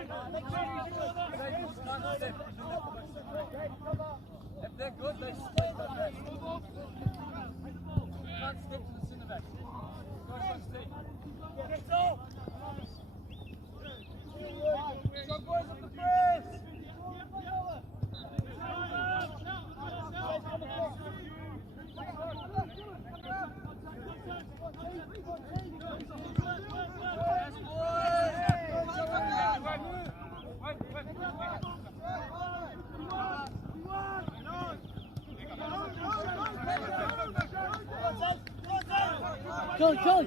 If they're good, they stay like that. Can't stick to the centre back. Guys must stick. Get off! Shot boys up the press! Go!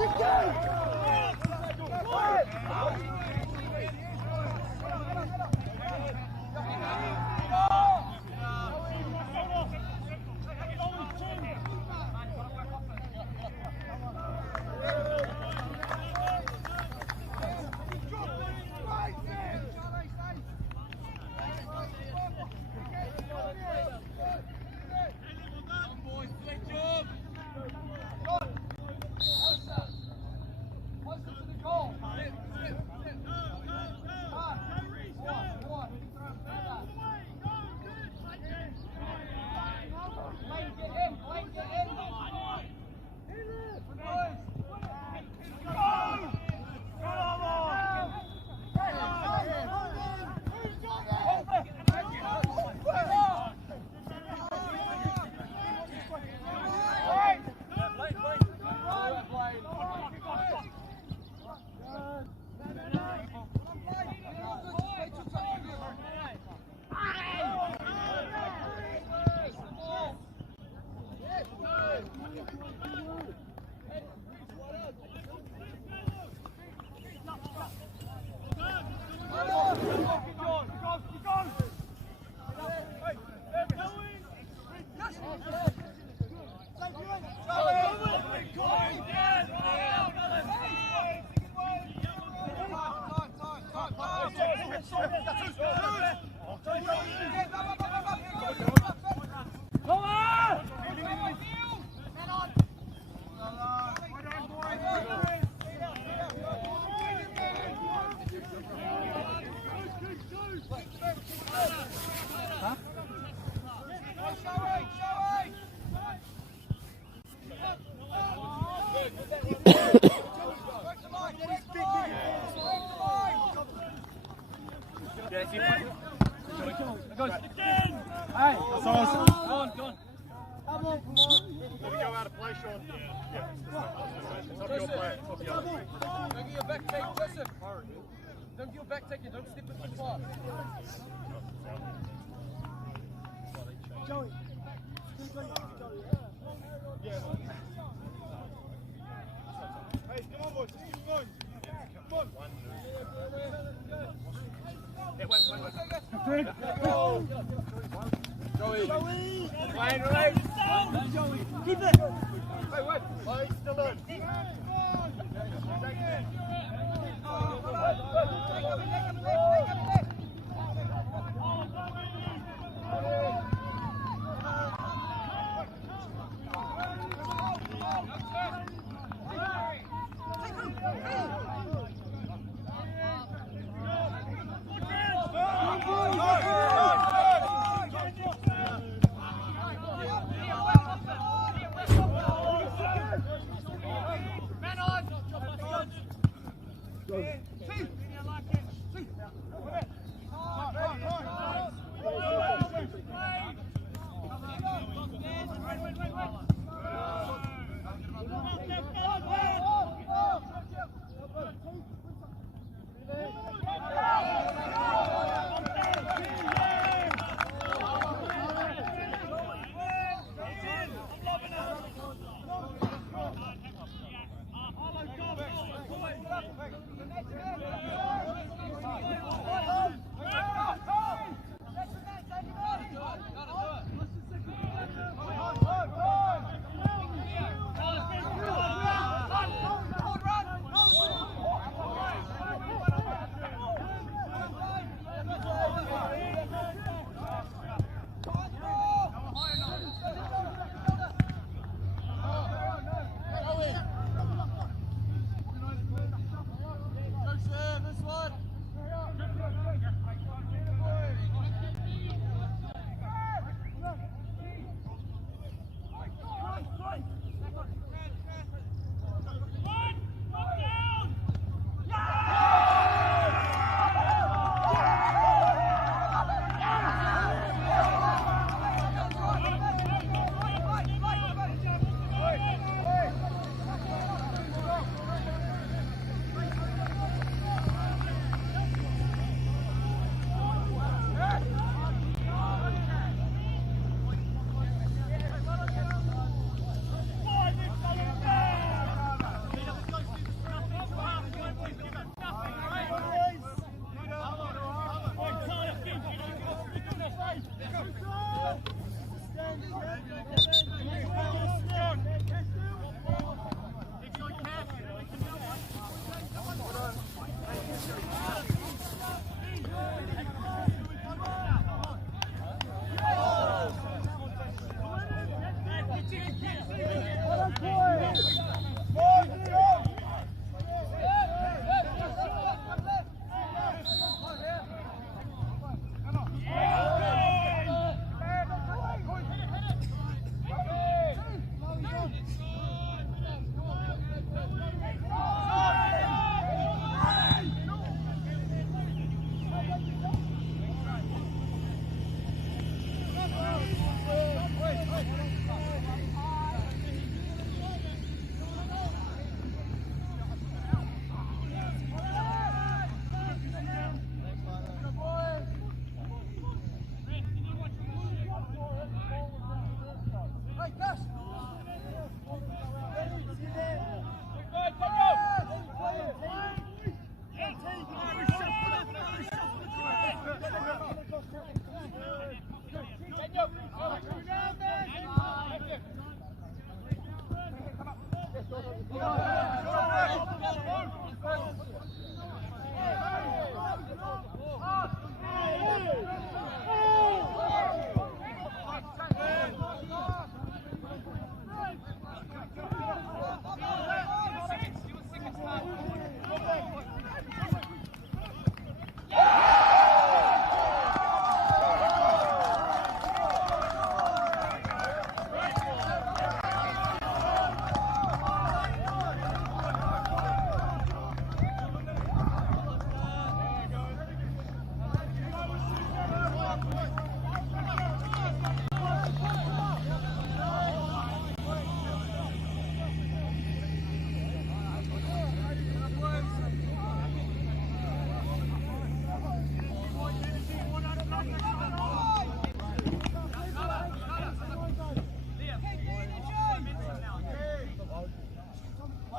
Come on,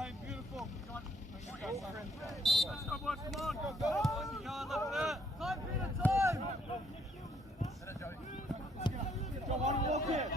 Beautiful. Let's go, boys. Come on. Time, Peter, time. Go on, walk it.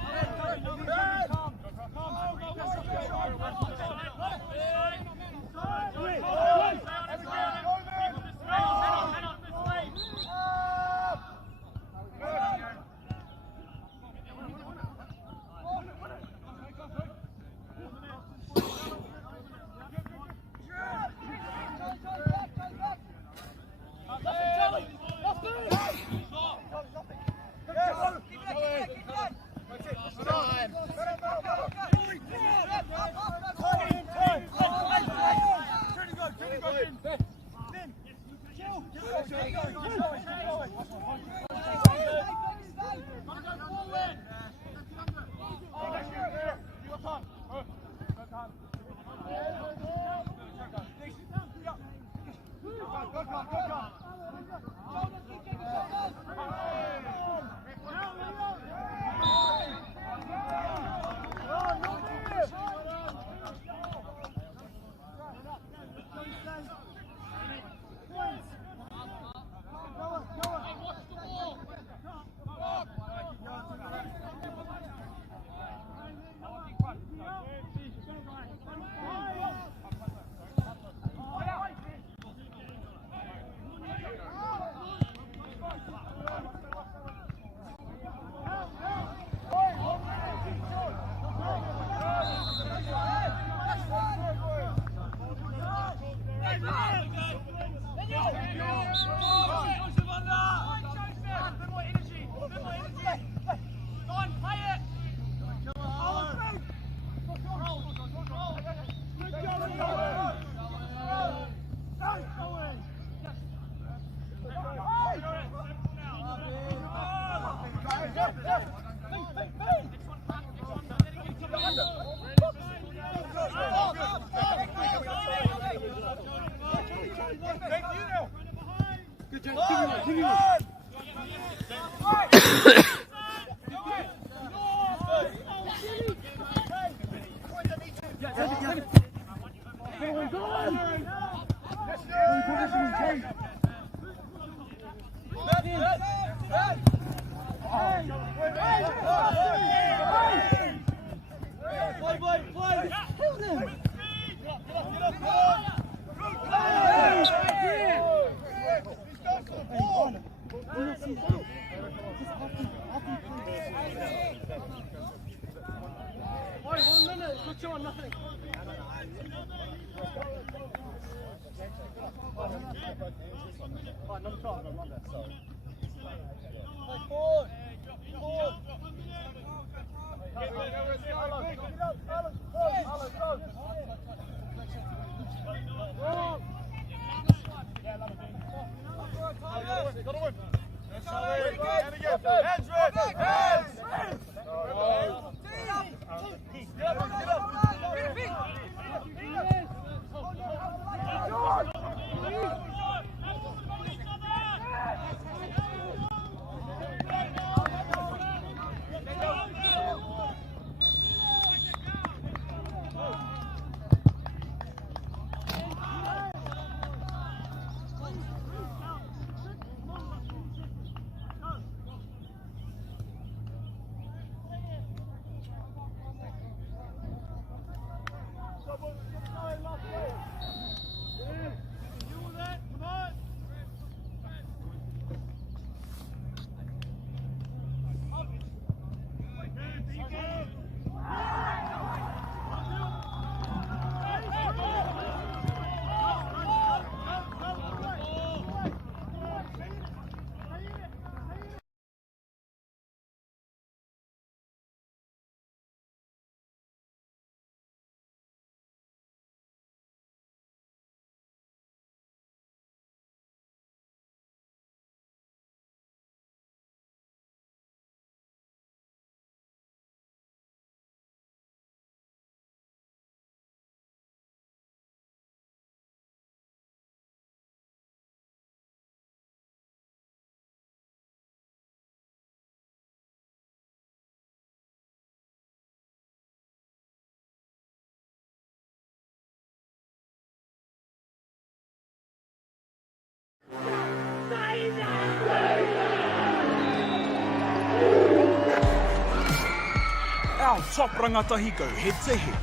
Our top rangatahi go head to head.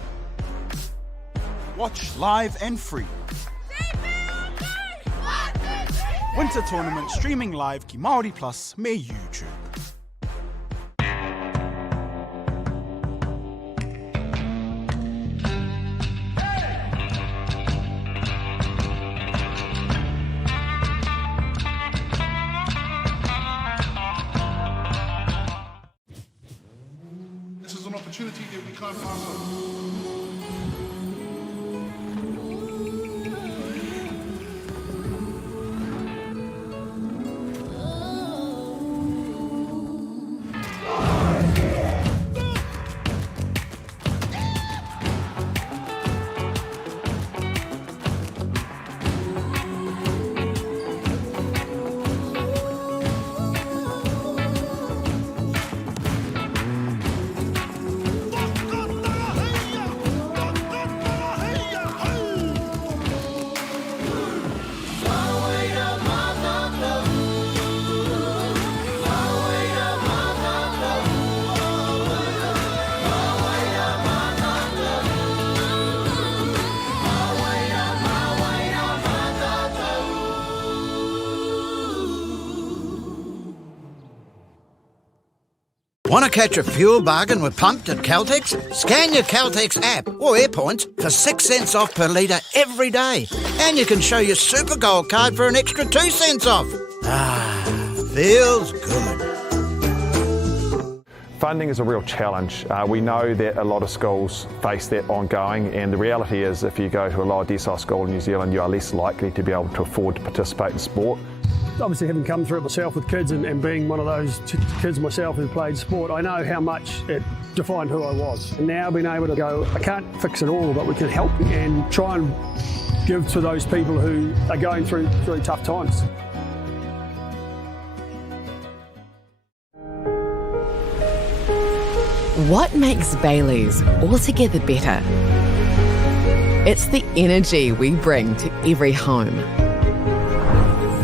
Watch live and free. Winter tournament streaming live ki Māori Plus me YouTube. This is an opportunity that we can't pass on. Want to catch a fuel bargain with Pumped at Caltex? Scan your Caltex app or AirPoints for 6 cents off per litre every day. And you can show your Super Gold card for an extra 2 cents off. Ah, feels good. Funding is a real challenge. We know that a lot of schools face that ongoing, and the reality is if you go to a lower decile school in New Zealand, you are less likely to be able to afford to participate in sport. Obviously, having come through it myself with kids and being one of those kids myself who played sport, I know how much it defined who I was. And now being able to go, I can't fix it all, but we can help and try and give to those people who are going through really tough times. What makes Bailey's altogether better? It's the energy we bring to every home,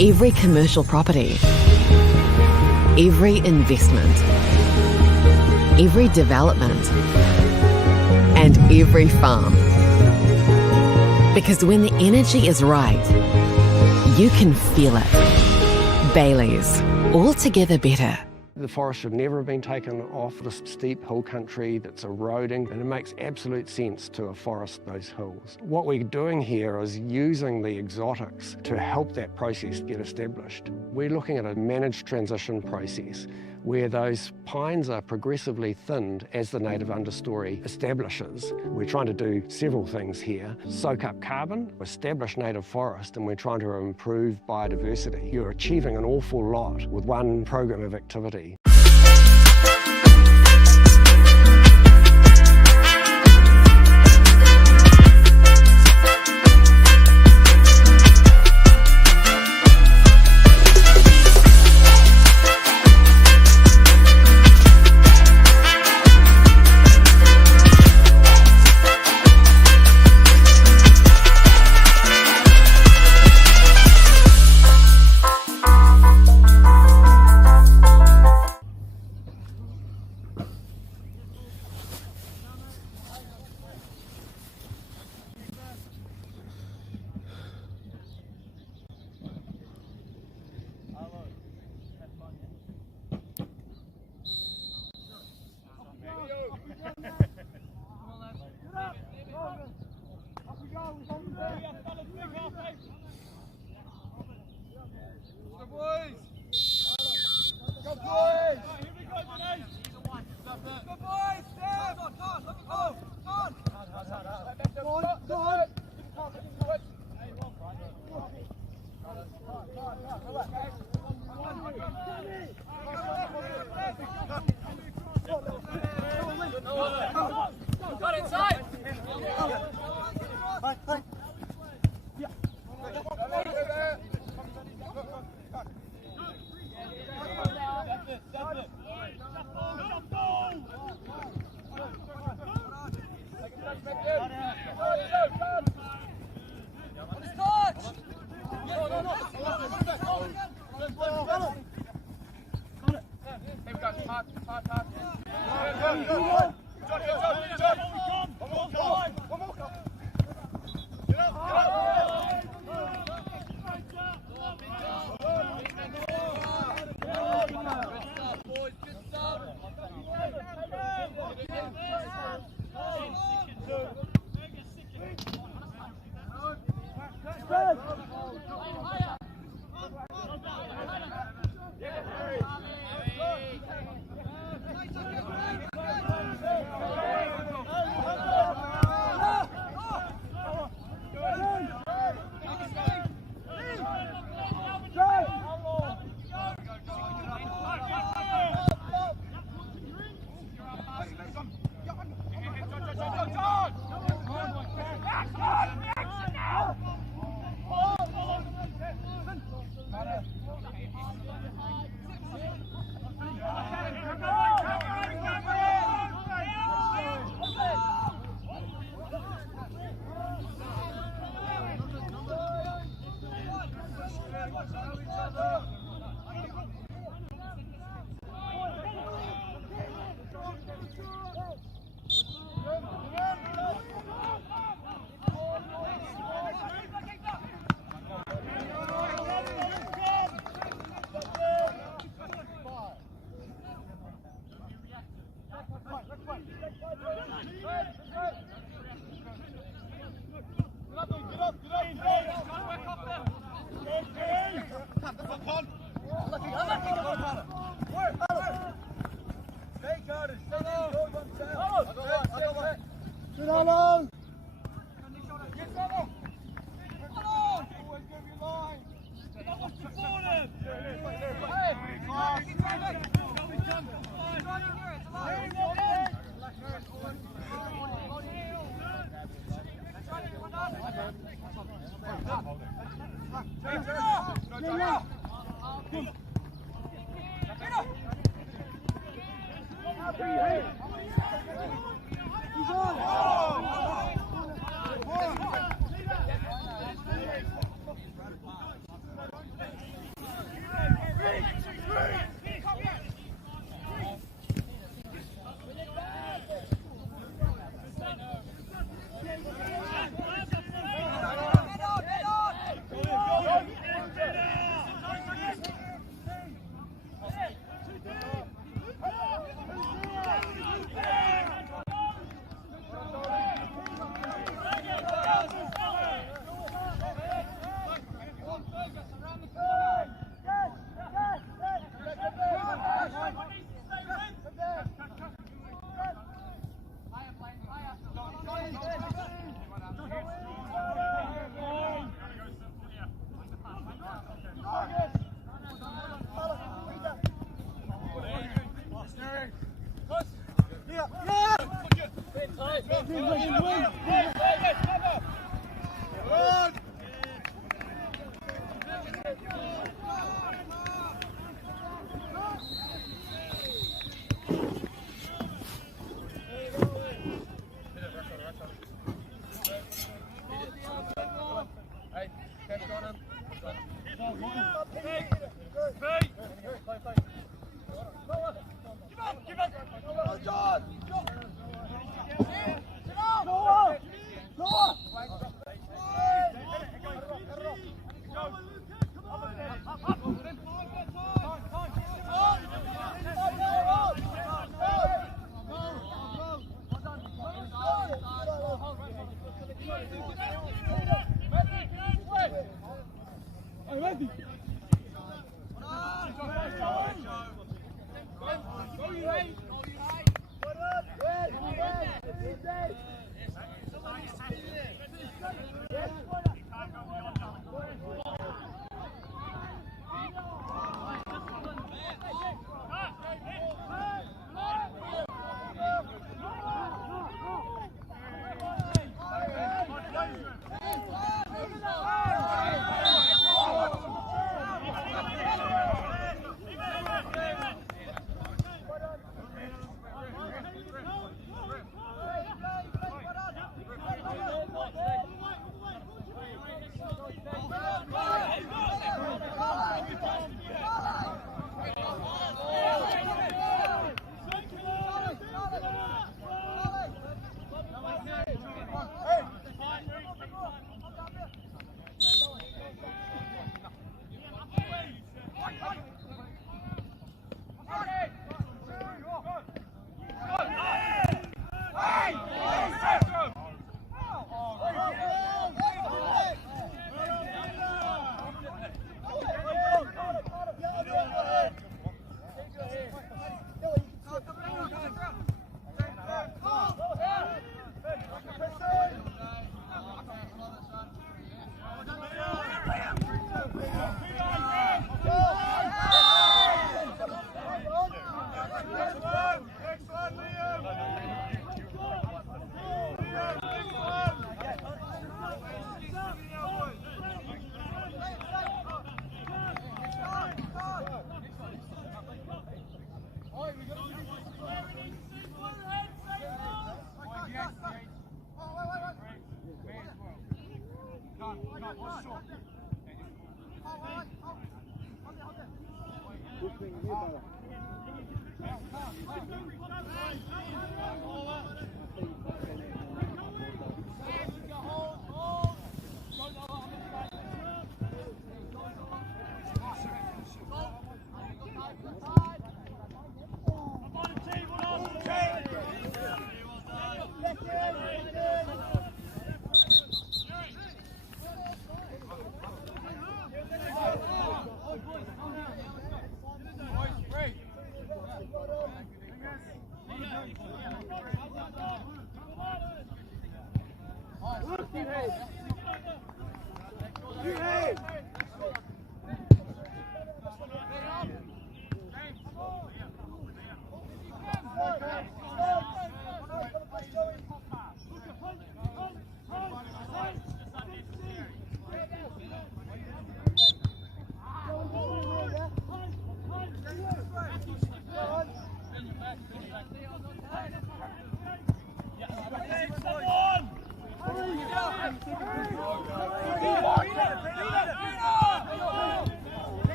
every commercial property, every investment, every development, and every farm. Because when the energy is right, you can feel it. Bailey's, altogether better. The forest should never have been taken off this steep hill country that's eroding, and it makes absolute sense to afforest those hills. What we're doing here is using the exotics to help that process get established. We're looking at a managed transition process where those pines are progressively thinned as the native understory establishes. We're trying to do several things here. Soak up carbon, establish native forest, and we're trying to improve biodiversity. You're achieving an awful lot with one program of activity.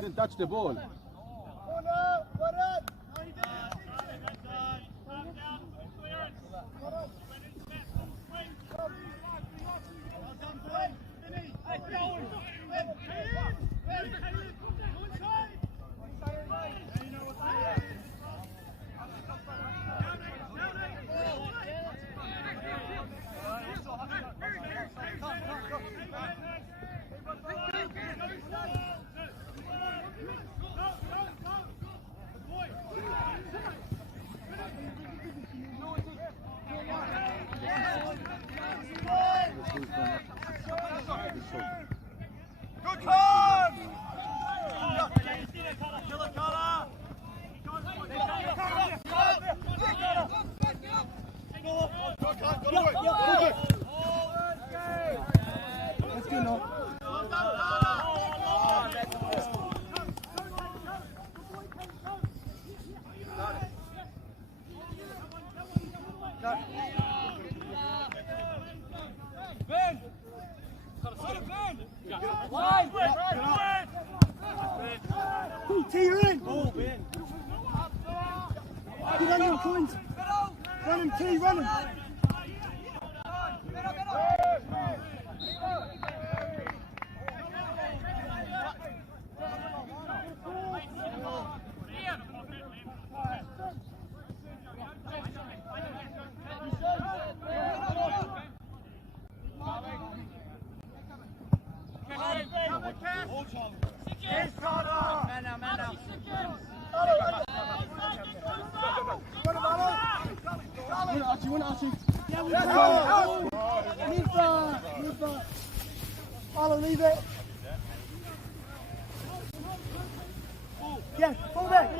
Didn't touch the ball. Good call! Kill it, Carla! Let's go now. Ben! Wide! T, you're in. Get on your coins. Run him, T, run him. Leave it. Yeah, pull back.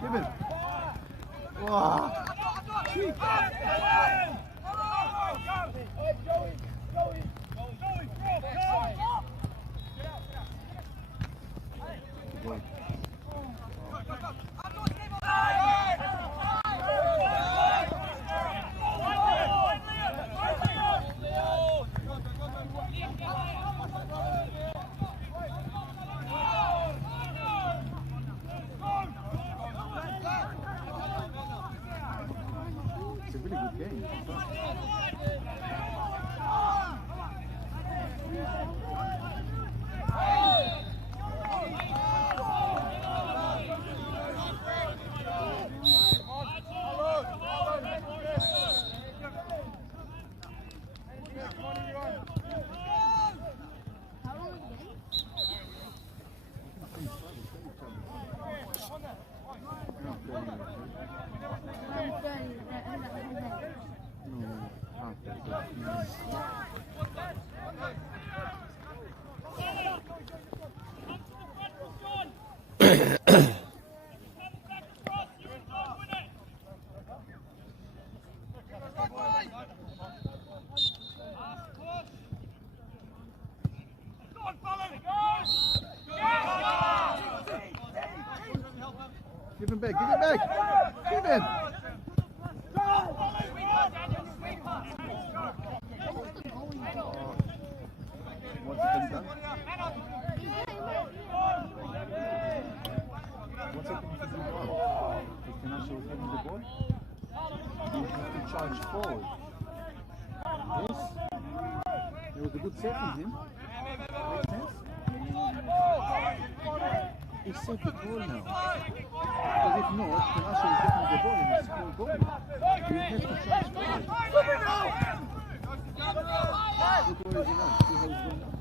Kevin. Wow. It's a really good game. Give him back, give him back! Give him! What's it done? What's happening to the ball? Is Tinashe taking the ball? You have to charge forward. Yes? There was a good save from him. Makes sense? He saved the ball now. Because if not, Tinashe is getting the ball and it's score goal. You have to charge forward. Look where he's now. See how he's going now.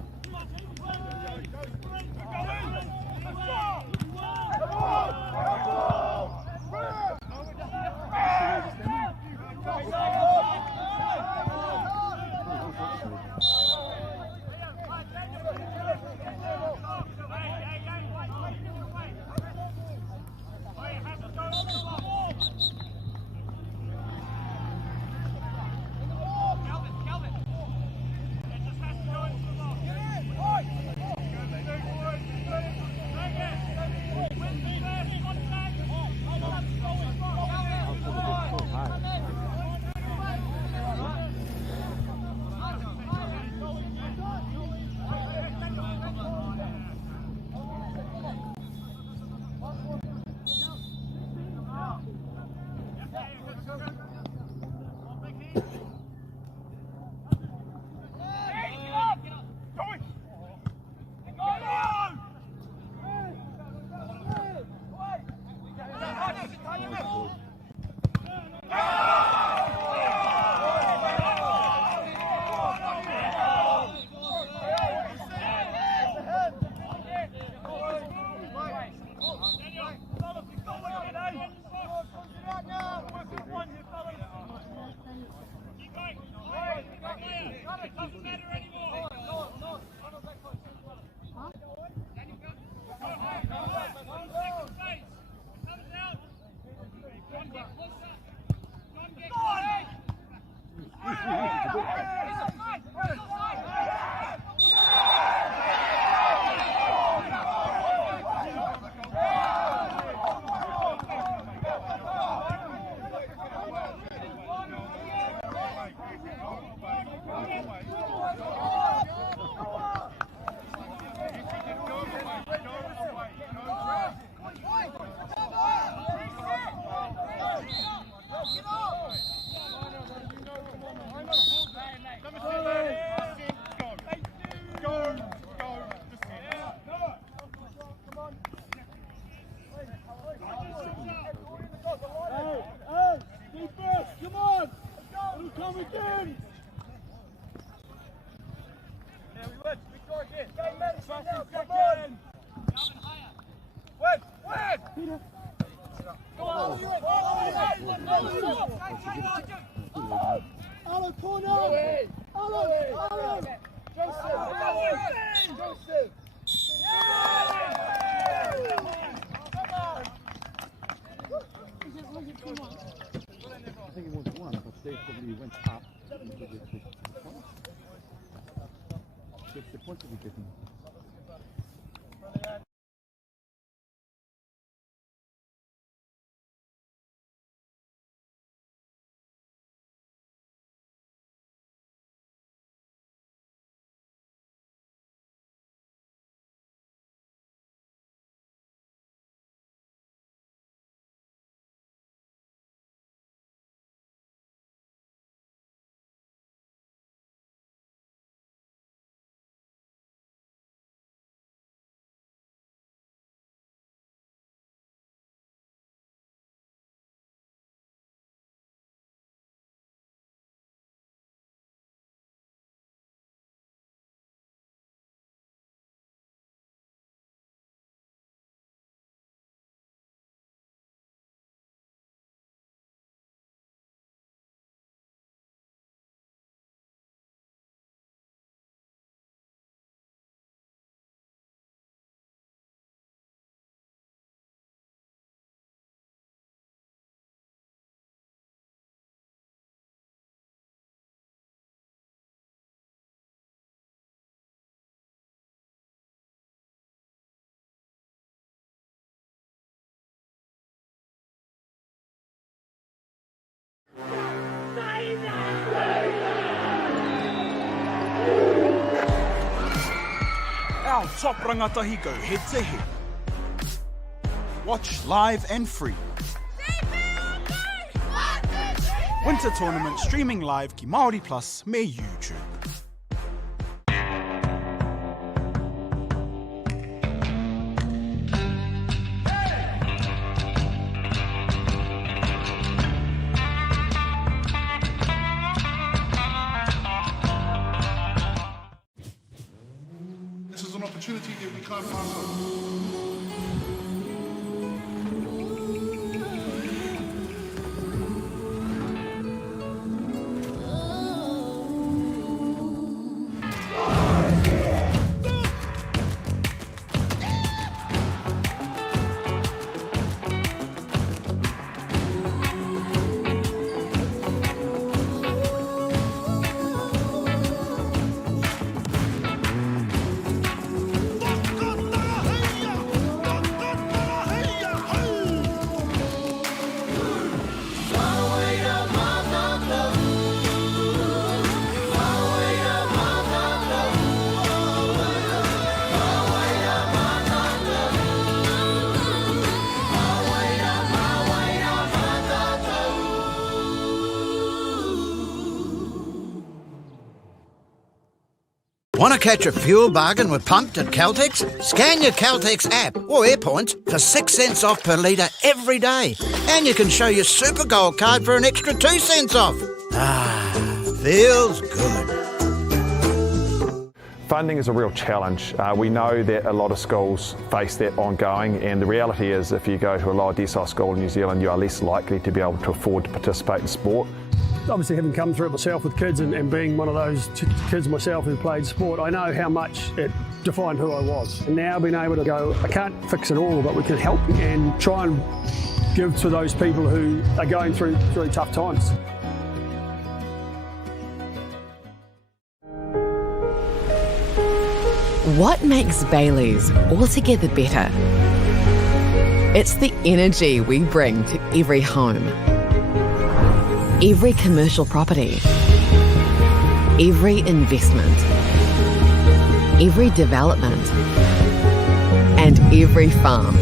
Come again! Now we win. We score again. Game management now. Come on. Win. Win. Go on. Alan, corner! Alan! Joseph! I think it was one, but they probably went up into the point. It's the point to be getting. Our top rangatahi go head to head. Watch live and free. Winter Tournament streaming live ki Māori Plus me YouTube. This is an opportunity that we can't pass on. Want to catch a fuel bargain with Pumped at Caltex? Scan your Caltex app or AirPoints for 6 cents off per litre every day. And you can show your Super Gold card for an extra 2 cents off. Ah, feels good. Funding is a real challenge. We know that a lot of schools face that ongoing, and the reality is if you go to a lower decile school in New Zealand, you are less likely to be able to afford to participate in sport. Obviously, having come through it myself with kids and being one of those kids myself who played sport, I know how much it defined who I was. And now being able to go, I can't fix it all, but we can help and try and give to those people who are going through really tough times. What makes Bailey's altogether better? It's the energy we bring to every home, every commercial property, every investment, every development, and every farm.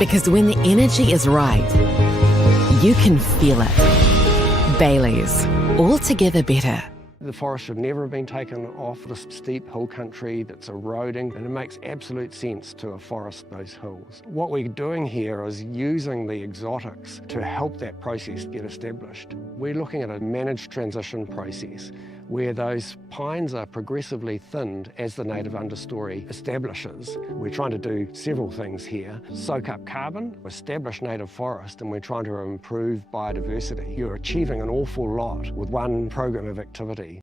Because when the energy is right, you can feel it. Bailey's, altogether better. The forest should never have been taken off this steep hill country that's eroding, and it makes absolute sense to afforest those hills. What we're doing here is using the exotics to help that process get established. We're looking at a managed transition process where those pines are progressively thinned as the native understory establishes. We're trying to do several things here. Soak up carbon, establish native forest, and we're trying to improve biodiversity. You're achieving an awful lot with one program of activity.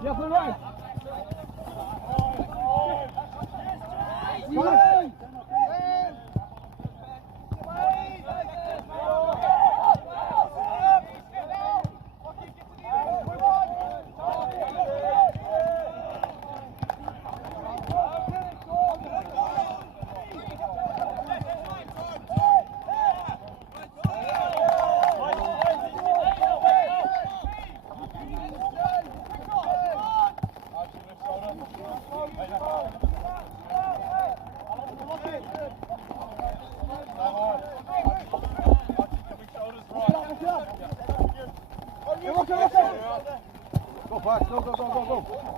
Yeah, play right. Go, Pat. Go, go, go, go, go.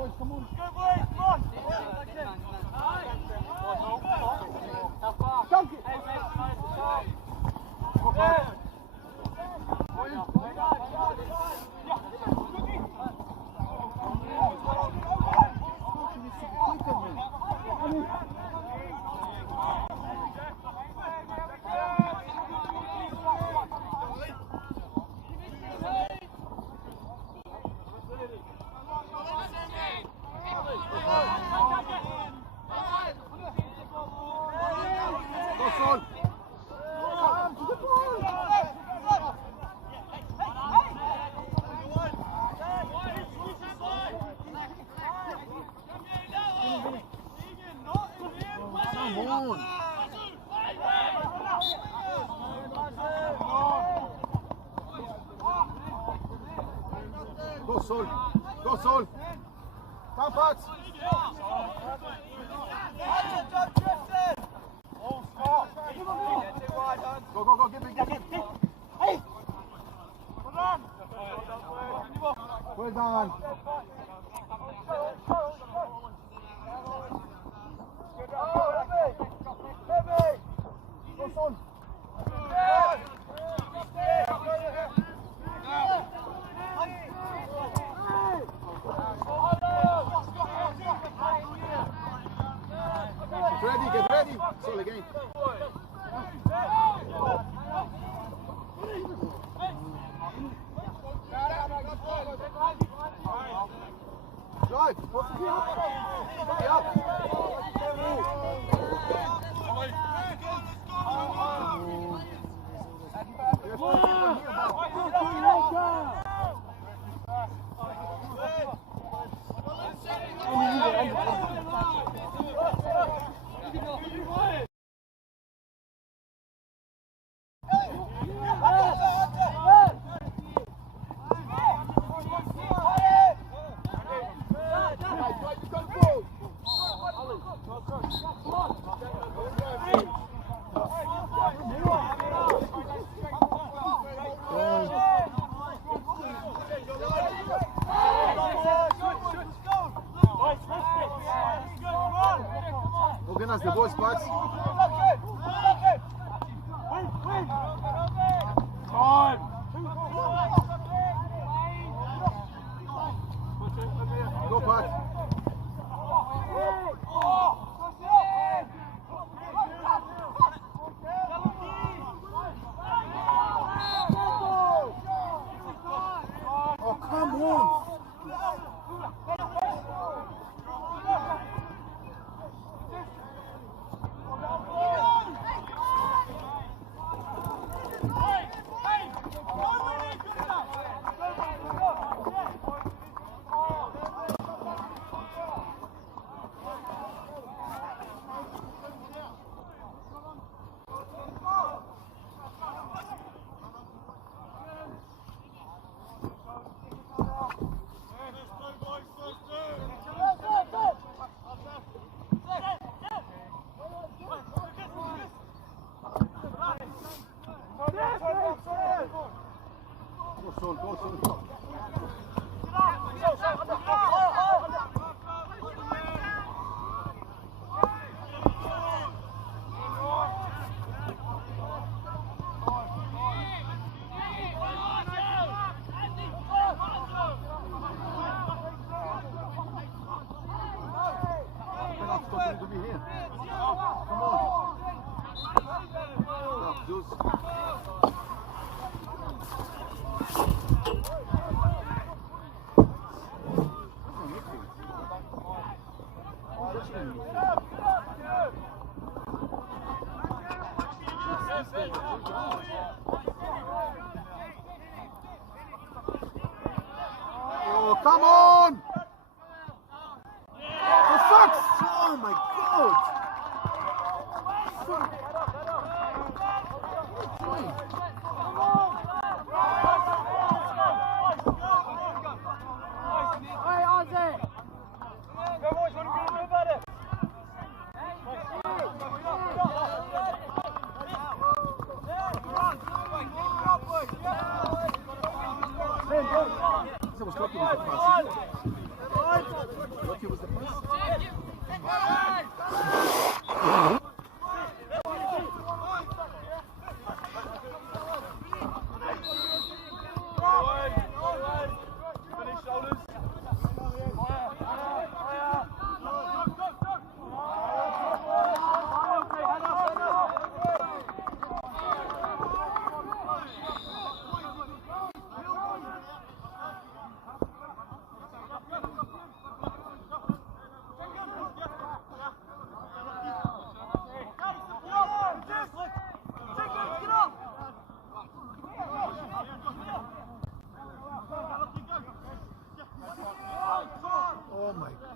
boys, come on. Go, boys, come on. Dunk it. Go back. Go, Sol. Go, Sol. Come, Pats. Go, go, go. Get me, get me. Hey! Well done. Go, Sol. Get ready. Sol again. Drive. Put me up. Organize the boys, Pats. Go, Pats. Oh, come on. Go, Sol. To be here. Come on. Zeus. Oh, come on! For fuck's sake! Oh my God! Fuck. Hey, Ozzy! Go, boys, what are we going to do about it? Siamo stati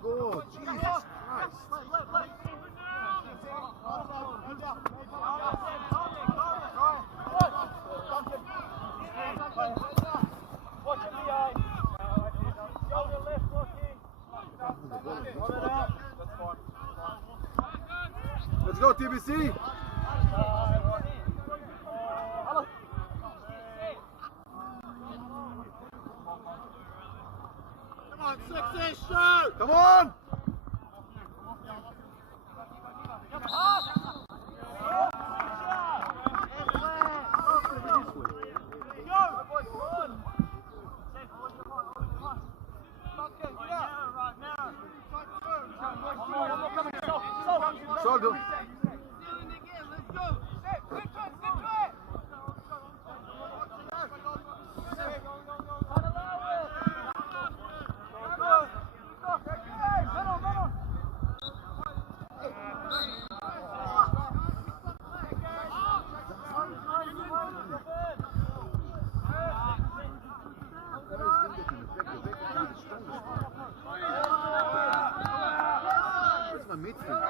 Oh, Jesus Christ. Let's go, TBC. Come on, 6-ish, shoot! Come on! Soldo. Where's my midfield?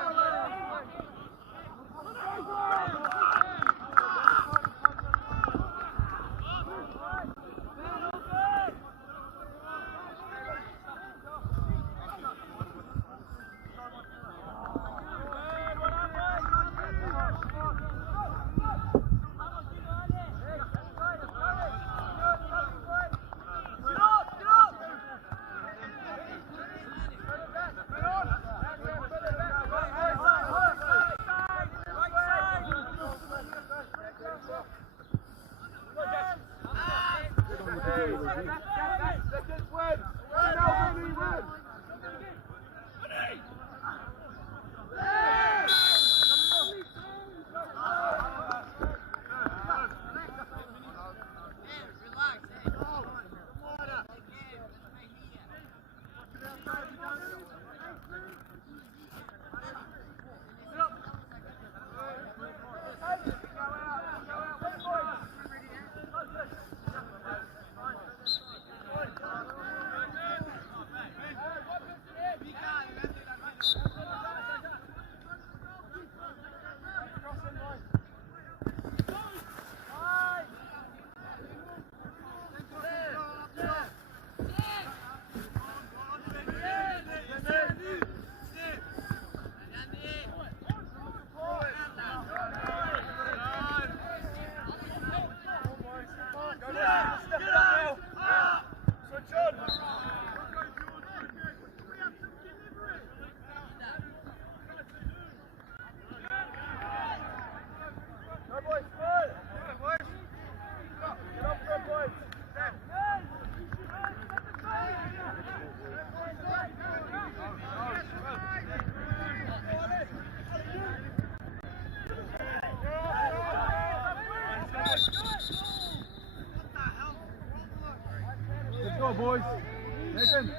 Let's go, boys. Nathan.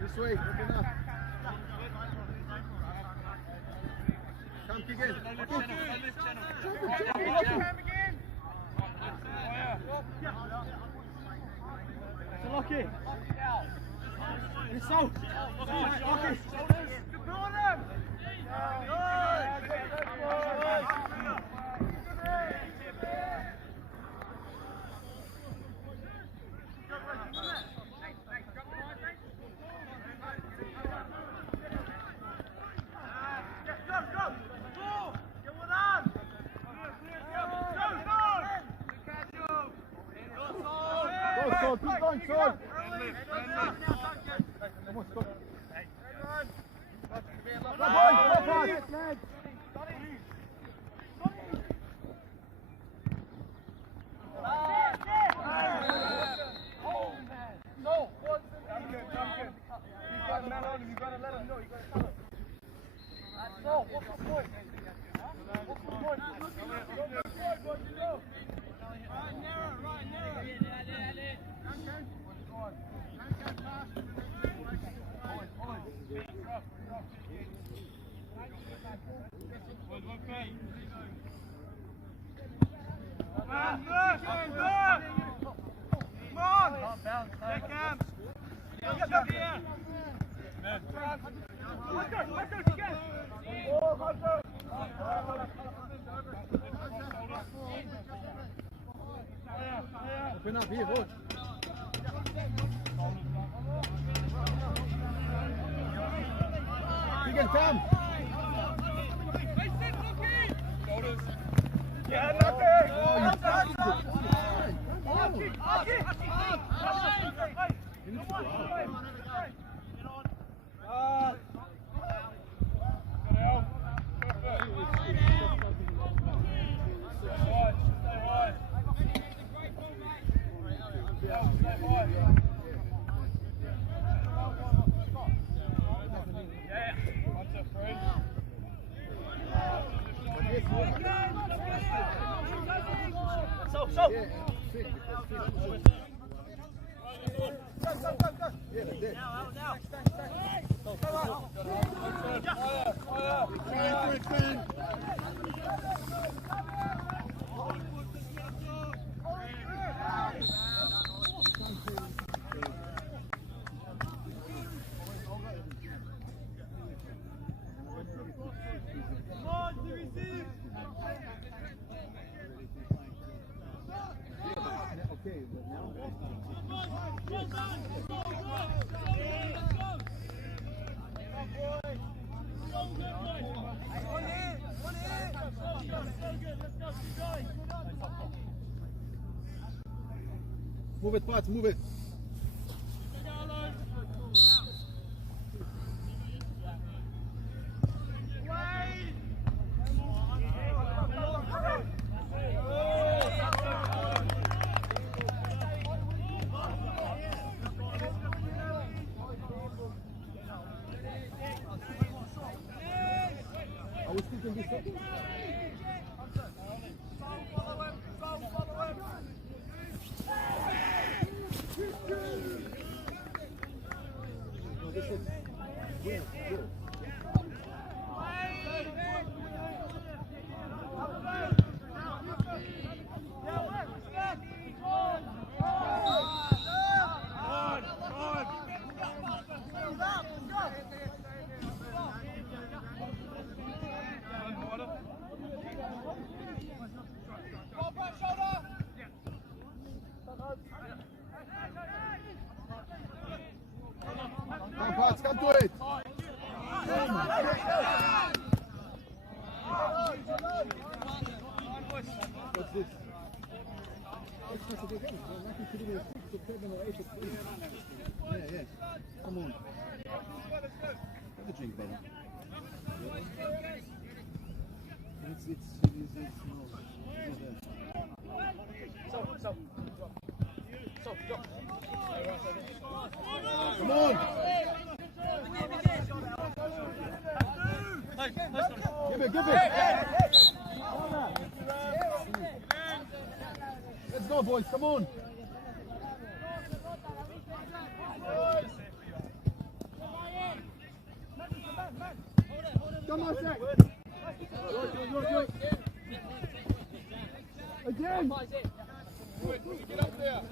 This way, open up. Come, kick in. Lucky. It's out. Lucky. Go, keep going, Sol. Vamos, go. Open up here, watch. Keegan, come. Move it, Pat, move it. Are we still in this second? Come, Pats, come to it. What's this? It's not a big game. We're not considering a 6 or 7 or 8 or 3. Yeah. Come on. Have a drink, brother. Come on! Give it! Let's go, boys, come on! Come on, Zach! Go. Again! Get up there!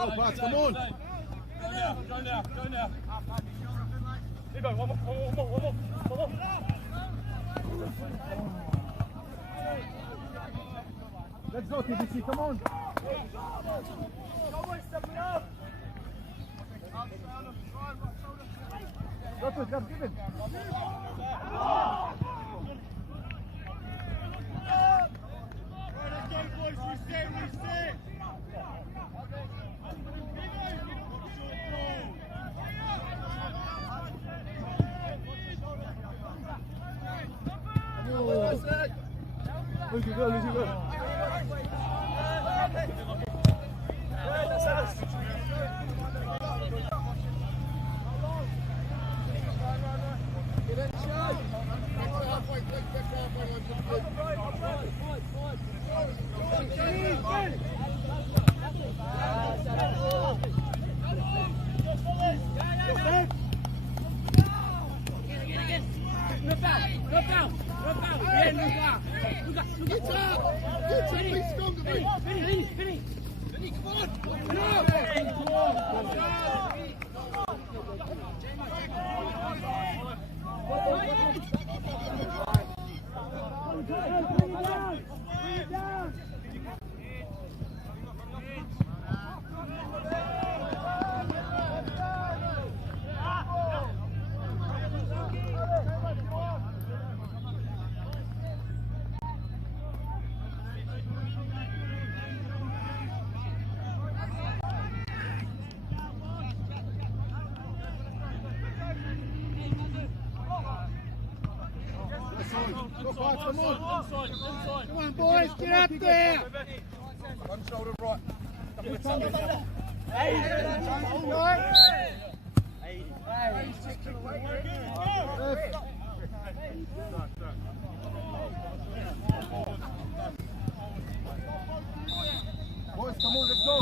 Go, Pats, come on! Go now. Here go, one more. Let's go, TBC, come on! Go to it, give it! Look at go. Come on, boys, get out there! One shoulder right. Boys, come on, let's go!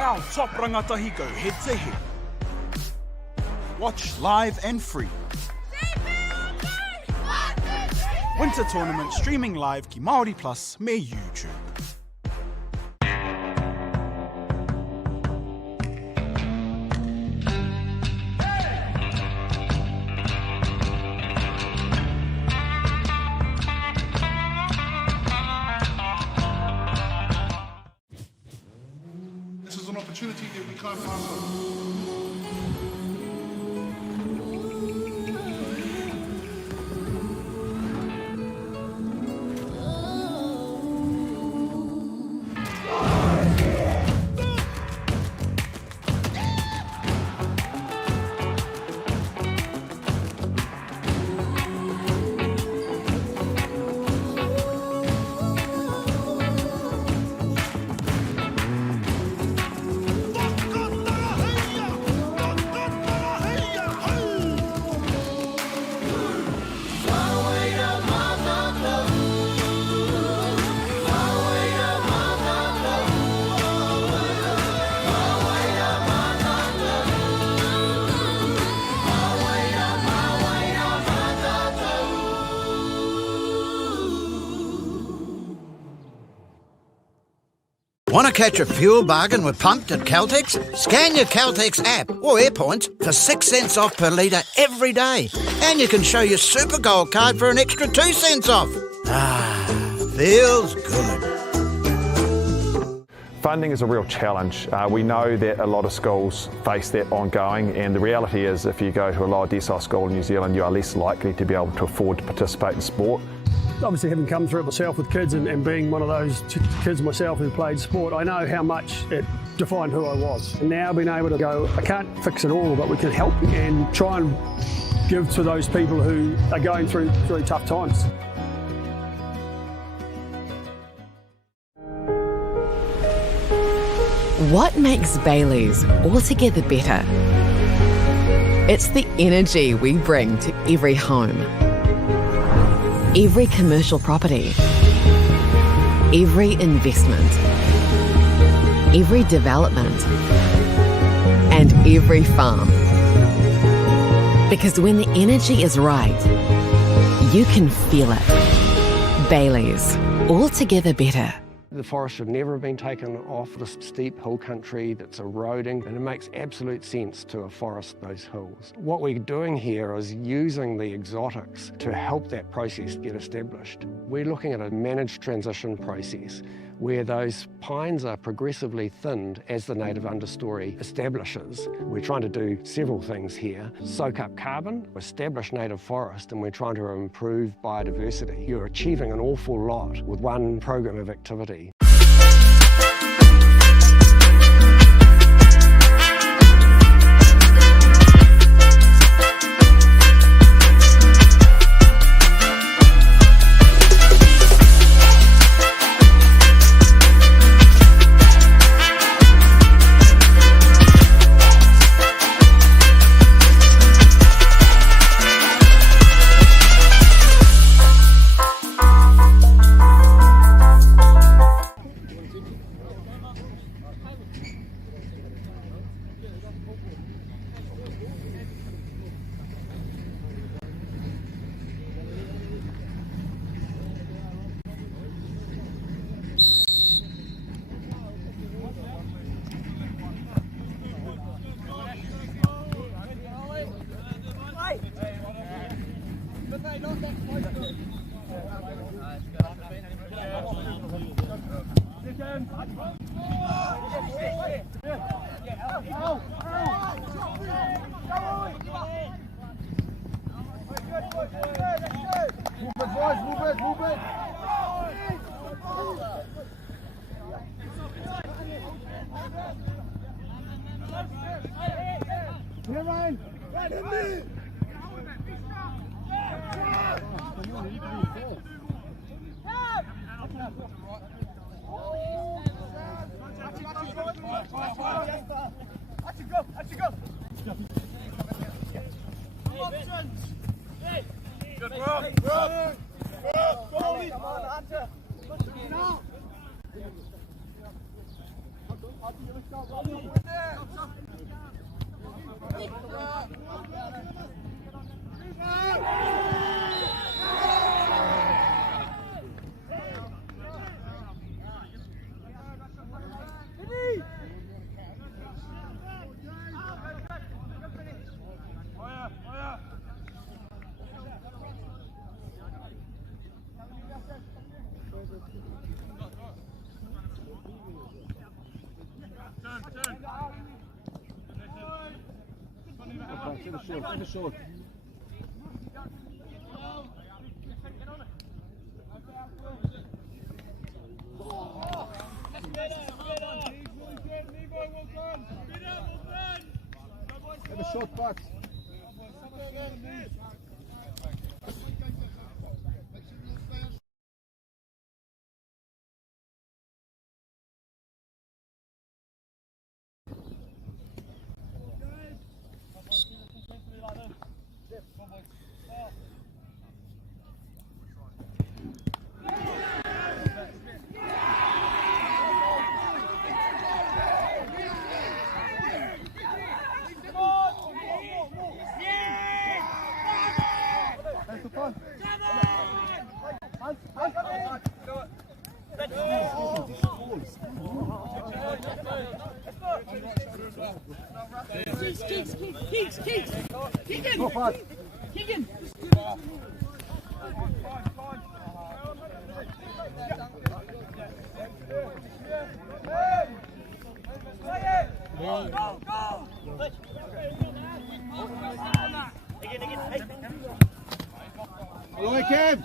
Our top rangatahi go head to head. Watch live and free. Winter Tournament streaming live ki Māori Plus me YouTube. This is an opportunity that we can't pass on. Want to catch a fuel bargain with Pumped at Caltex? Scan your Caltex app or AirPoints for 6 cents off per litre every day. And you can show your Super Gold card for an extra 2 cents off. Ah, feels good. Funding is a real challenge. We know that a lot of schools face that ongoing, and the reality is if you go to a lower decile school in New Zealand, you are less likely to be able to afford to participate in sport. Obviously, having come through it myself with kids and being one of those kids myself who played sport, I know how much it defined who I was. And now being able to go, I can't fix it all, but we can help and try and give to those people who are going through really tough times. What makes Bailey's altogether better? It's the energy we bring to every home, every commercial property, every investment, every development, and every farm. Because when the energy is right, you can feel it. Bailey's, altogether better. The forest should never have been taken off the steep hill country that's eroding, and it makes absolute sense to afforest those hills. What we're doing here is using the exotics to help that process get established. We're looking at a managed transition process where those pines are progressively thinned as the native understory establishes. We're trying to do several things here. Soak up carbon, establish native forest, and we're trying to improve biodiversity. You're achieving an awful lot with one program of activity. Finish short. Have a short putt. Keegan! Fine. All the way, Kev.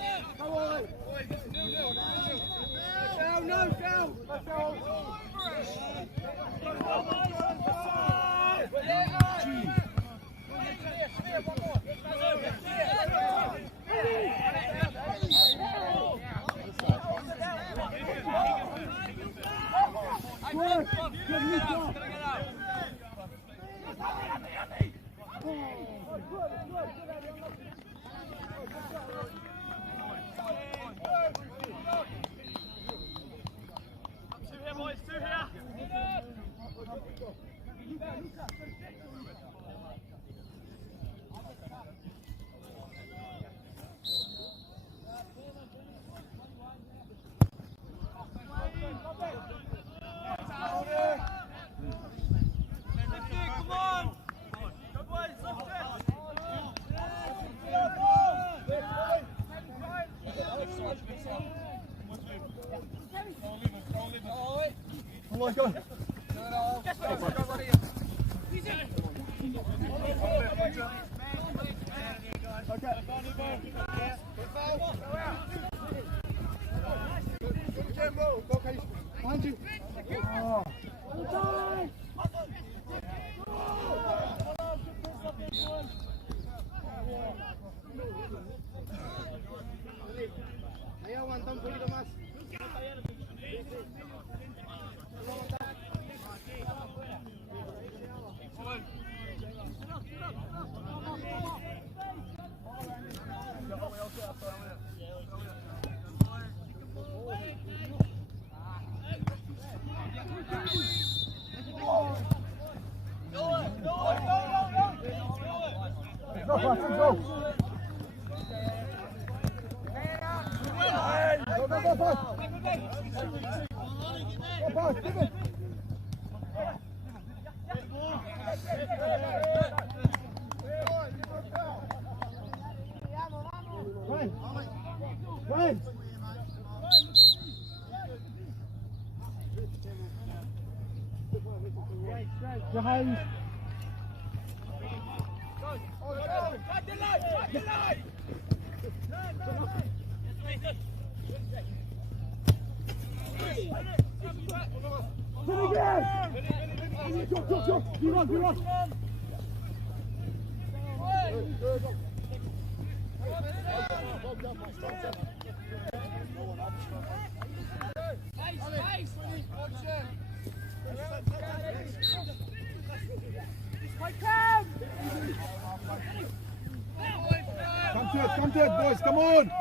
Come to it, boys, come on!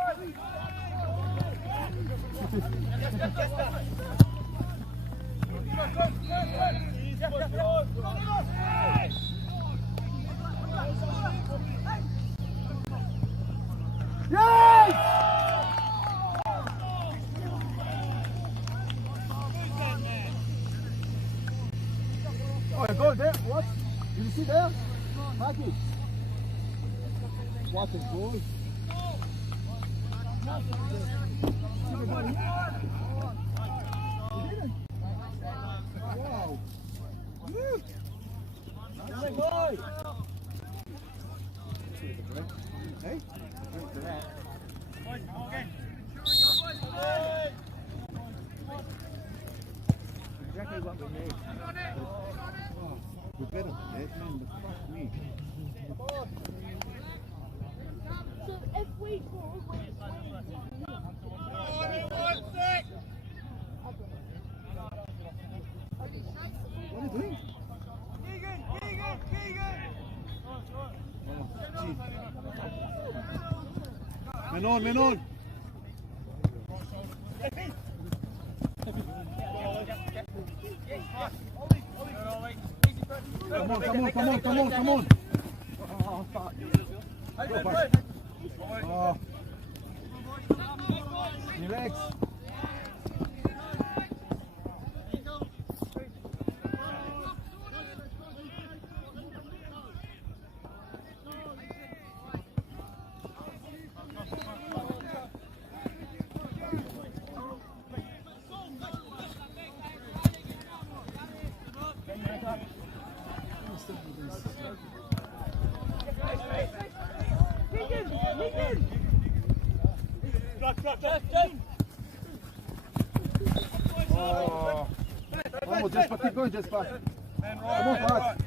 Oh, go there, what? Did you see there? Happy. What a goal. Wow. Hey? Exactly what we need. We better play it, man, but fuck me. So if we go, What are you doing? Menon. Come on. Oh. Relax. consistent with this. Oh. One more, Jesper. Keep going, Jesper. Come on, fast.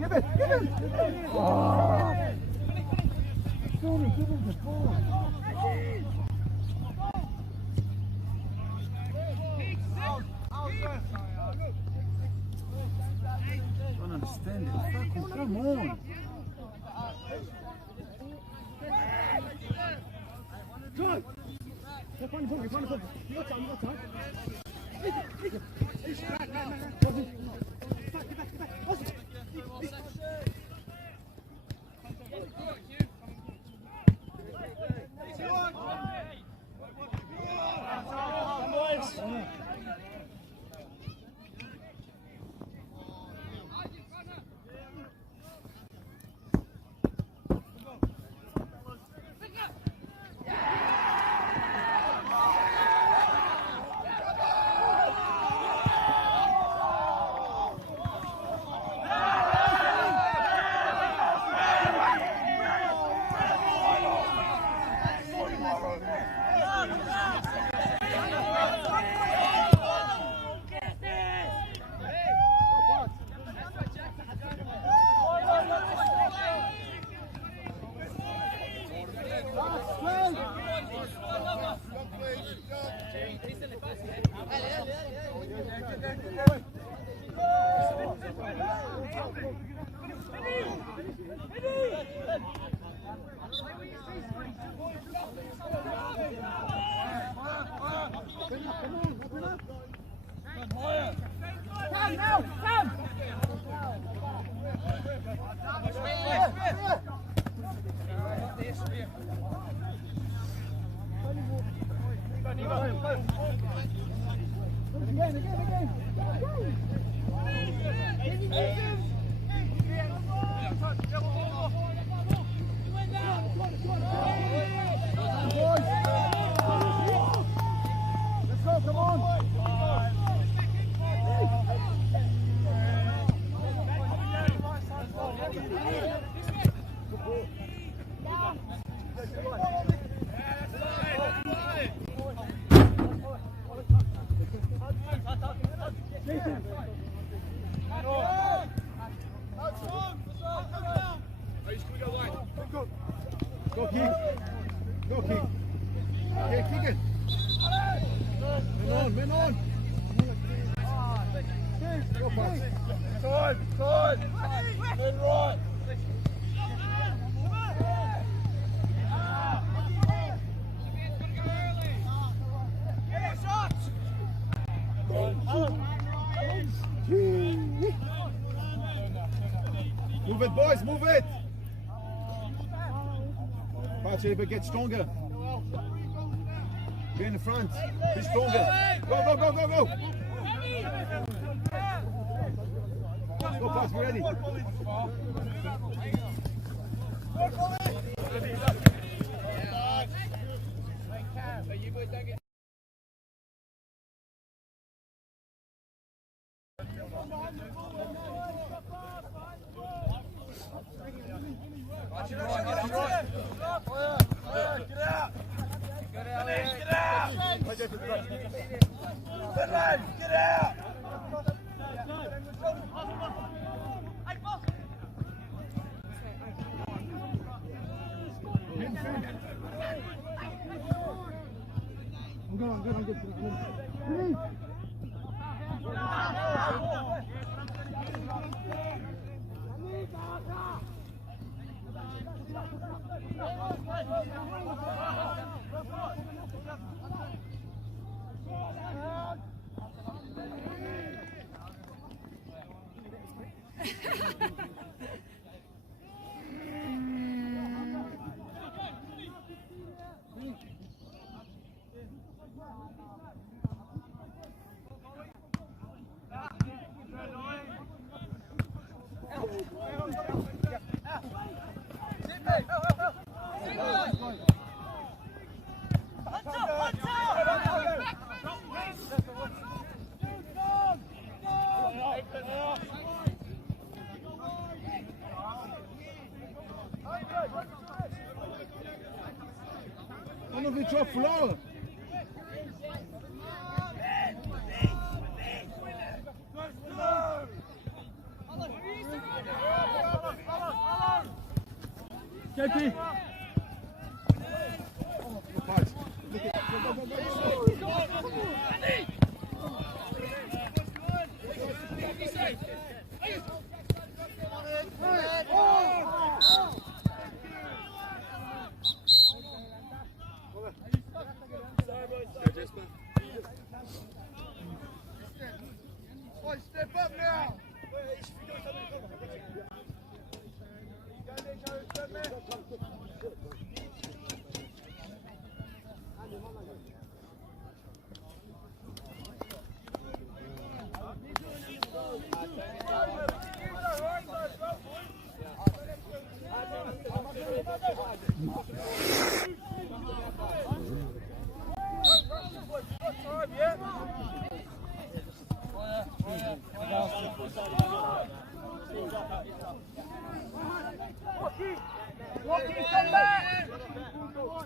Give it, give it. Oh. Sorry, give him the ball. I don't understand it. Fucking come on. Good. You got time, you got time. Go kick. Go kick. Okay, kick it. Men on. Go pass. Time. Men right. Move it, boys, move it! Pache, but get stronger. Be in the front. Be stronger. Go, go, go, go, go! Go, Pache, be ready. Get out! I'm good. Flow, flow. JP. Step up now.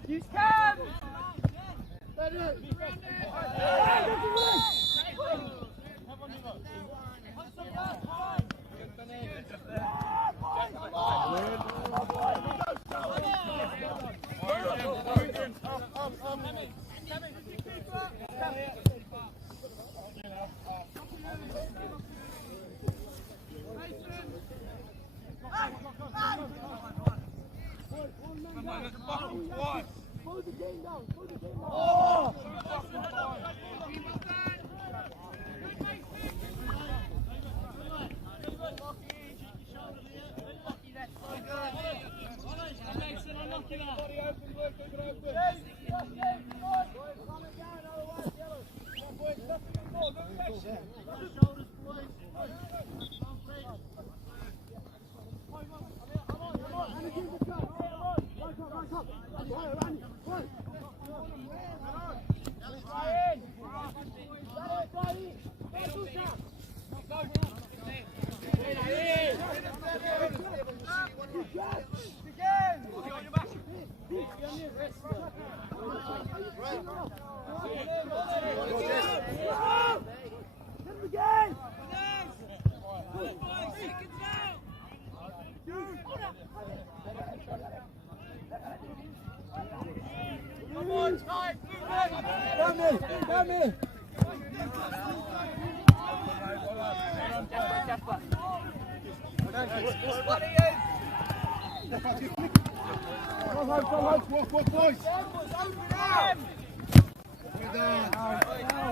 You can!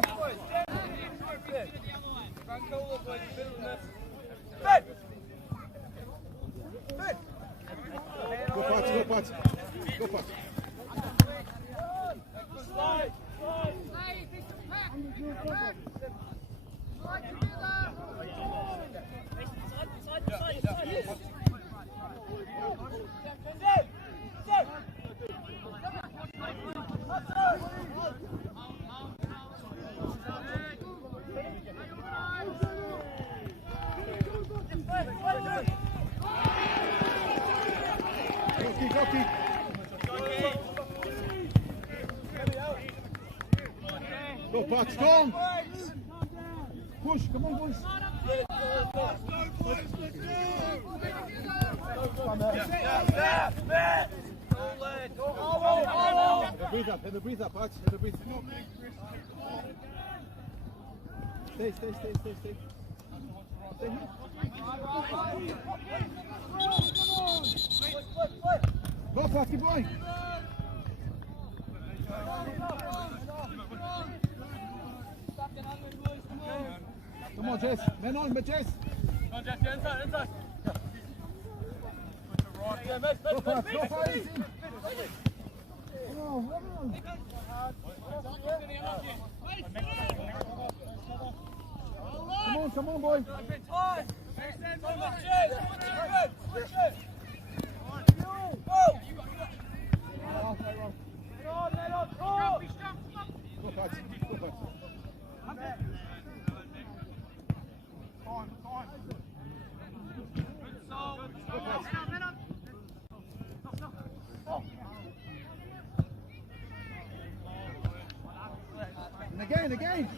Walk, boys. Go, Pat. Go, Pat. Go, Pat, storm! Push, come on, boys! Have a breathe up, Pat. Have a breathe. Stay. Stay here. Go, Pat, keep going! Come on, Jess. Men on, Jess. Come on, Jess, inside. Go far, easy. Come on, boy. Again. Again,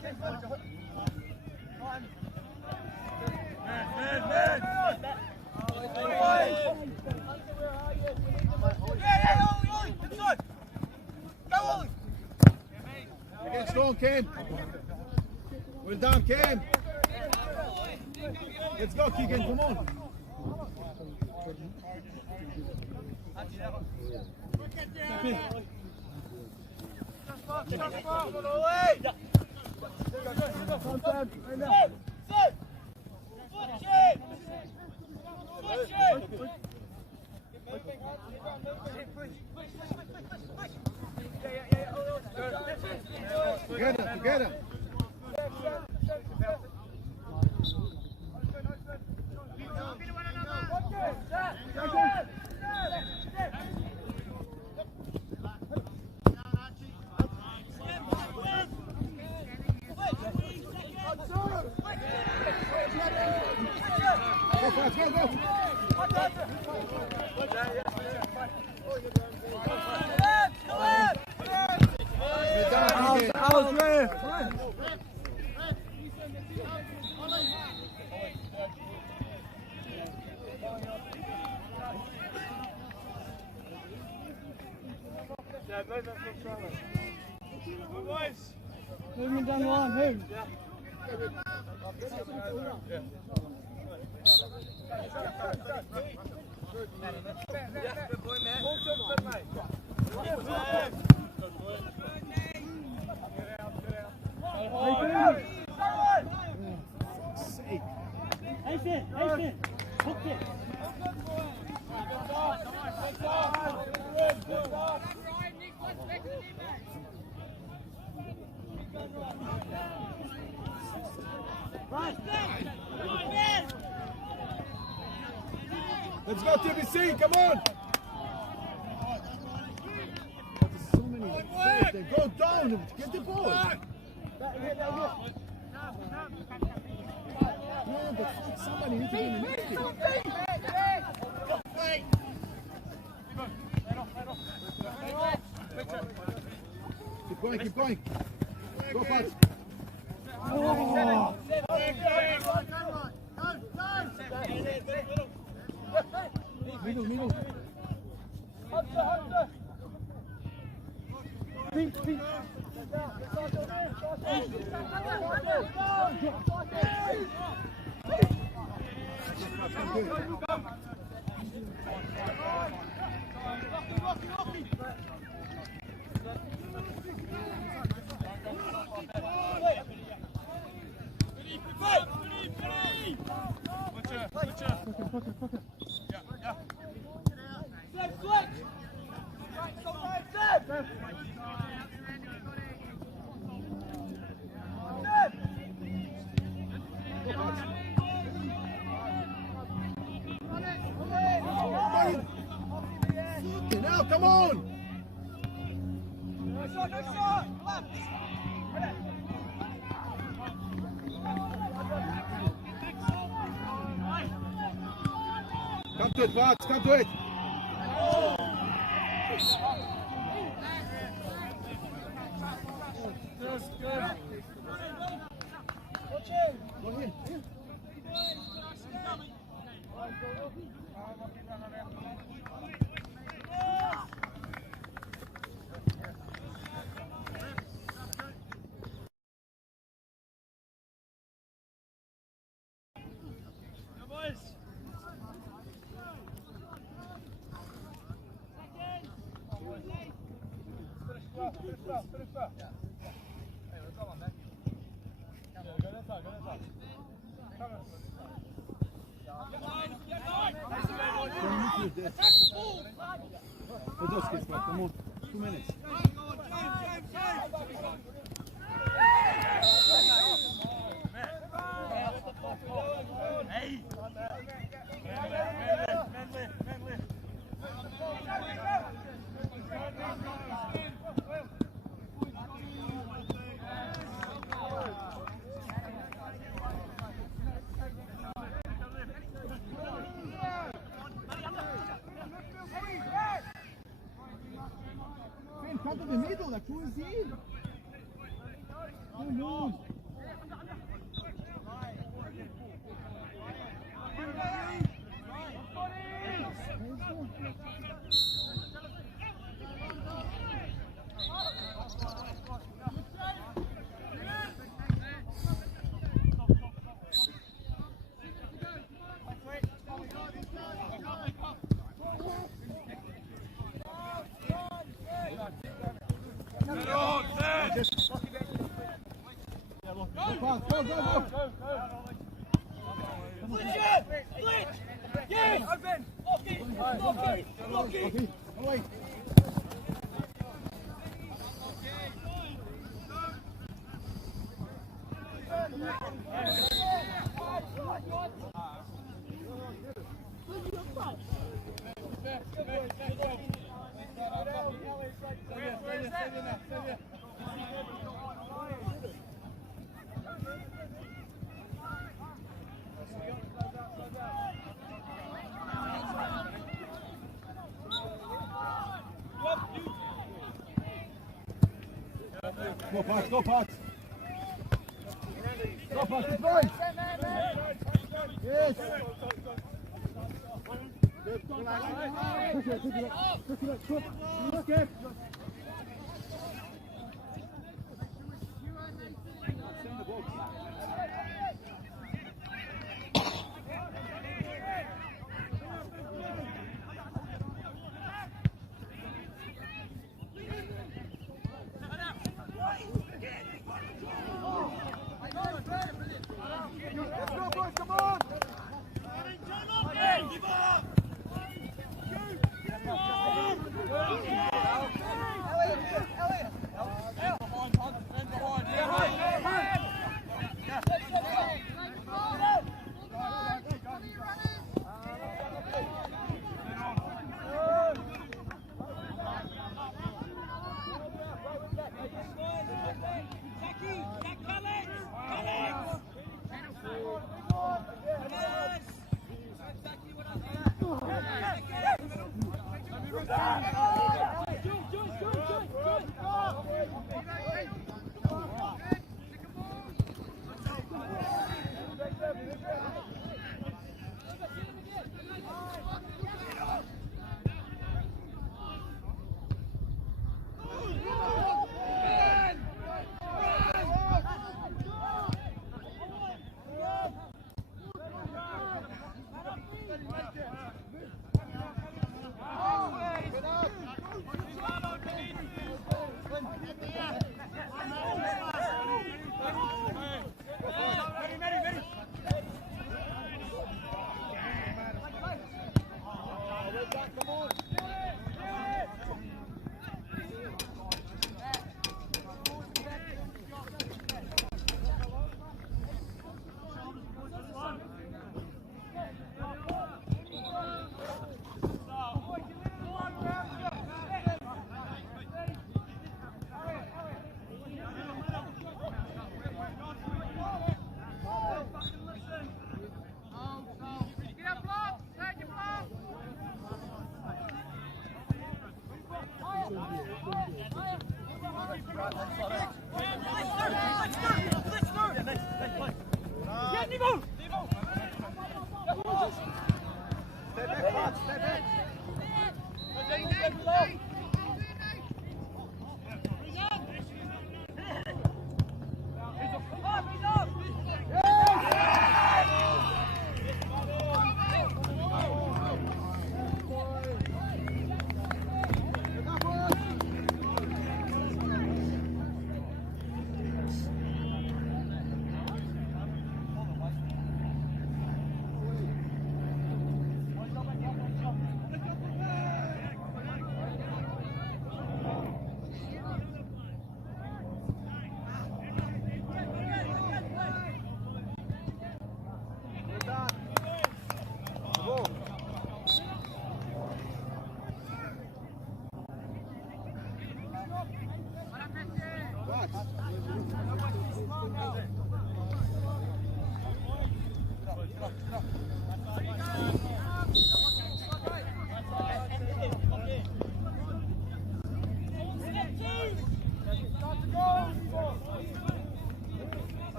strong, Cam. Well done, Cam. Let's go, Keegan, come on. Together. Movement down the line, move. Let's go, TBC, come on! So many. They go down, get the ball. Yeah, but somebody needs to be in the middle. Keep going. Go fast. Oh. Middle. Pink. Now, come on! Come to it, Fox, come to it! Go in. Come on, 2 minutes. Come to the middle, like who is he? Come on. Go, Pat, go, Pat. Go, Pat, it's right. Yes.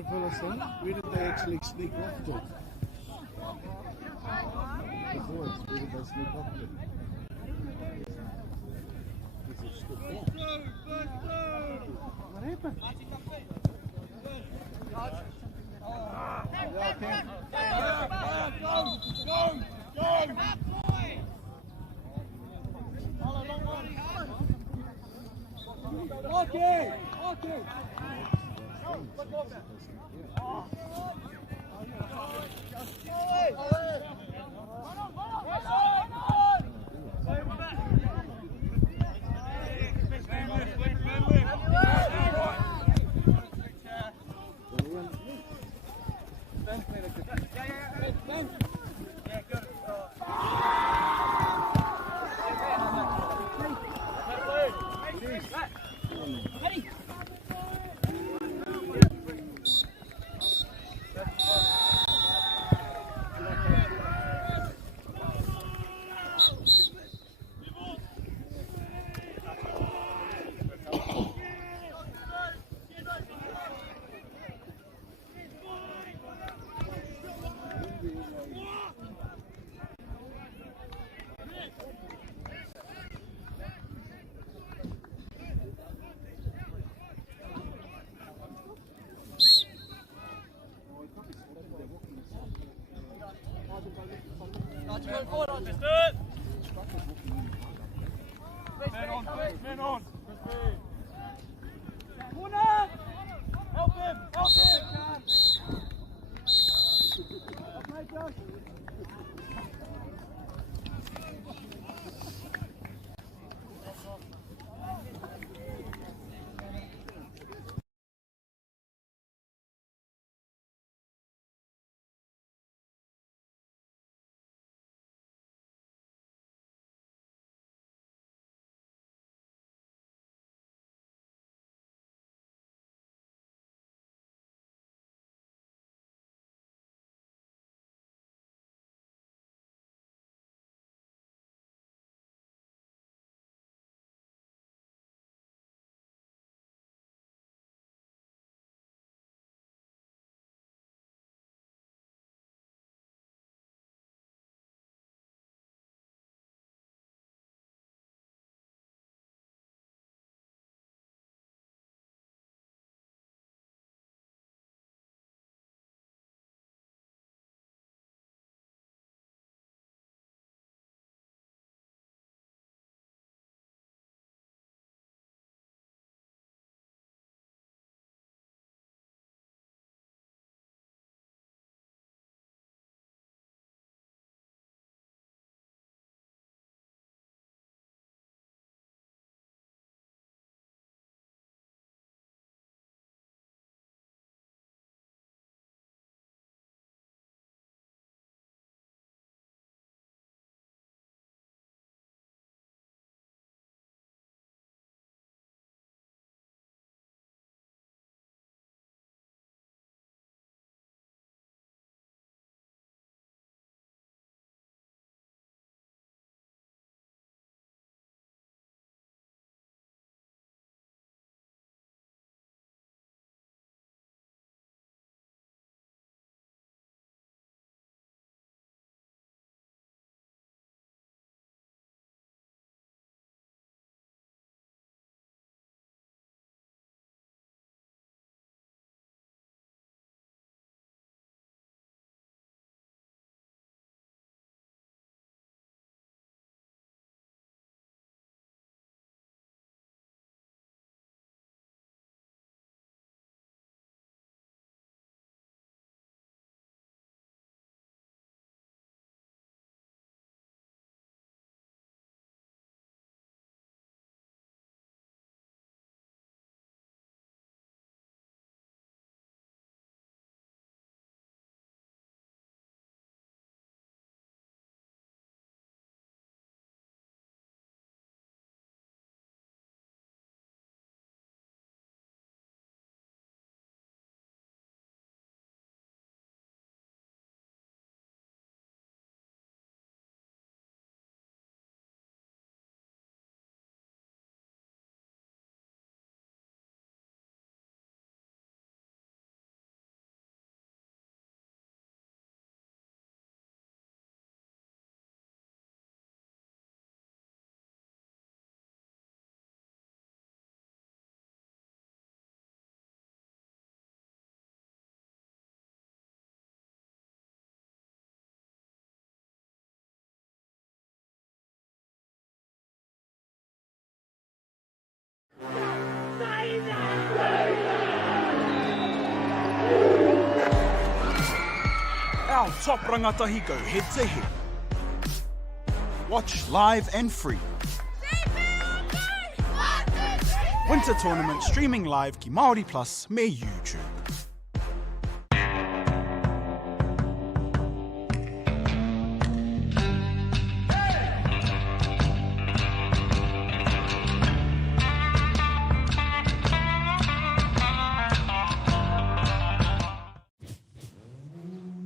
a fella say? Where did they actually sneak off to? The boys, where did they sneak off to? What happened? Okay. Men on. Help him! Help him! Our top rangatahi go head to head. Watch live and free. Winter Tournament streaming live ki Māori Plus me YouTube.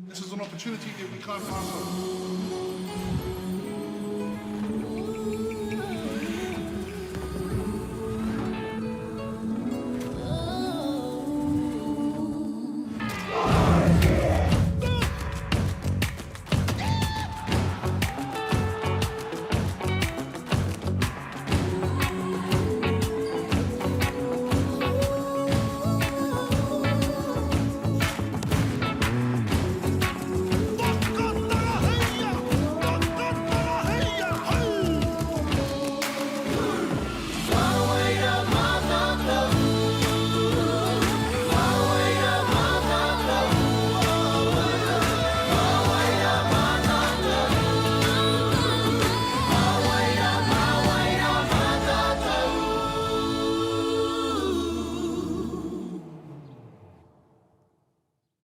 This is an opportunity that we can't pass on.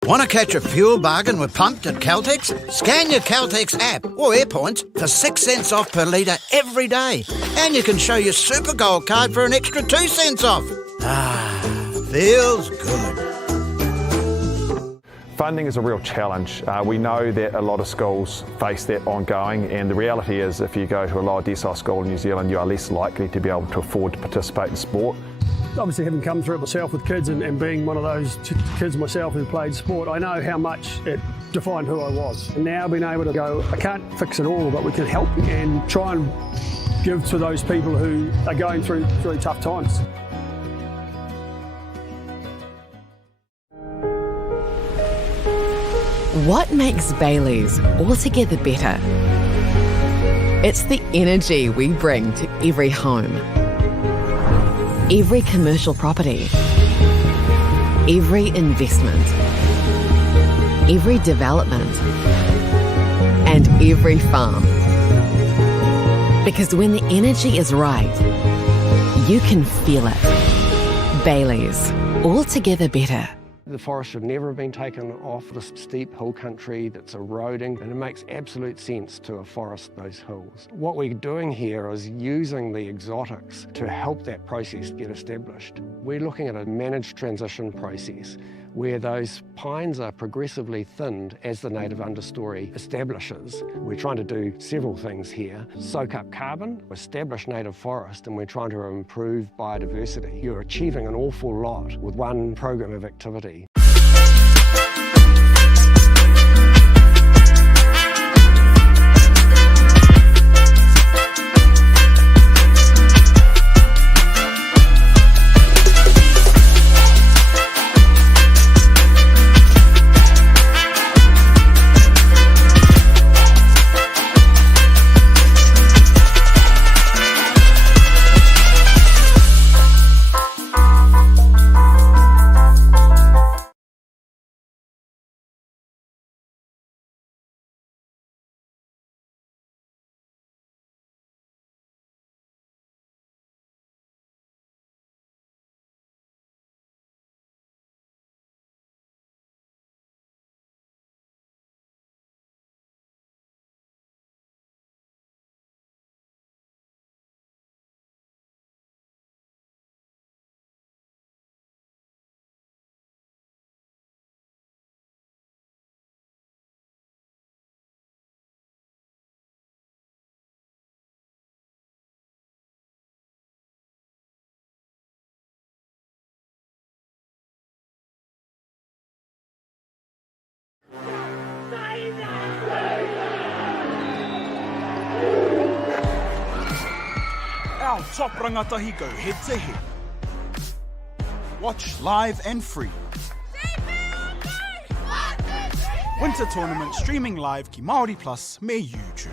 Want to catch a fuel bargain with Pumped at Caltex? Scan your Caltex app or AirPoints for 6 cents off per litre every day. And you can show your Super Gold card for an extra 2 cents off. Ah, feels good. Funding is a real challenge. We know that a lot of schools face that ongoing, and the reality is if you go to a lower decile school in New Zealand, you are less likely to be able to afford to participate in sport. Obviously, having come through it myself with kids and being one of those kids myself who played sport, I know how much it defined who I was. And now being able to go, I can't fix it all, but we can help and try and give to those people who are going through really tough times. What makes Bailey's altogether better? It's the energy we bring to every home, every commercial property, every investment, every development, and every farm. Because when the energy is right, you can feel it. Bailey's, altogether better. The forest should never have been taken off this steep hill country that's eroding, and it makes absolute sense to afforest those hills. What we're doing here is using the exotics to help that process get established. We're looking at a managed transition process where those pines are progressively thinned as the native understory establishes. We're trying to do several things here. Soak up carbon, establish native forest, and we're trying to improve biodiversity. You're achieving an awful lot with one program of activity. Our top rangatahi go head to head. Watch live and free. Winter Tournament streaming live ki Māori Plus me YouTube.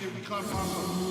that we can't pass on.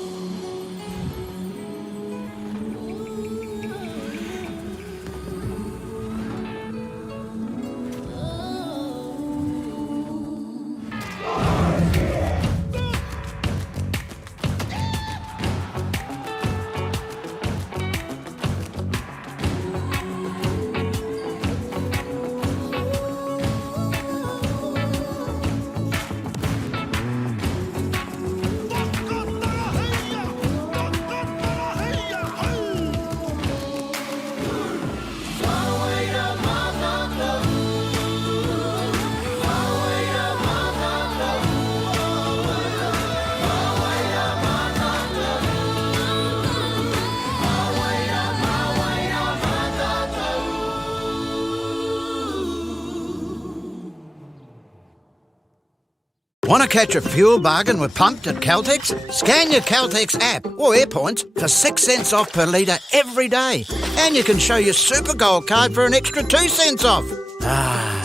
Want to catch a fuel bargain with Pumped at Caltex? Scan your Caltex app or AirPoints for 6 cents off per litre every day. And you can show your Super Gold card for an extra 2 cents off. Ah,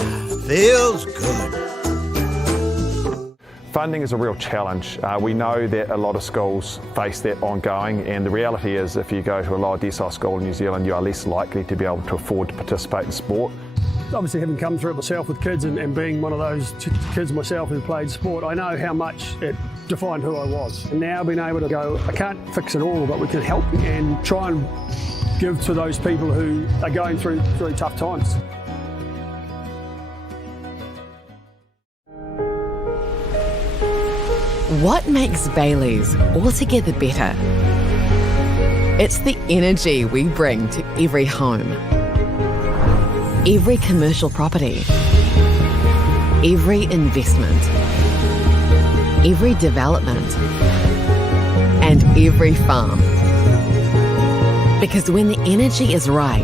feels good. Funding is a real challenge. We know that a lot of schools face that ongoing, and the reality is if you go to a lower decile school in New Zealand, you are less likely to be able to afford to participate in sport. Obviously, having come through it myself with kids and being one of those kids myself who played sport, I know how much it defined who I was. And now being able to go, I can't fix it all, but we can help and try and give to those people who are going through tough times. What makes Bailey's altogether better? It's the energy we bring to every home, every commercial property, every investment, every development, and every farm. Because when the energy is right,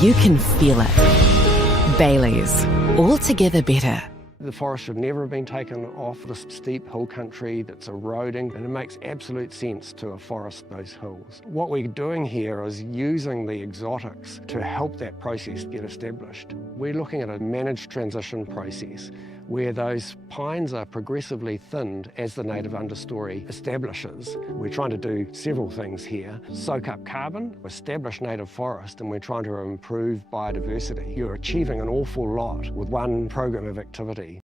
you can feel it. Bailey's, altogether better. The forest should never have been taken off the steep hill country that's eroding, and it makes absolute sense to afforest those hills. What we're doing here is using the exotics to help that process get established. We're looking at a managed transition process where those pines are progressively thinned as the native understory establishes. We're trying to do several things here. Soak up carbon, establish native forest, and we're trying to improve biodiversity. You're achieving an awful lot with one program of activity.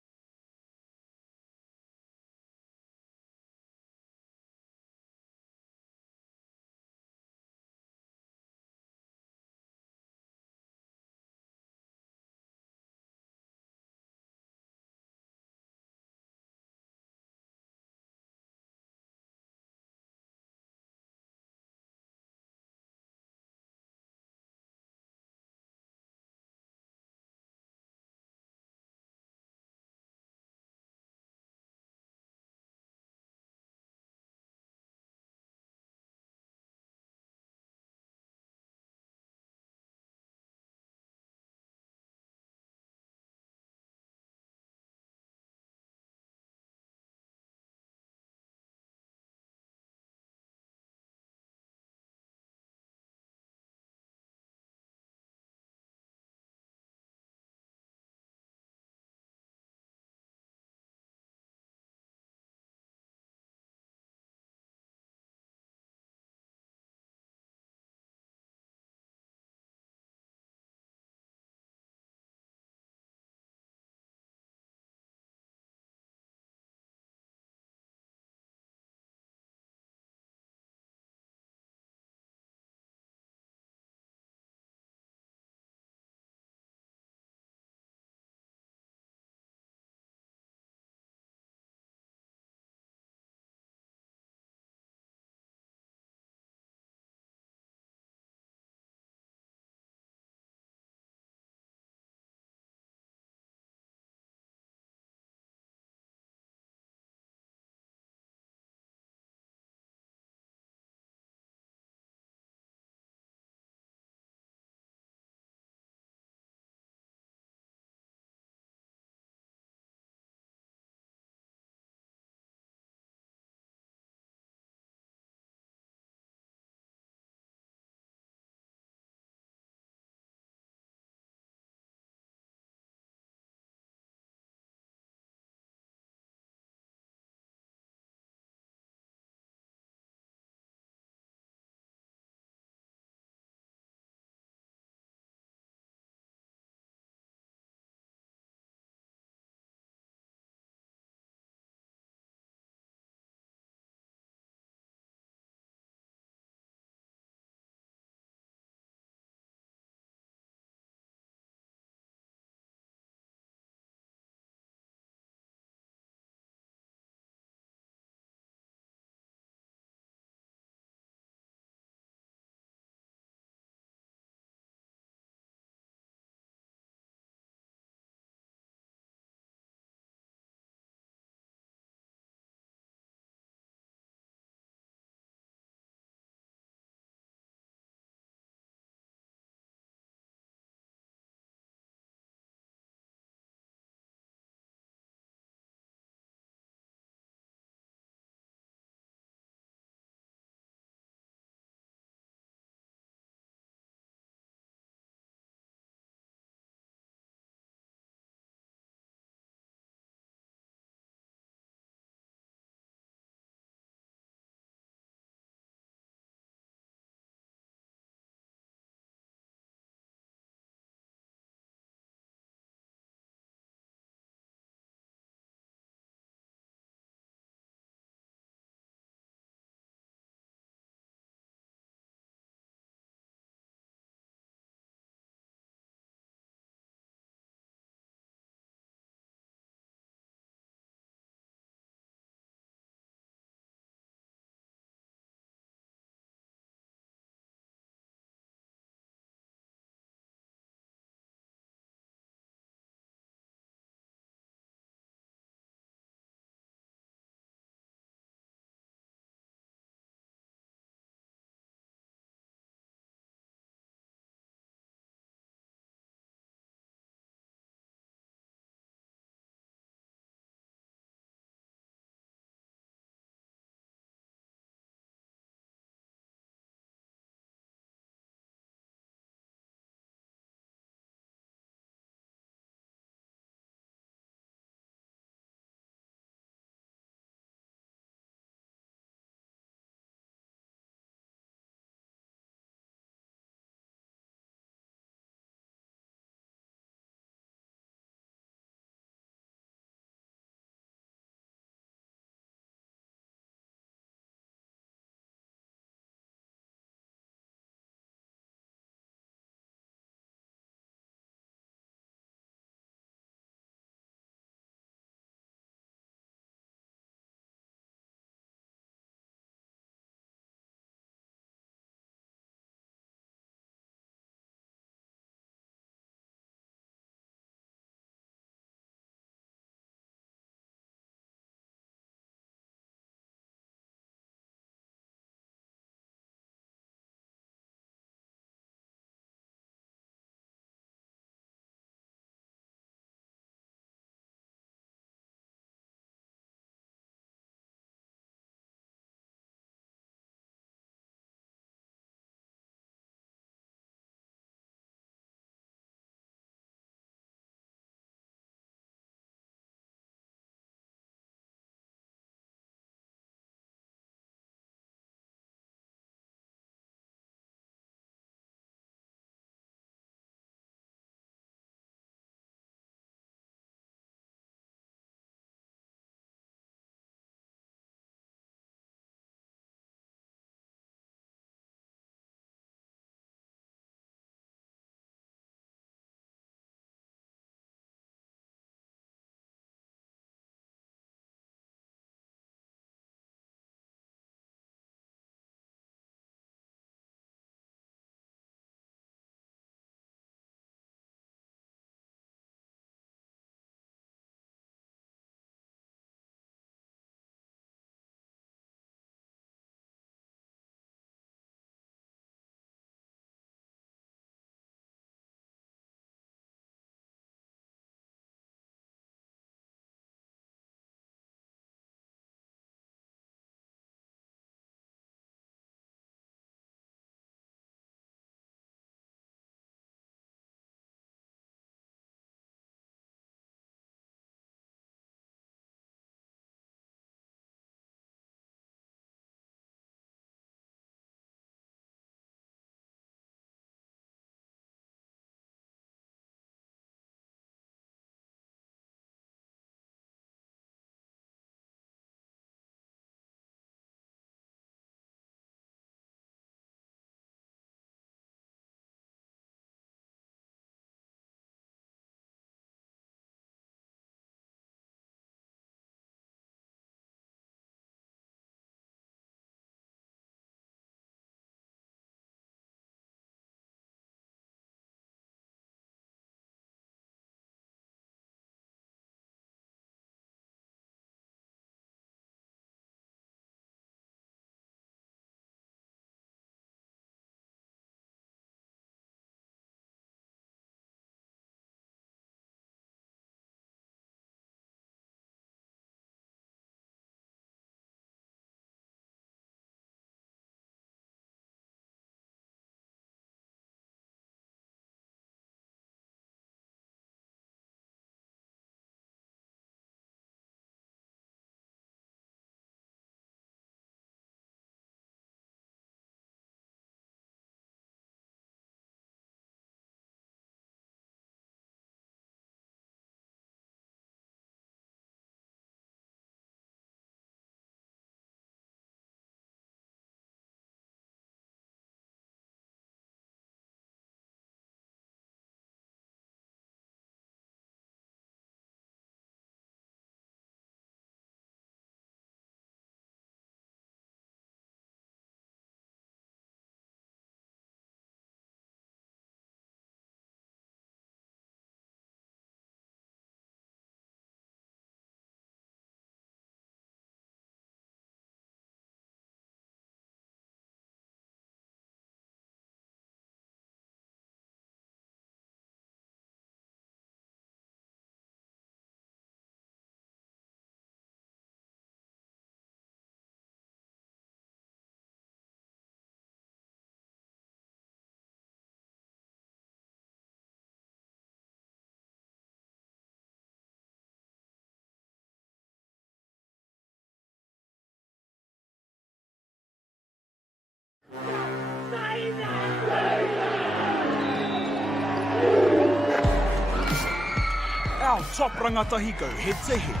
Our top rangatahi go head to head.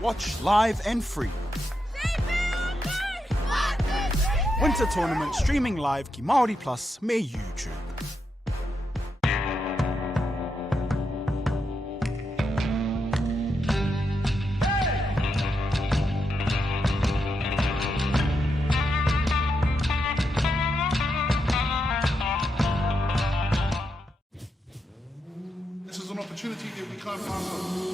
Watch live and free. Winter Tournament streaming live ki Māori Plus me YouTube. This is an opportunity that we can't pass on.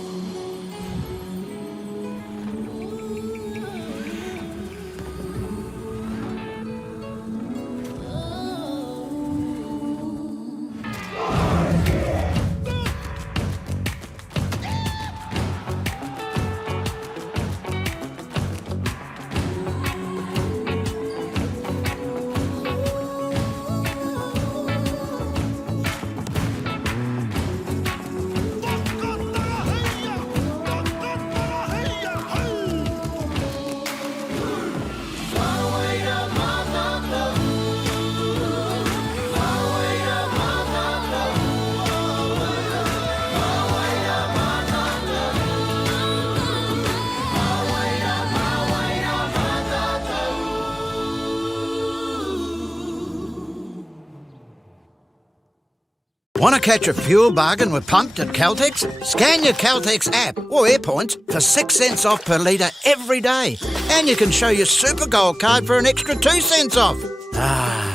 Want to catch a fuel bargain with Pumped at Caltex? Scan your Caltex app or AirPoints for 6 cents off per litre every day. And you can show your Super Gold card for an extra 2 cents off. Ah,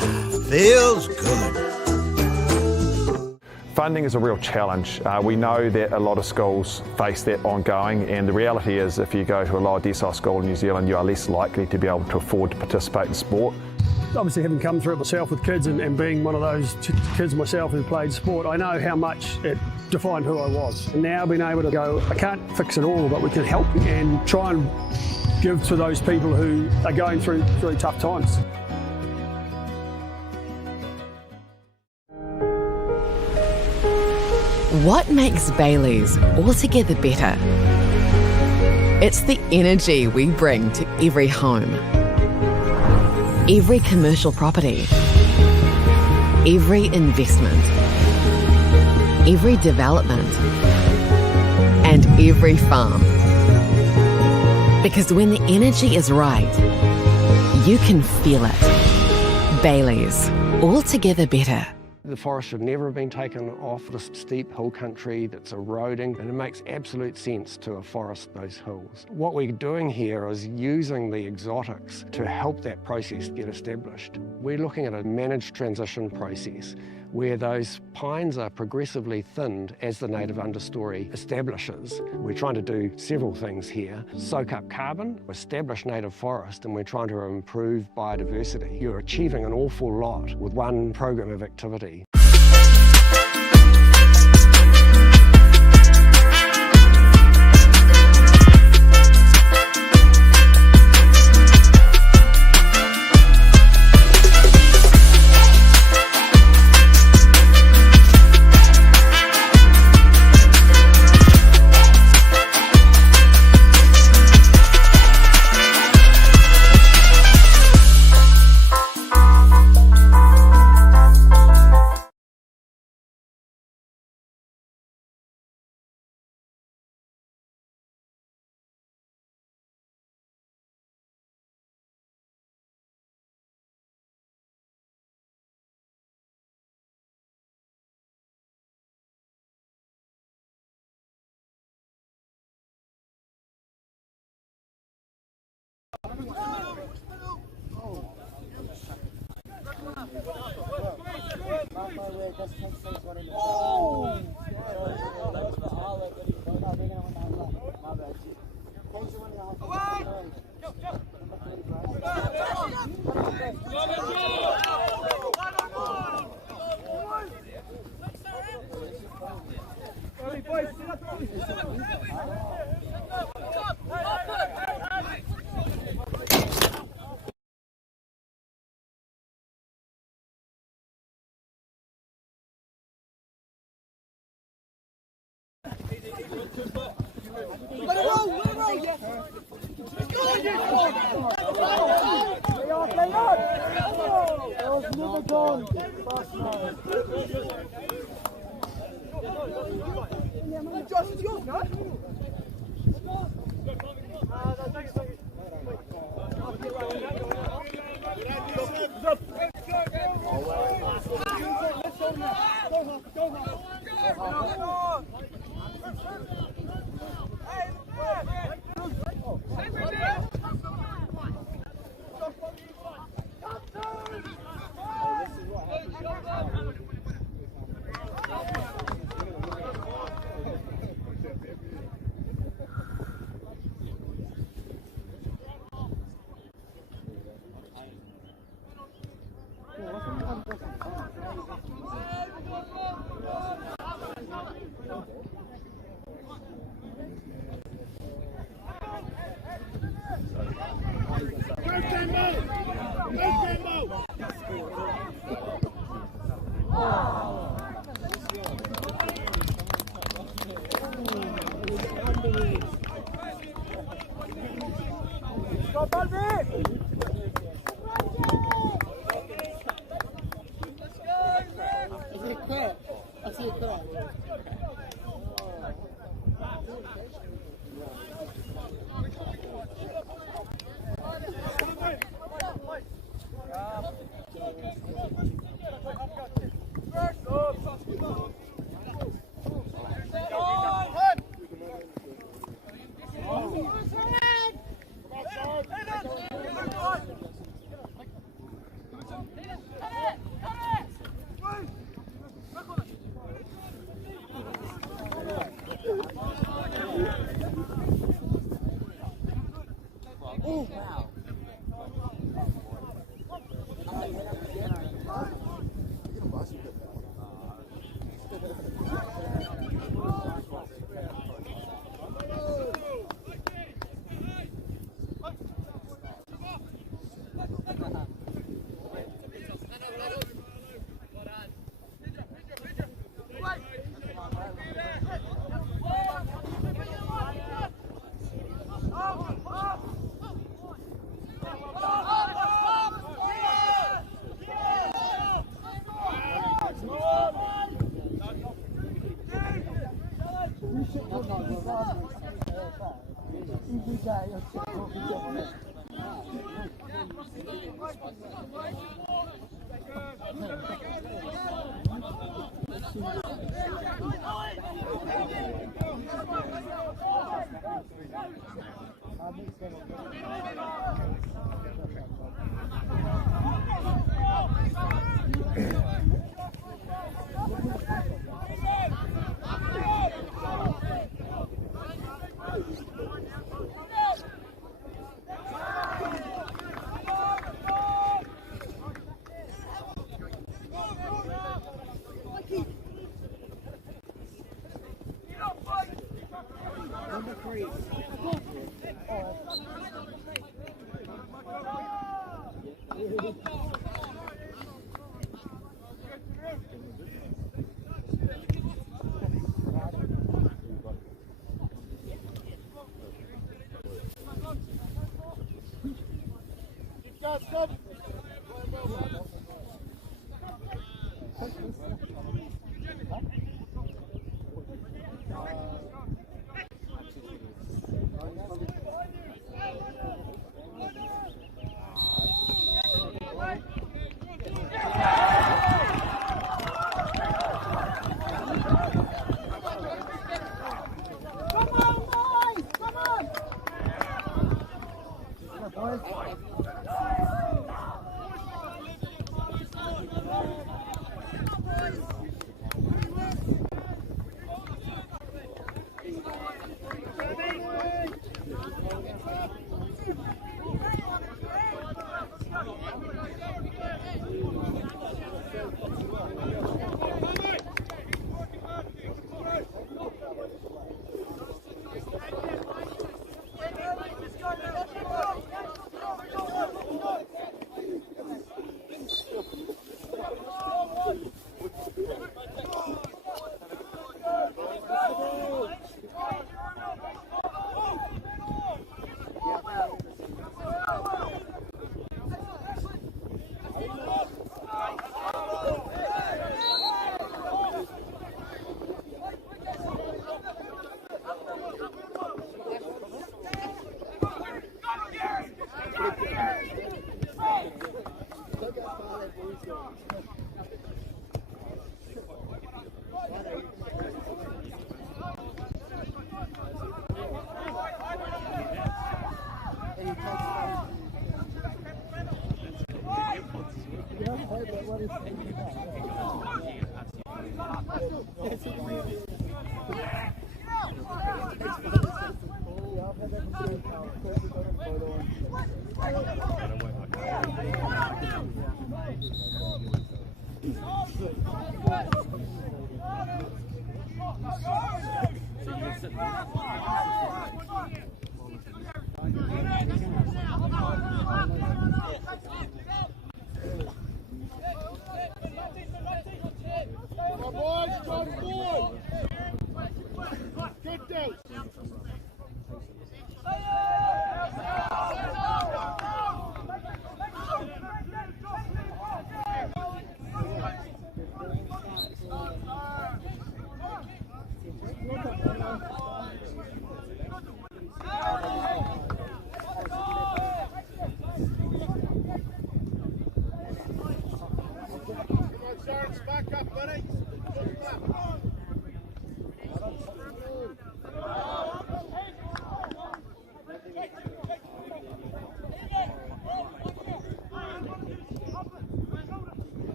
feels good. Funding is a real challenge. We know that a lot of schools face that ongoing, and the reality is if you go to a lower decile school in New Zealand, you are less likely to be able to afford to participate in sport. Obviously, having come through it myself with kids and being one of those kids myself who played sport, I know how much it defined who I was. And now being able to go, I can't fix it all, but we can help and try and give to those people who are going through really tough times. What makes Bailey's altogether better? It's the energy we bring to every home, every commercial property, every investment, every development, and every farm. Because when the energy is right, you can feel it. Bailey's, altogether better. The forest should never have been taken off this steep hill country that's eroding, and it makes absolute sense to afforest those hills. What we're doing here is using the exotics to help that process get established. We're looking at a managed transition process where those pines are progressively thinned as the native understory establishes. We're trying to do several things here. Soak up carbon, establish native forest, and we're trying to improve biodiversity. You're achieving an awful lot with one program of activity. Ball's never gone. Fast now. Josh, it's yours, no?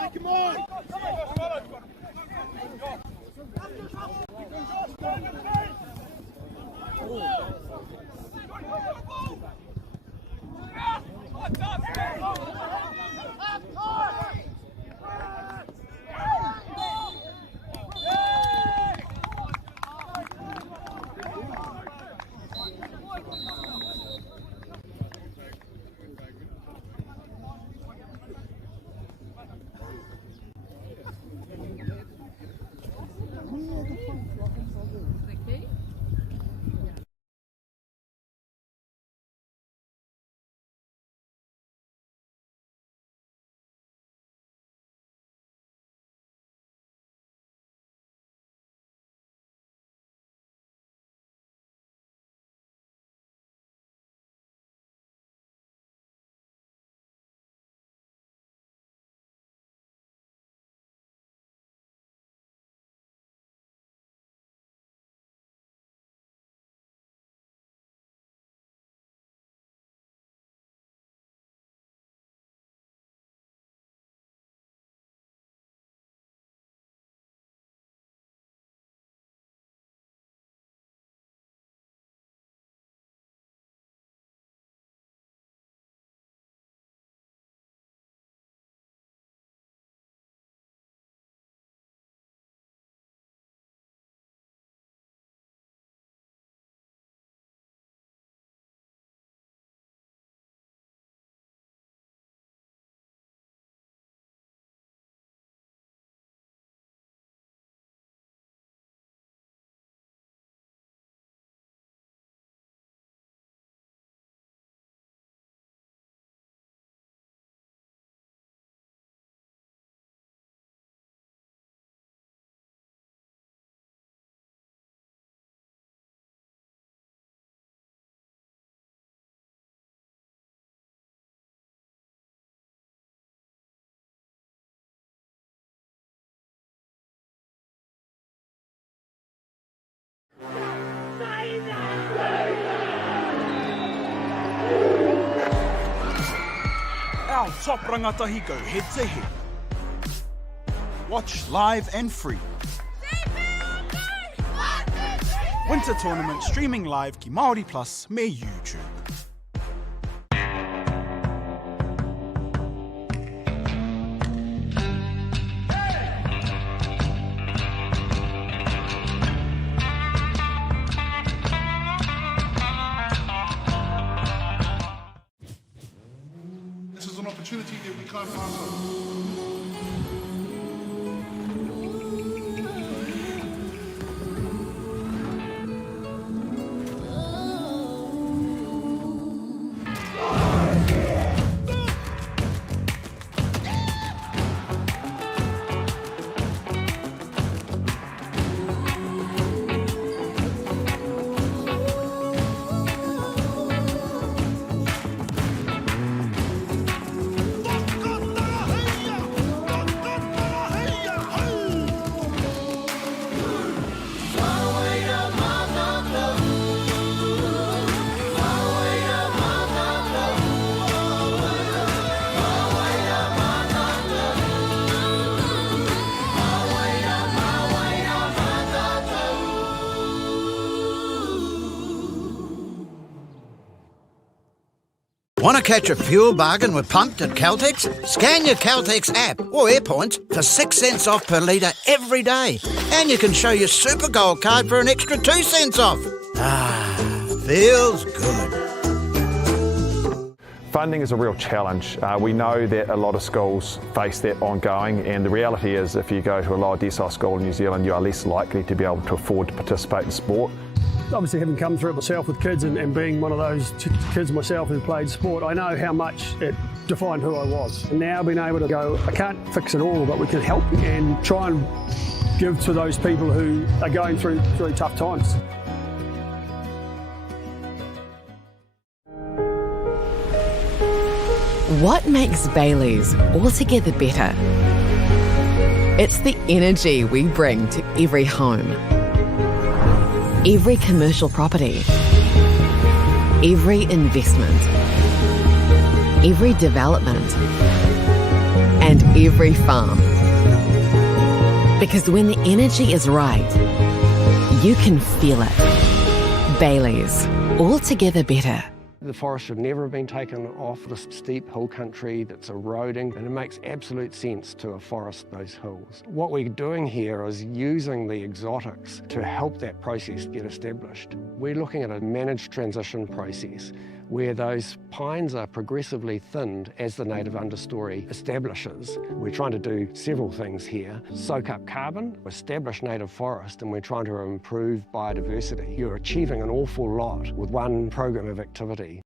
Take him on! Our top rangatahi go head to head. Watch live and free. Winter Tournament streaming live ki Māori Plus me YouTube. This is an opportunity that we can't pass on. Want to catch a fuel bargain with Pumped at Caltex? Scan your Caltex app or AirPoints for 6 cents off per litre every day. And you can show your Super Gold card for an extra 2 cents off. Ah, feels good. Funding is a real challenge. We know that a lot of schools face that ongoing, and the reality is if you go to a lower decile school in New Zealand, you are less likely to be able to afford to participate in sport. Obviously, having come through it myself with kids and being one of those kids myself who played sport, I know how much it defined who I was. And now being able to go, I can't fix it all, but we can help and try and give to those people who are going through really tough times. What makes Bailey's altogether better? It's the energy we bring to every home, every commercial property, every investment, every development, and every farm. Because when the energy is right, you can feel it. Bailey's, altogether better. The forest should never have been taken off the steep hill country that's eroding, and it makes absolute sense to afforest those hills. What we're doing here is using the exotics to help that process get established. We're looking at a managed transition process where those pines are progressively thinned as the native understory establishes. We're trying to do several things here. Soak up carbon, establish native forest, and we're trying to improve biodiversity. You're achieving an awful lot with one program of activity.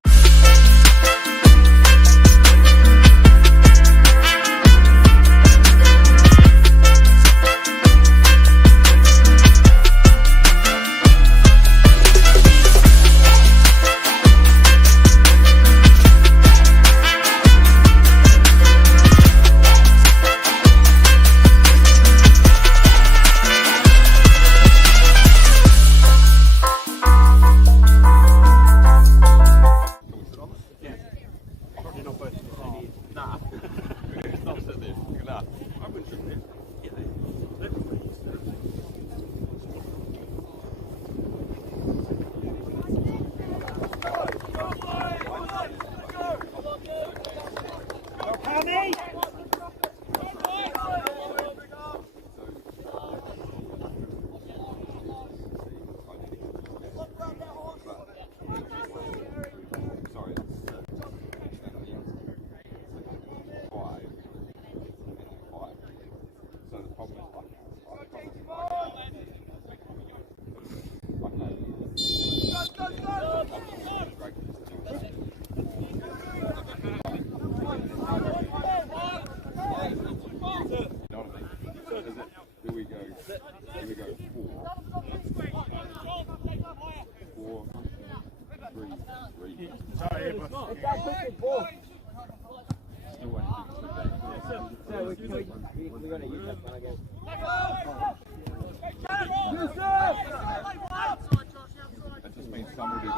Some will do that.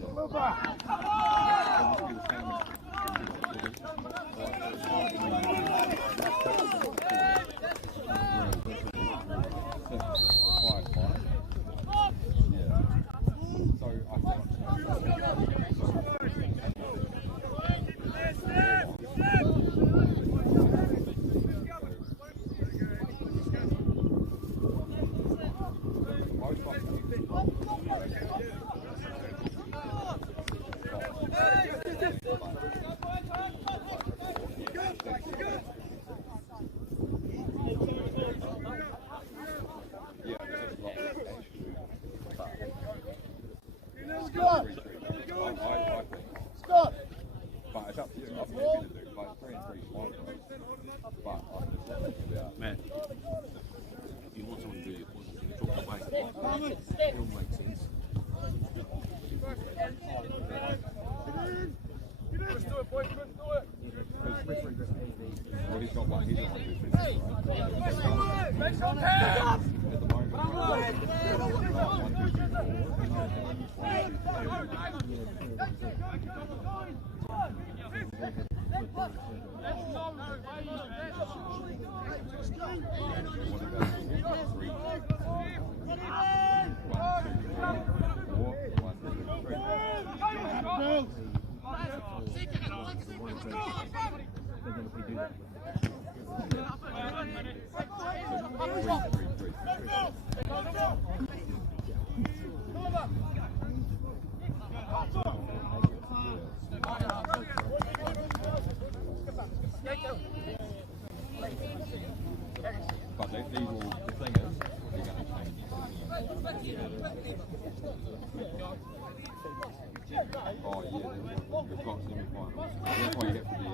Some will Scott! But it's up to you. I'm happy to do like 3 and 3 slides. But I'm just talking about Matt, you want someone to do your talk to weight. It all makes sense. Let's do it, boys. Let's do it. well, he's got one. He's got one. Make some hands up! At the moment, but these will, the thing is, they're going to change. Oh yeah, they've got semi-finals. That's why you have to be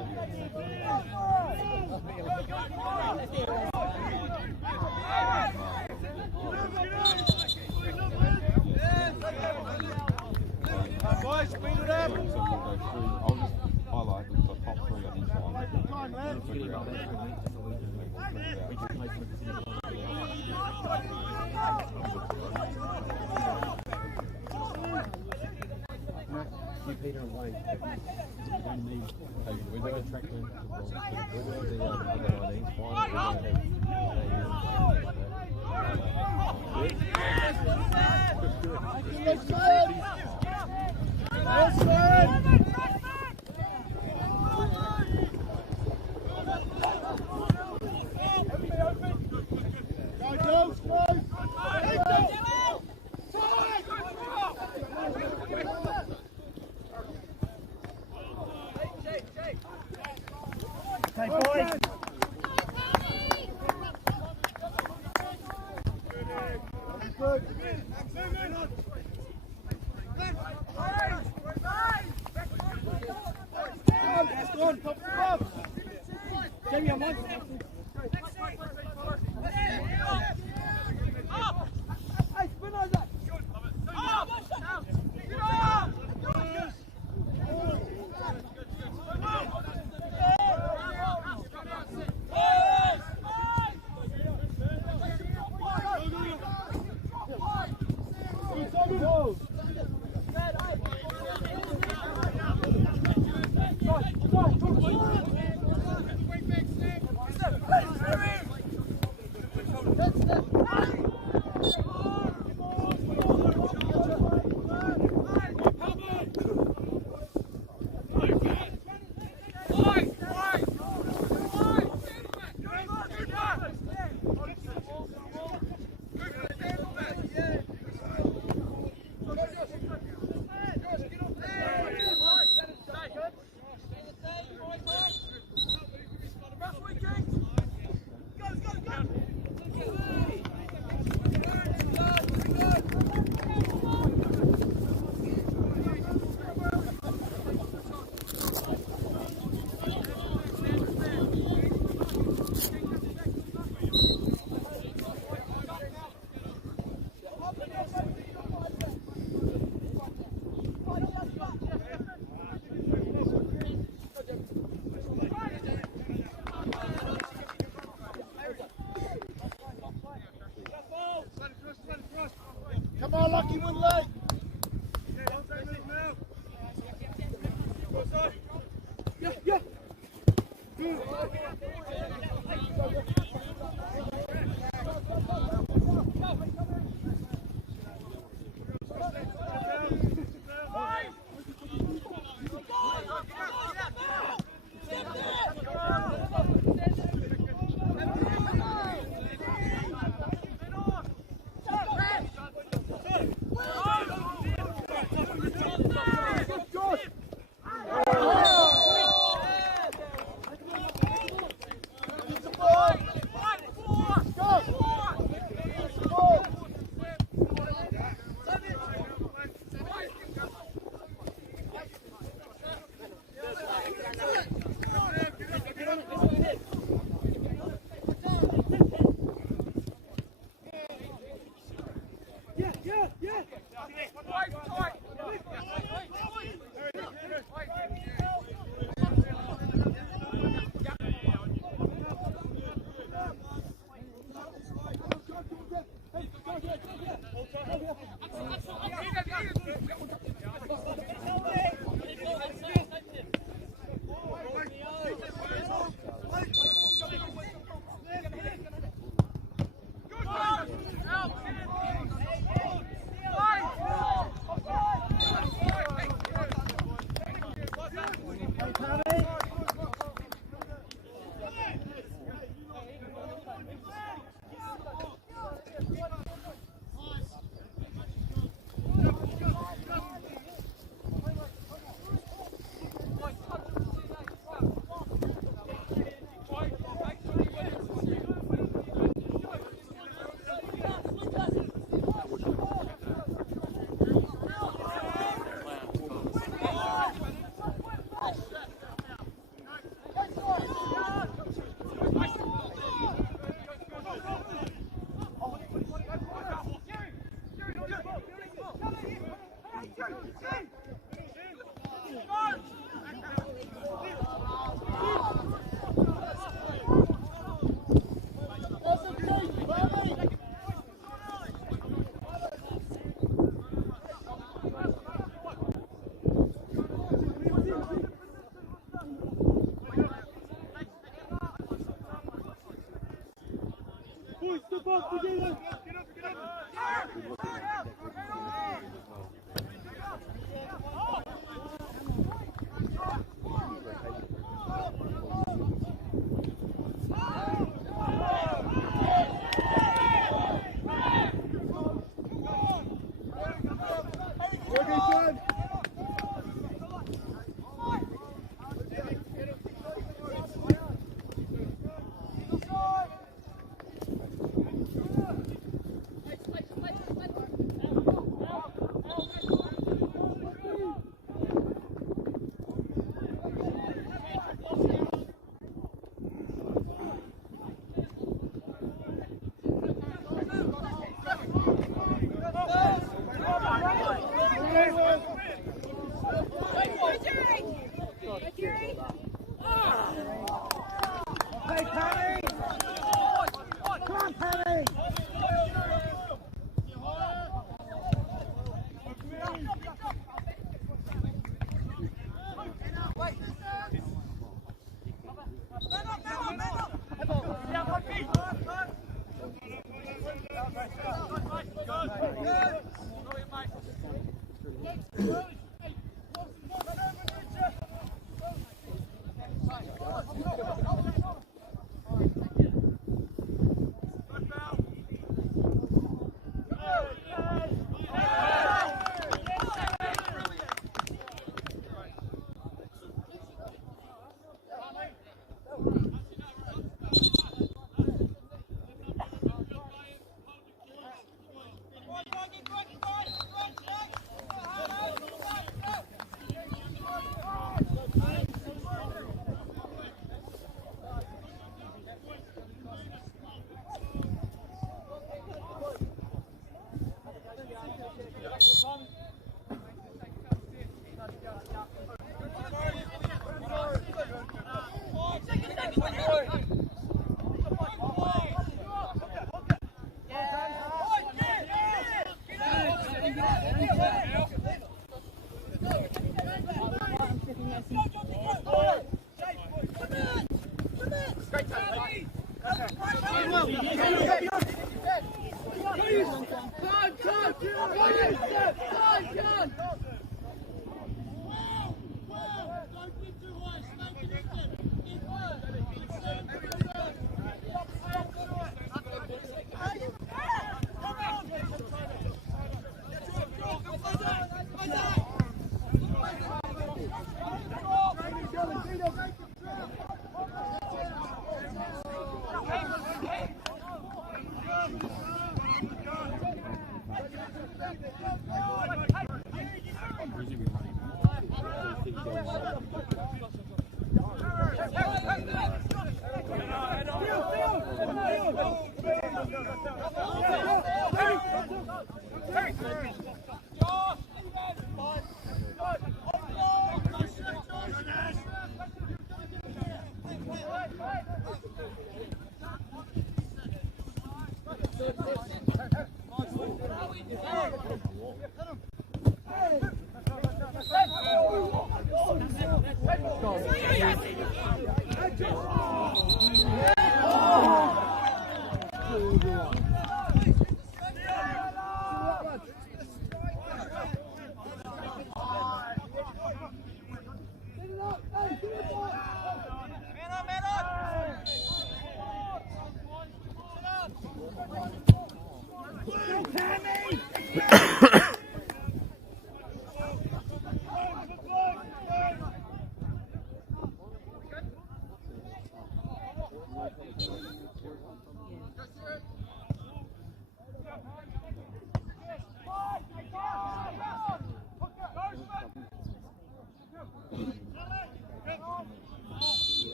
Boys, speed it up! So we'll go through, I'll just highlight the top 3 on each one. Figure out. Peter and Wayne, we don't need, we're going to track them. We're doing the under 19 final. Hey, boys!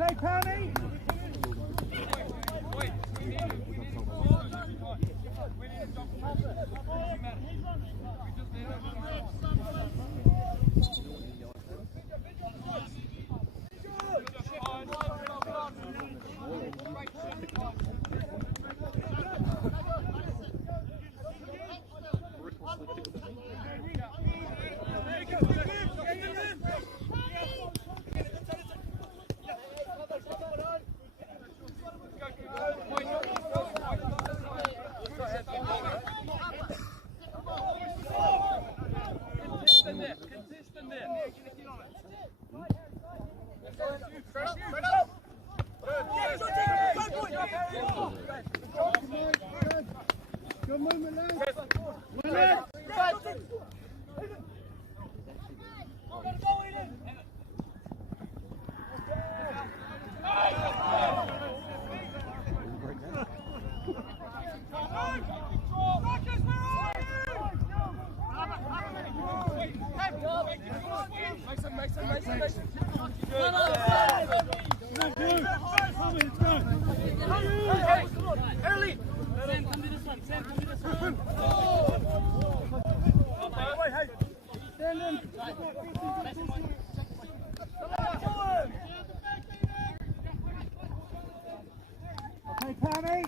Play, Pammy! Good movement, lads. Early! Sam, come to this one. Sam, come to this one. Stand in. Okay, Pammy.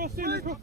cross in, cross.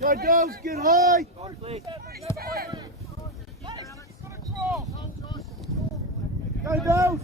Go girls, get high! Go girls!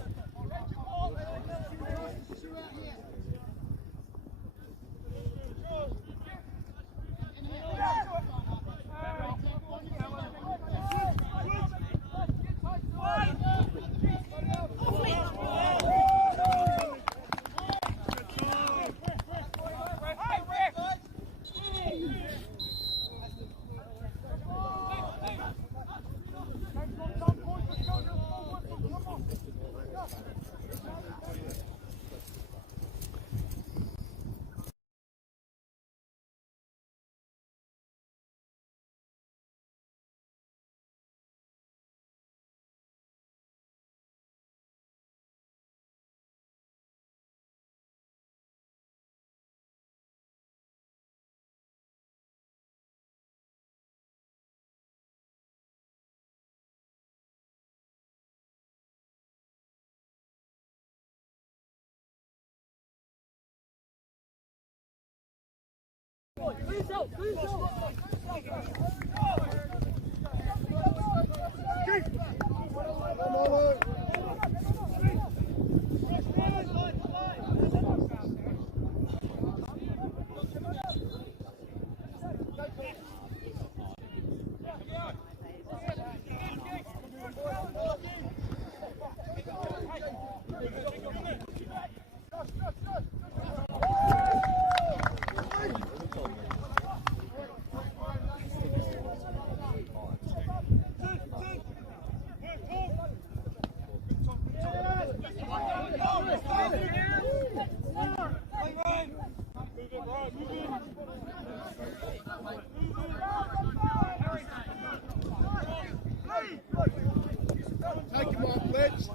Take him off, let's.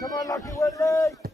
Come on, Lucky Whitley!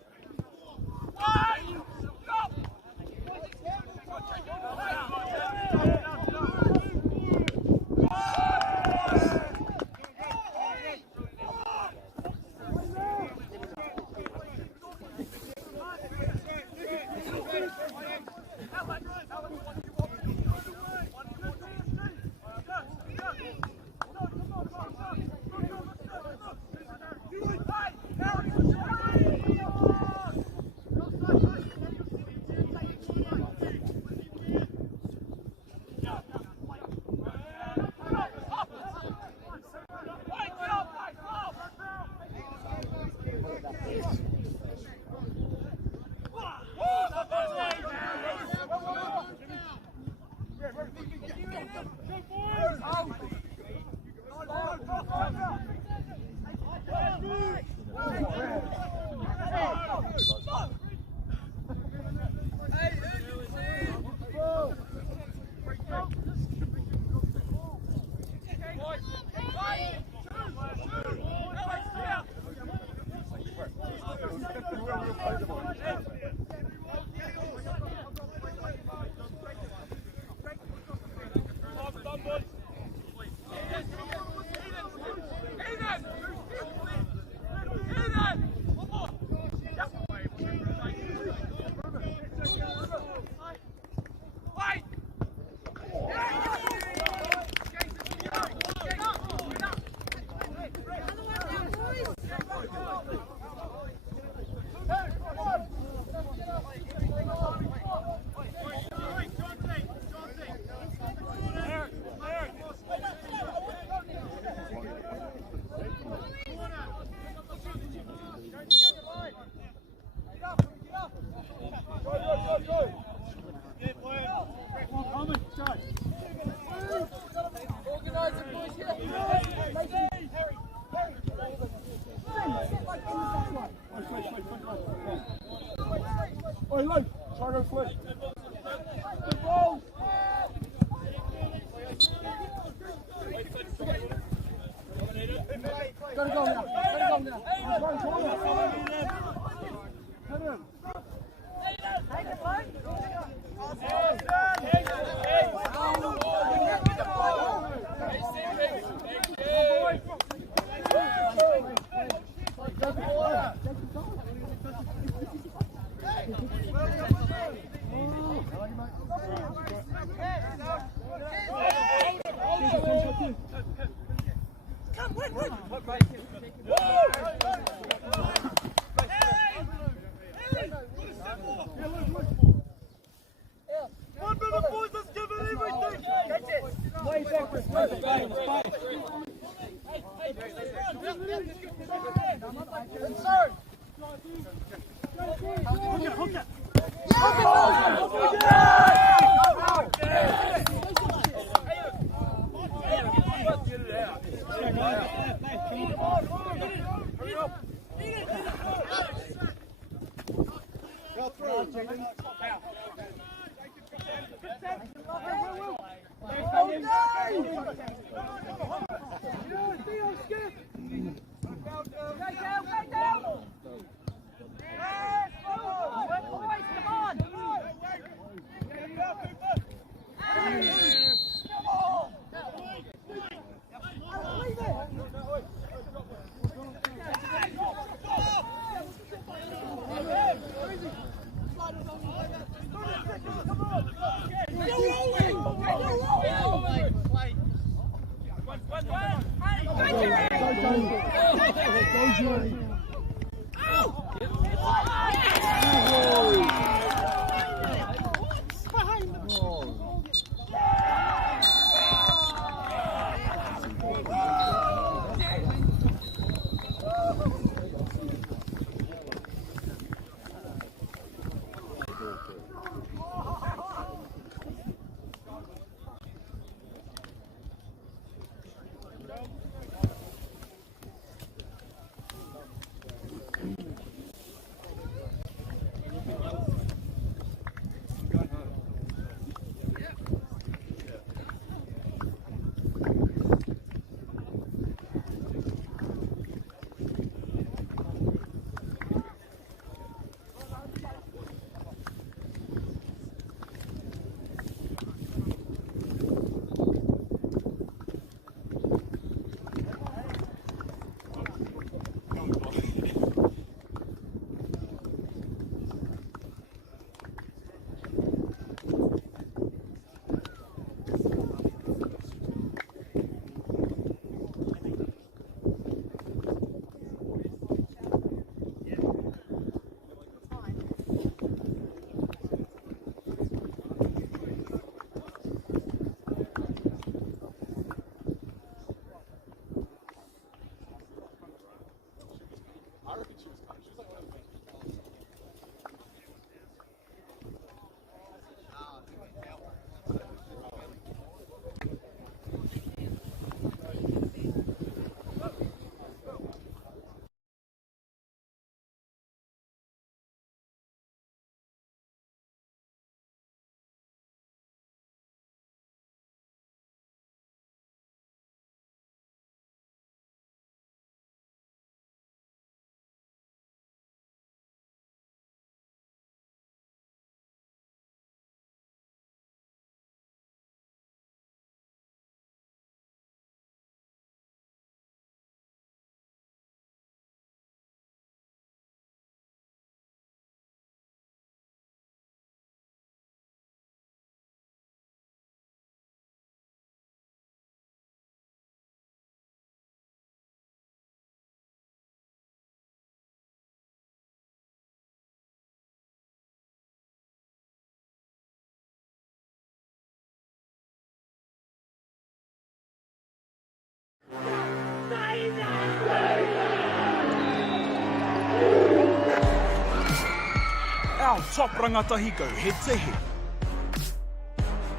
Our top rangatahi go head to head.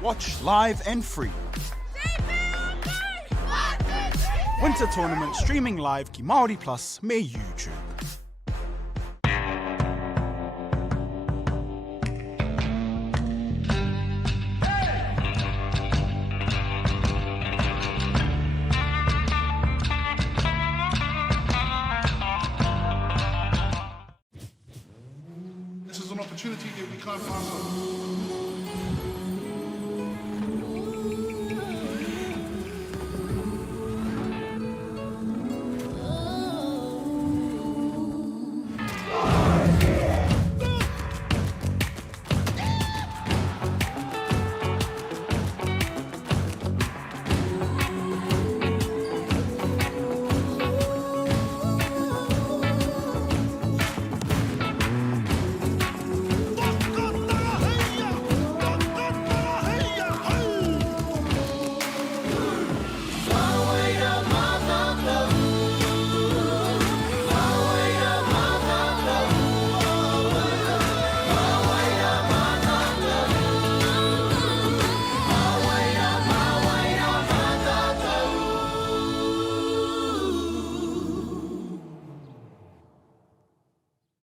Watch live and free. Winter Tournament streaming live ki Māori Plus me YouTube. opportunity that we can't pass on.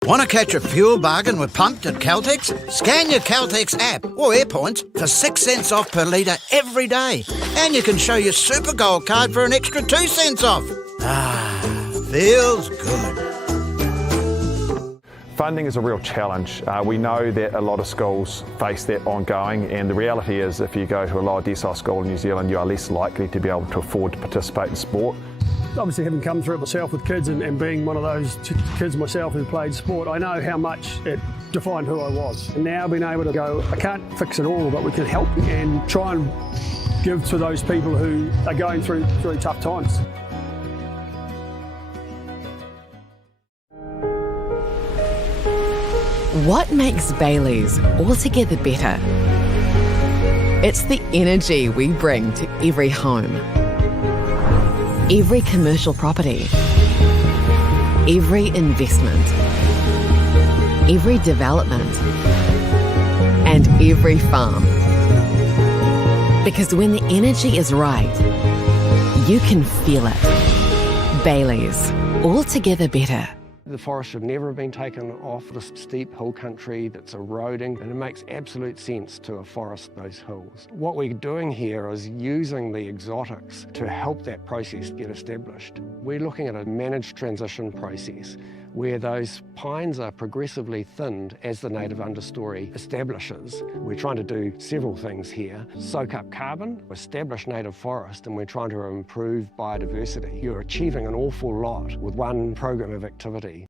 Want to catch a fuel bargain with Pumped at Caltex? Scan your Caltex app or AirPoints for 6 cents off per litre every day. And you can show your Super Gold card for an extra 2 cents off. Ah, feels good. Funding is a real challenge. We know that a lot of schools face that ongoing, and the reality is if you go to a lower decile school in New Zealand, you are less likely to be able to afford to participate in sport. Obviously, having come through it myself with kids and being one of those kids myself who played sport, I know how much it defined who I was. And now being able to go, I can't fix it all, but we can help and try and give to those people who are going through tough times. What makes Bailey's altogether better? It's the energy we bring to every home, every commercial property, every investment, every development, and every farm. Because when the energy is right, you can feel it. Bailey's, altogether better. The forest should never have been taken off this steep hill country that's eroding, and it makes absolute sense to afforest those hills. What we're doing here is using the exotics to help that process get established. We're looking at a managed transition process where those pines are progressively thinned as the native understory establishes. We're trying to do several things here. Soak up carbon, establish native forest, and we're trying to improve biodiversity. You're achieving an awful lot with one program of activity.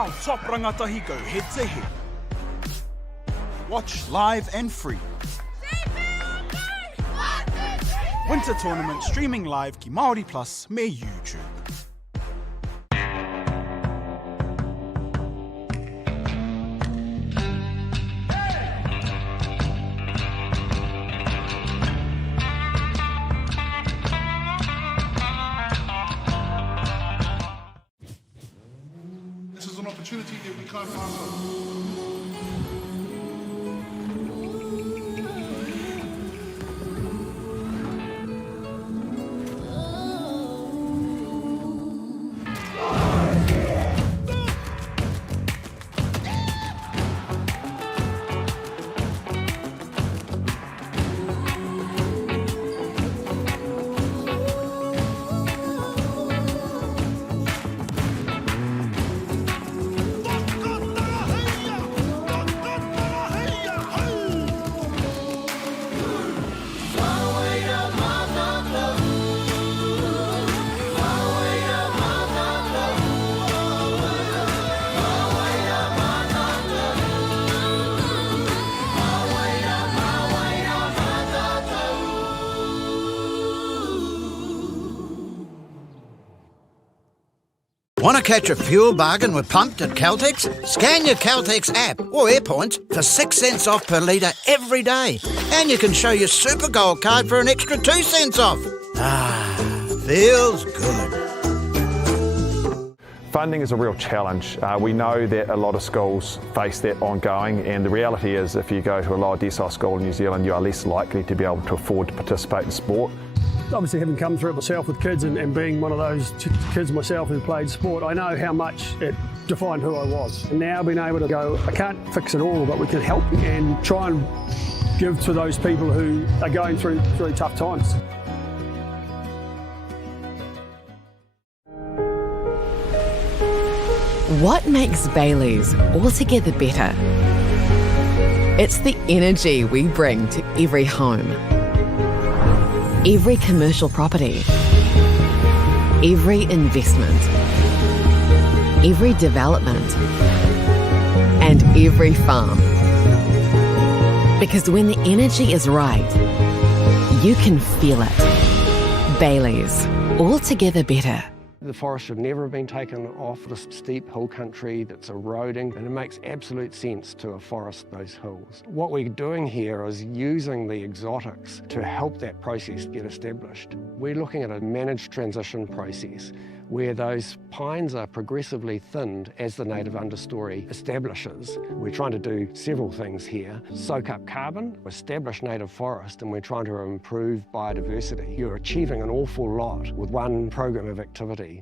now top rangatahi go head to head. Watch live and free. Winter Tournament streaming live ki Māori Plus me YouTube. This is an opportunity that we can't pass on. Want to catch a fuel bargain with Pumped at Caltex? Scan your Caltex app or AirPoints for 6 cents off per litre every day. And you can show your Super Gold card for an extra 2 cents off. Ah, feels good. Funding is a real challenge. We know that a lot of schools face that ongoing, and the reality is if you go to a lower decile school in New Zealand, you are less likely to be able to afford to participate in sport. Obviously, having come through it myself with kids and being one of those kids myself who played sport, I know how much it defined who I was. And now being able to go, I can't fix it all, but we can help and try and give to those people who are going through really tough times. What makes Bailey's altogether better? It's the energy we bring to every home, every commercial property, every investment, every development, and every farm. Because when the energy is right, you can feel it. Bailey's, altogether better. The forest should never have been taken off this steep hill country that's eroding, and it makes absolute sense to afforest those hills. What we're doing here is using the exotics to help that process get established. We're looking at a managed transition process where those pines are progressively thinned as the native understory establishes. We're trying to do several things here. Soak up carbon, establish native forest, and we're trying to improve biodiversity. You're achieving an awful lot with one program of activity.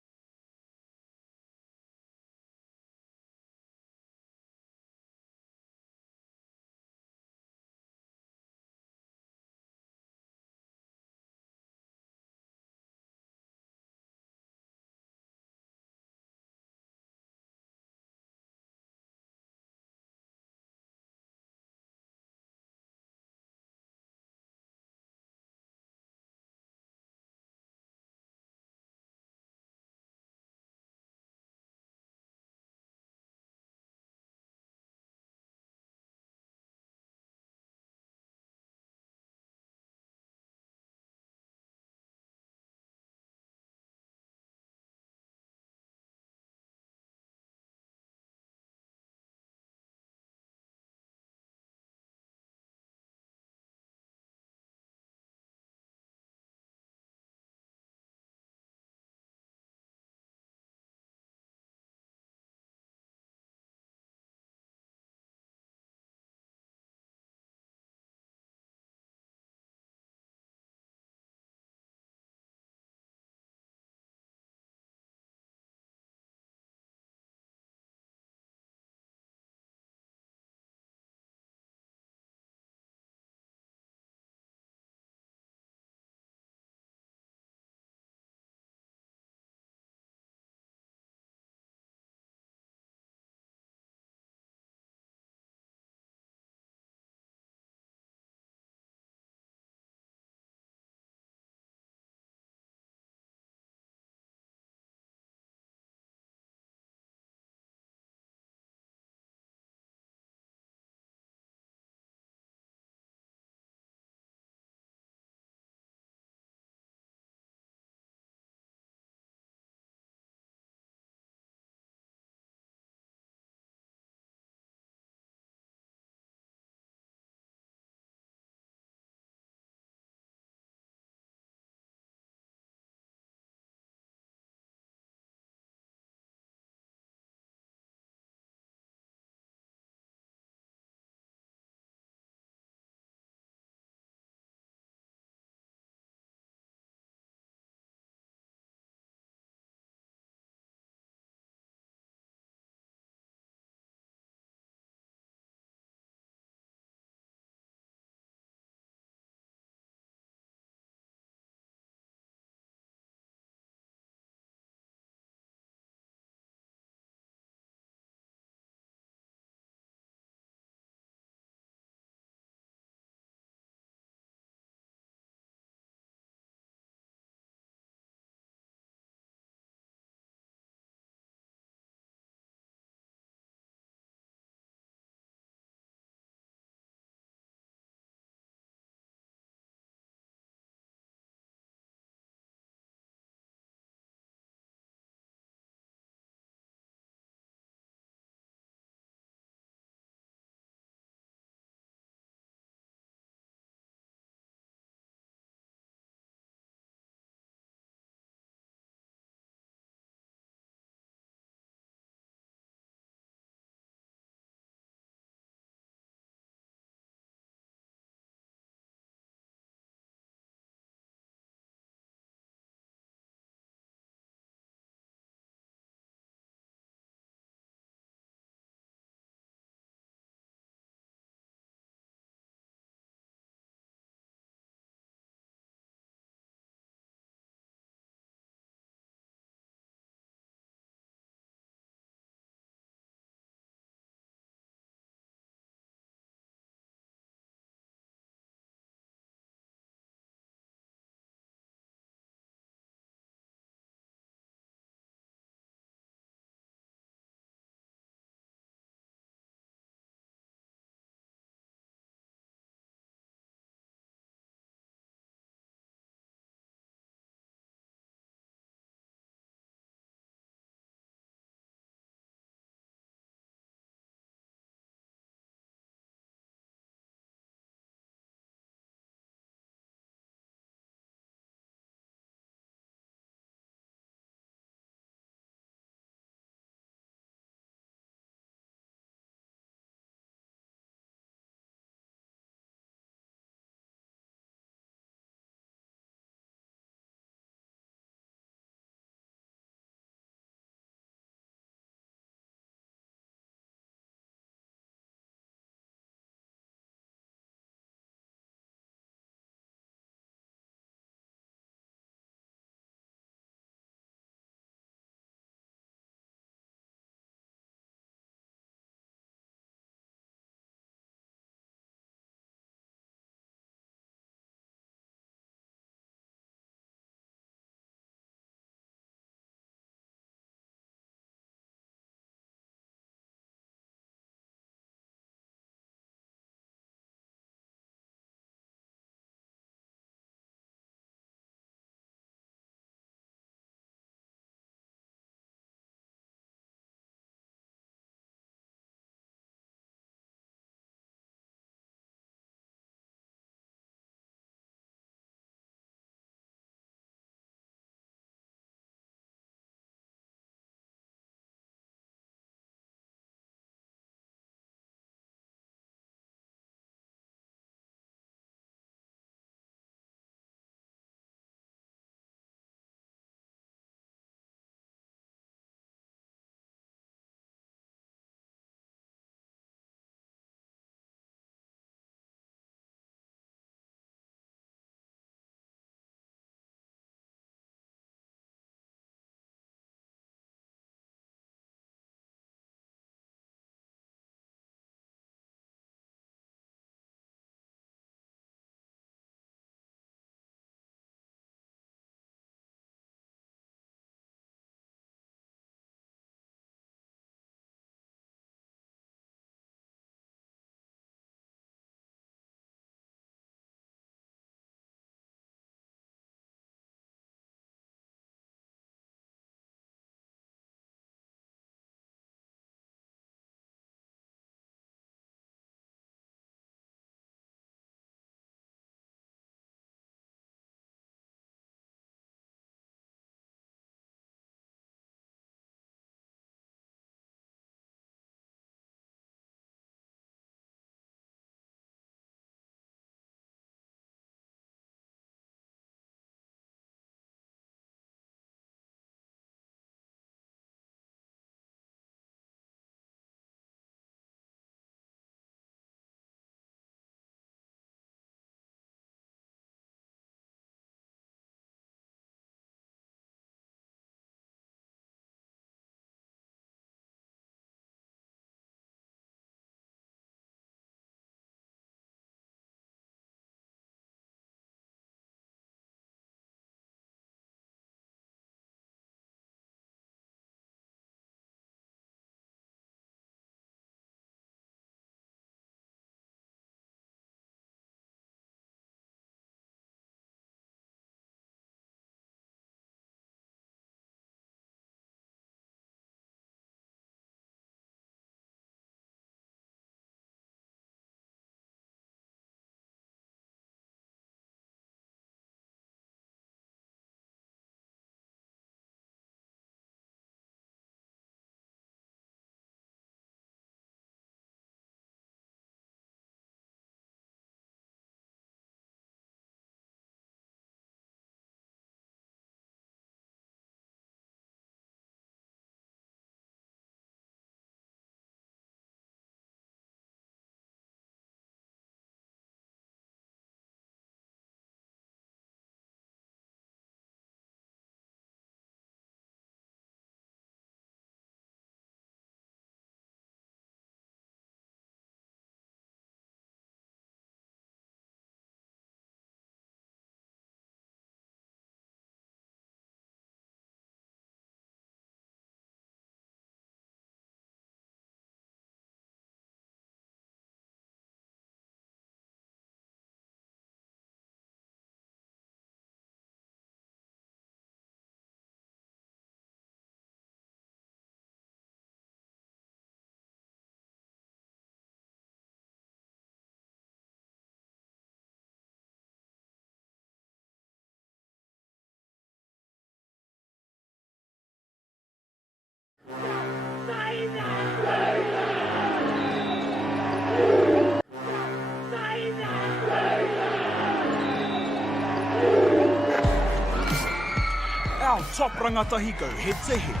Our top rangatahi go head to head.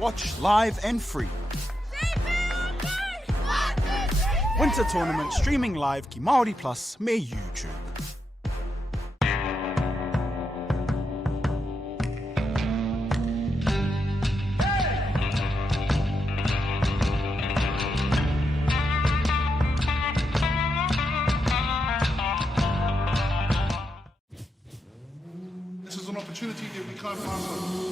Watch live and free. Winter Tournament streaming live ki Māori Plus me YouTube. This is an opportunity that we can't pass on.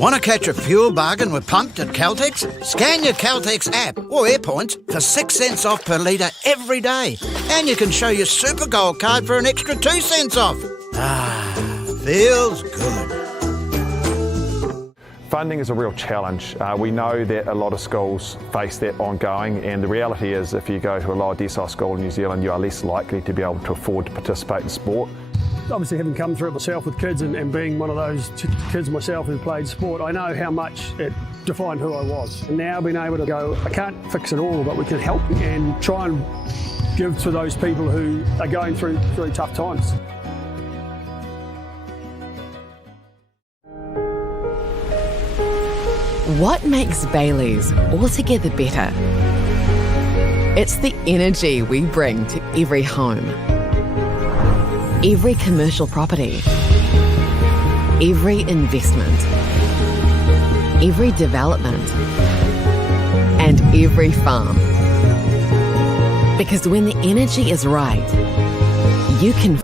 Want to catch a fuel bargain with Pumped at Caltex? Scan your Caltex app or AirPoints for 6 cents off per litre every day. And you can show your Super Gold card for an extra 2 cents off. Ah, feels good. Funding is a real challenge. We know that a lot of schools face that ongoing, and the reality is if you go to a lower decile school in New Zealand, you are less likely to be able to afford to participate in sport. Obviously, having come through it myself with kids and being one of those kids myself who played sport, I know how much it defined who I was. And now being able to go, I can't fix it all, but we can help and try and give to those people who are going through very tough times. What makes Bailey's altogether better? It's the energy we bring to every home. Every commercial property, every investment, every development, and every farm. Because when the energy is right, you can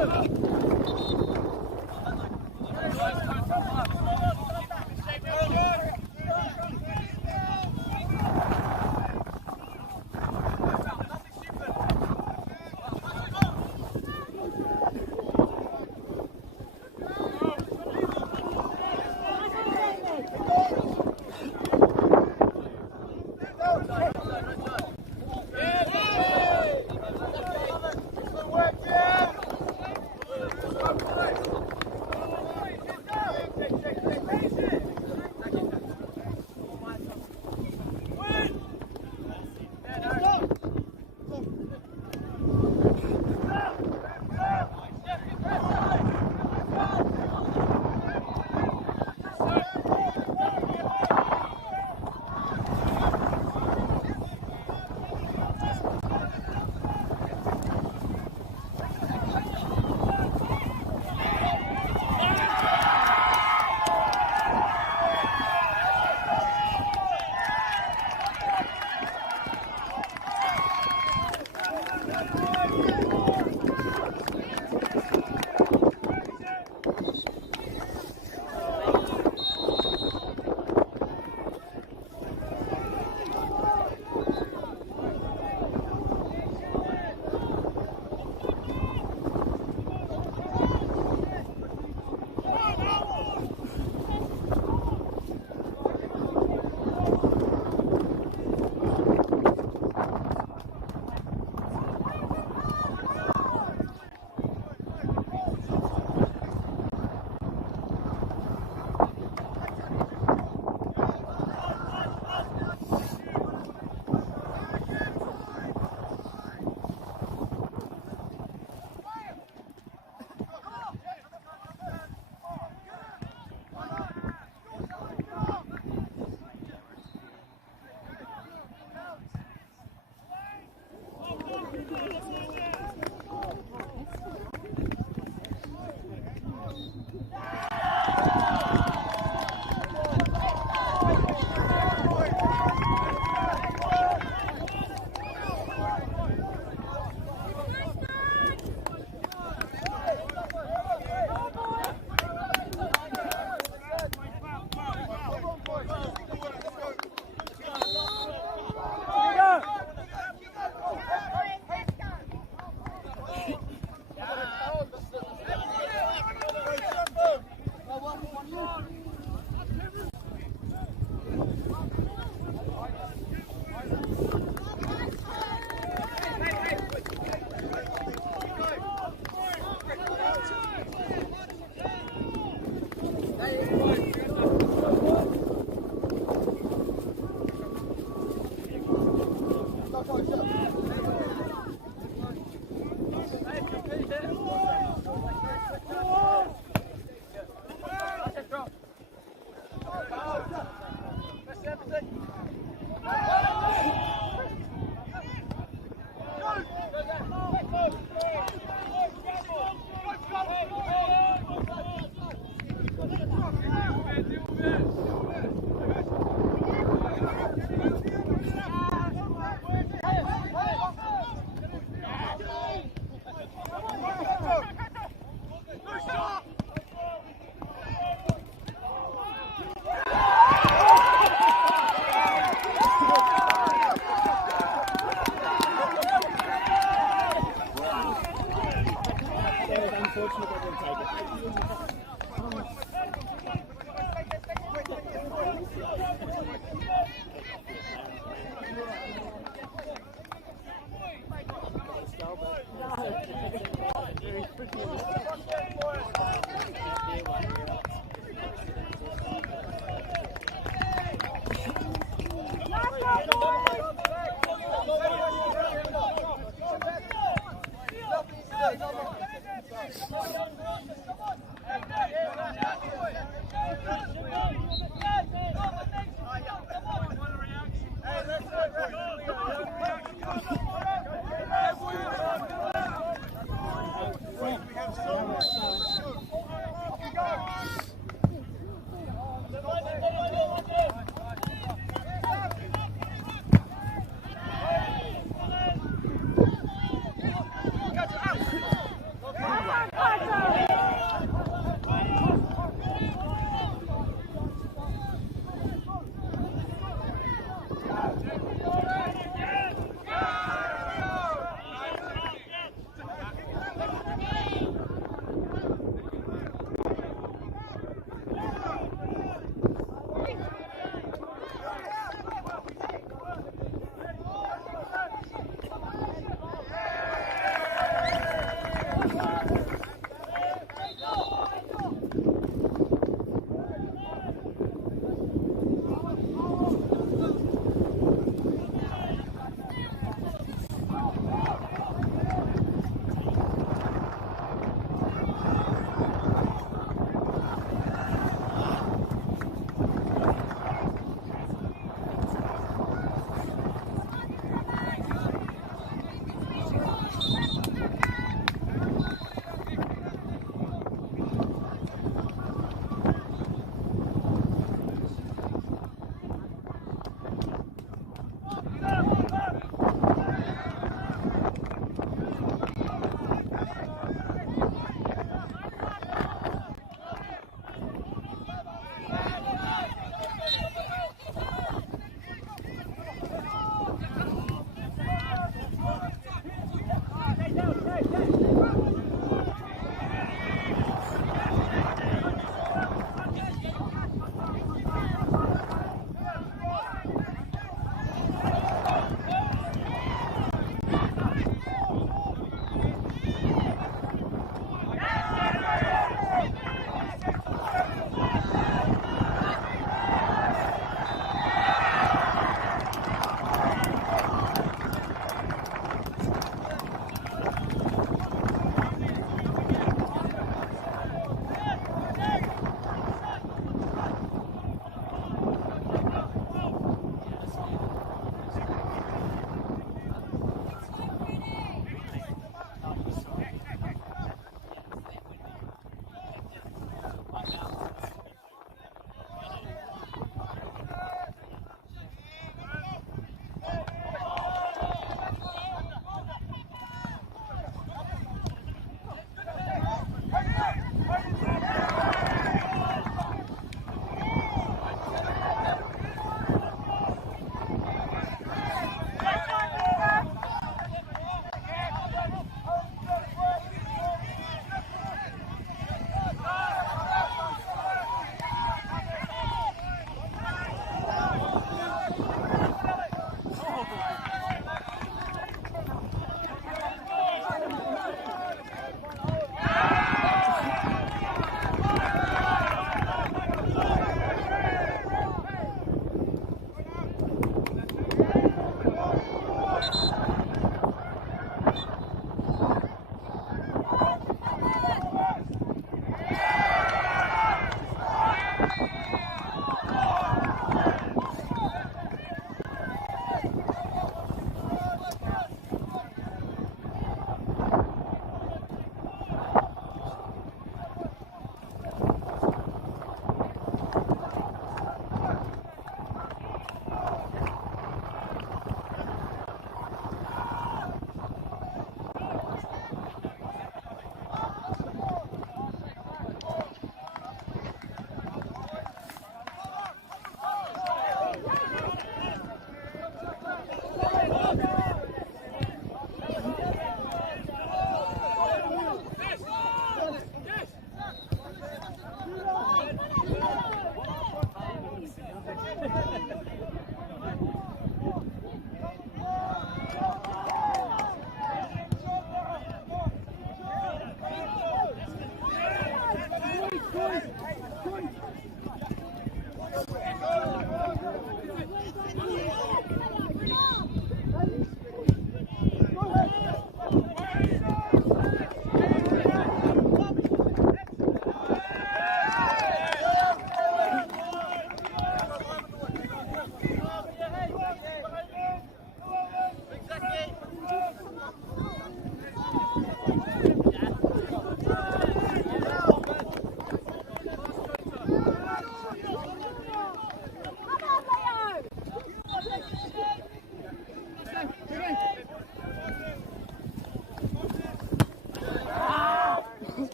Go!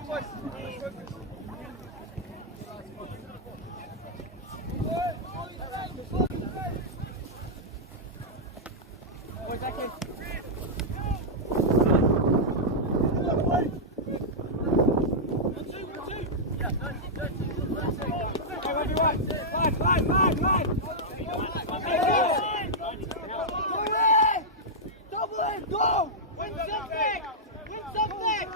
on, boys. Boys, back in. Go! Win something! Win something!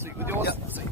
Seat with yours? Yep. Seat.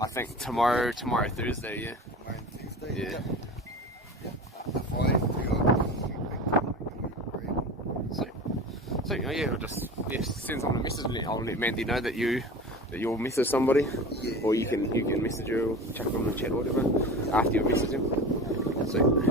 I think tomorrow Thursday, yeah. Tomorrow and Thursday? Yeah. So yeah, I'll just send someone a message and I'll let Mandy know that you'll message somebody, or you can message her or chuck on the chat or whatever after you message him. So.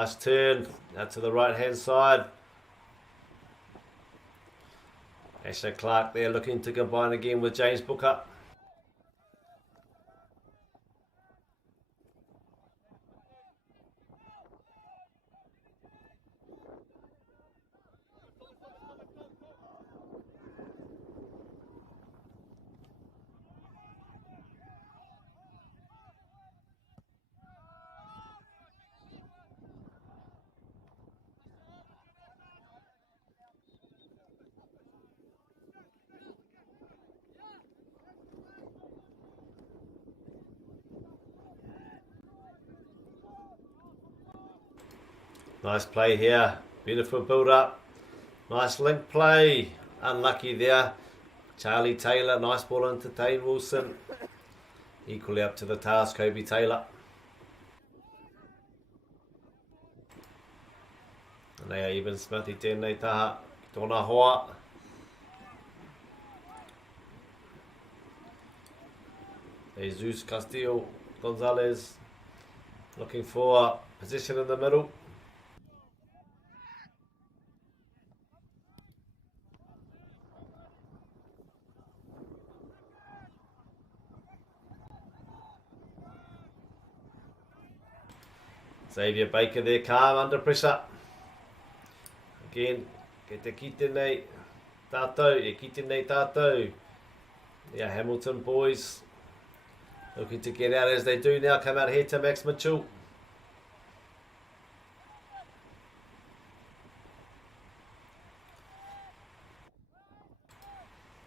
Nice turn out to the right hand side. Asher Clark there looking to combine again with James Booker. Nice play here. Beautiful build up. Nice link play. Unlucky there. Charlie Taylor. Nice ball into Dane Wilson. Equally up to the task, Kobe Taylor. And they are even Smithy tēnei taha. Tōna hoa. Jesus Castillo Gonzalez looking for position in the middle. Xavier Baker there, calm under pressure. Again, get the kite nei tātou, e kite nei tātou. Yeah, Hamilton boys looking to get out as they do now. Come out here to Max Mitchell.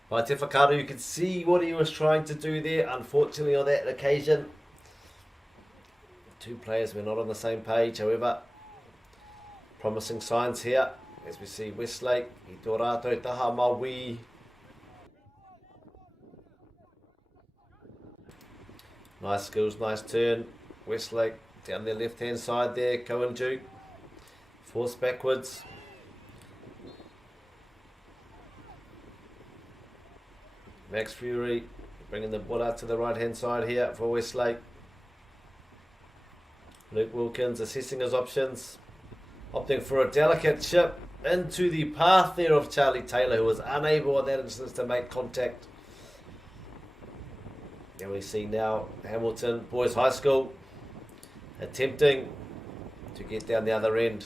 By Te Whakaaro, you can see what he was trying to do there. Unfortunately on that occasion, two players were not on the same page. However, promising signs here as we see Westlake, i tō rātou taha maui. Nice skills, nice turn. Westlake down their left hand side there. Cohen Duke forced backwards. Max Fury bringing the ball out to the right hand side here for Westlake. Luke Wilkins assessing his options, opting for a delicate chip into the path there of Charlie Taylor, who was unable in that instance to make contact. And we see now Hamilton Boys High School attempting to get down the other end.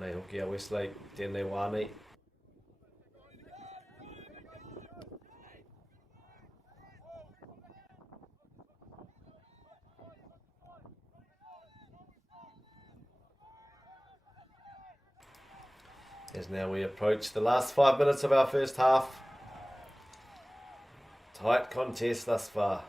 Nei hoki a Westlake, tēnei wānei. As now we approach the last 5 minutes of our first half. Tight contest thus far.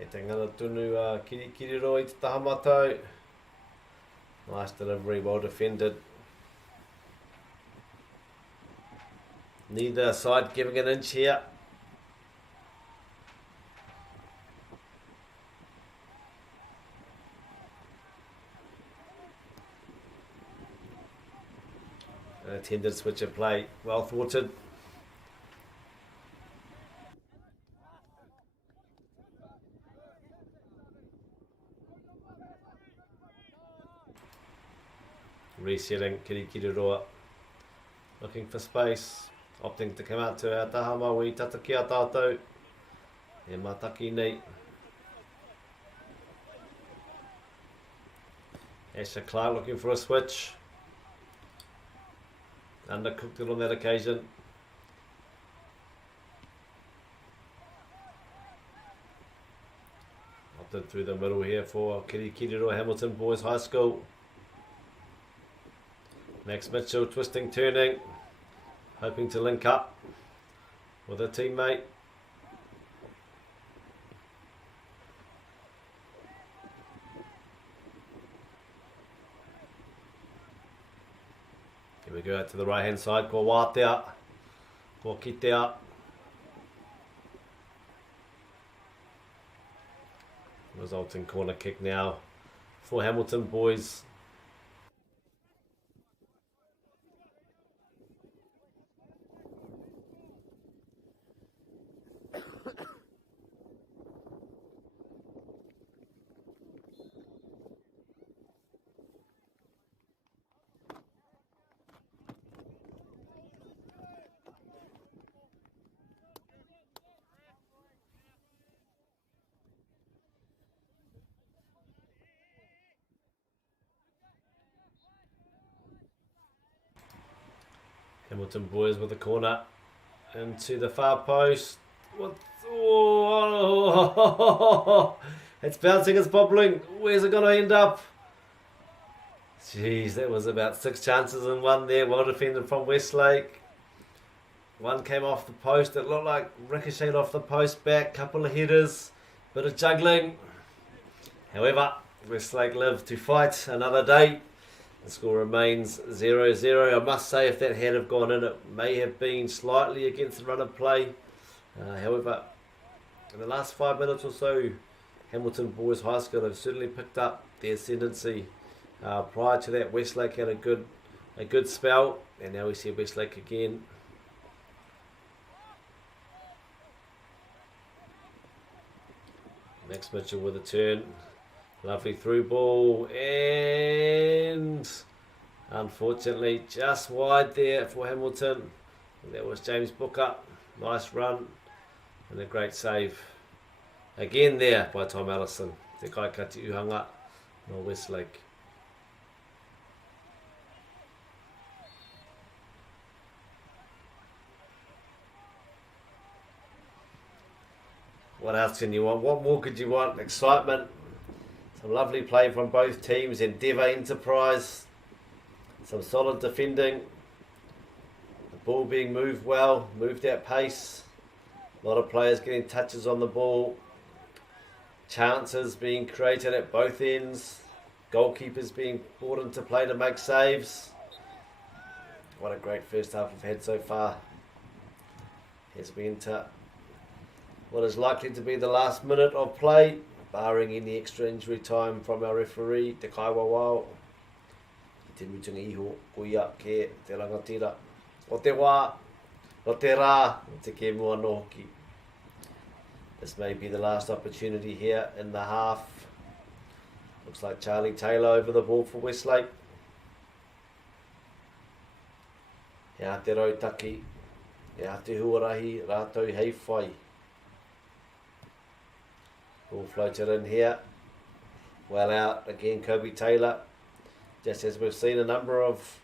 E te ngana tunu Kiriro I te tahamatau. Nice delivery, well defended. Neither side giving an inch here. An intended switch of play, well thwarted. Resetting Kirikiriroa, looking for space, opting to come out to our tahamaui, tataki a tātou, e mataki nei. Asher Clark looking for a switch. undercooked it on that occasion. Opted through the middle here for Kirikiriroa Hamilton Boys High School. Max Mitchell twisting, turning, hoping to link up with a teammate. Here we go out to the right hand side, ko Watea, ko Kitea. Resulting corner kick now for Hamilton Boys. Hamilton Boys with the corner into the far post. What? Oh, it's bouncing, it's bobbling. Where's it going to end up? Jeez, that was about 6 chances in one there. Well defended from Westlake. One came off the post. It looked like ricocheted off the post back. Couple of headers. Bit of juggling. However, Westlake live to fight another day. The score remains 0-0. I must say, if that had have gone in, it may have been slightly against the run of play. However, in the last 5 minutes or so, Hamilton Boys High School have certainly picked up the ascendancy. Prior to that, Westlake had a good spell, and now we see Westlake again. Max Mitchell with a turn. Lovely through ball, and unfortunately just wide there for Hamilton. And that was James Booker. Nice run and a great save again there by Tom Allison. Te kai kati uhanga no Westlake. What else can you want? What more could you want? Excitement. Some lovely play from both teams. Endeavour Enterprise. Some solid defending. The ball being moved well, moved at pace. A lot of players getting touches on the ball. Chances being created at both ends. Goalkeepers being brought into play to make saves. What a great first half we've had so far. As we enter what is likely to be the last minute of play, barring any extra injury time from our referee, Te Kaiwawao. I te mutunga iho, kuia ke te rangatira. O te wā, o te rā, o te ke mua no hoki. This may be the last opportunity here in the half. Looks like Charlie Taylor over the ball for Westlake. Hea te rautaki, hea te huarahi, rātou hei whai. Ball floated in here. Well out again, Kobe Taylor. Just as we've seen a number of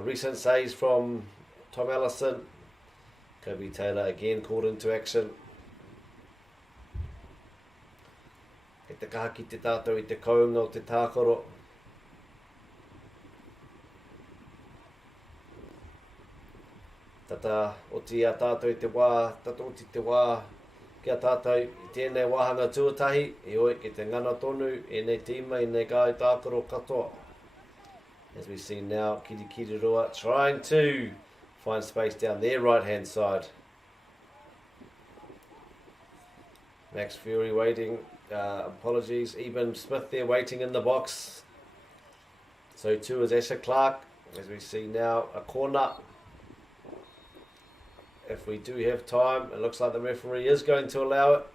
recent saves from Tom Allison. Kobe Taylor again called into action. E te kaha ki te tātou I te kounga o te tākoro. Tata o ti a tātou I te wā, tata o ti te wā. Kia tātou I tēnei wāhanga tuatahi, e oi ki te ngana tonu, e nei tīma, e nei kai tākoro katoa. As we see now, Kirikiriroa trying to find space down their right hand side. Max Fury waiting, apologies, Eben Smith there waiting in the box. So too is Asher Clark, as we see now a corner. If we do have time, it looks like the referee is going to allow it.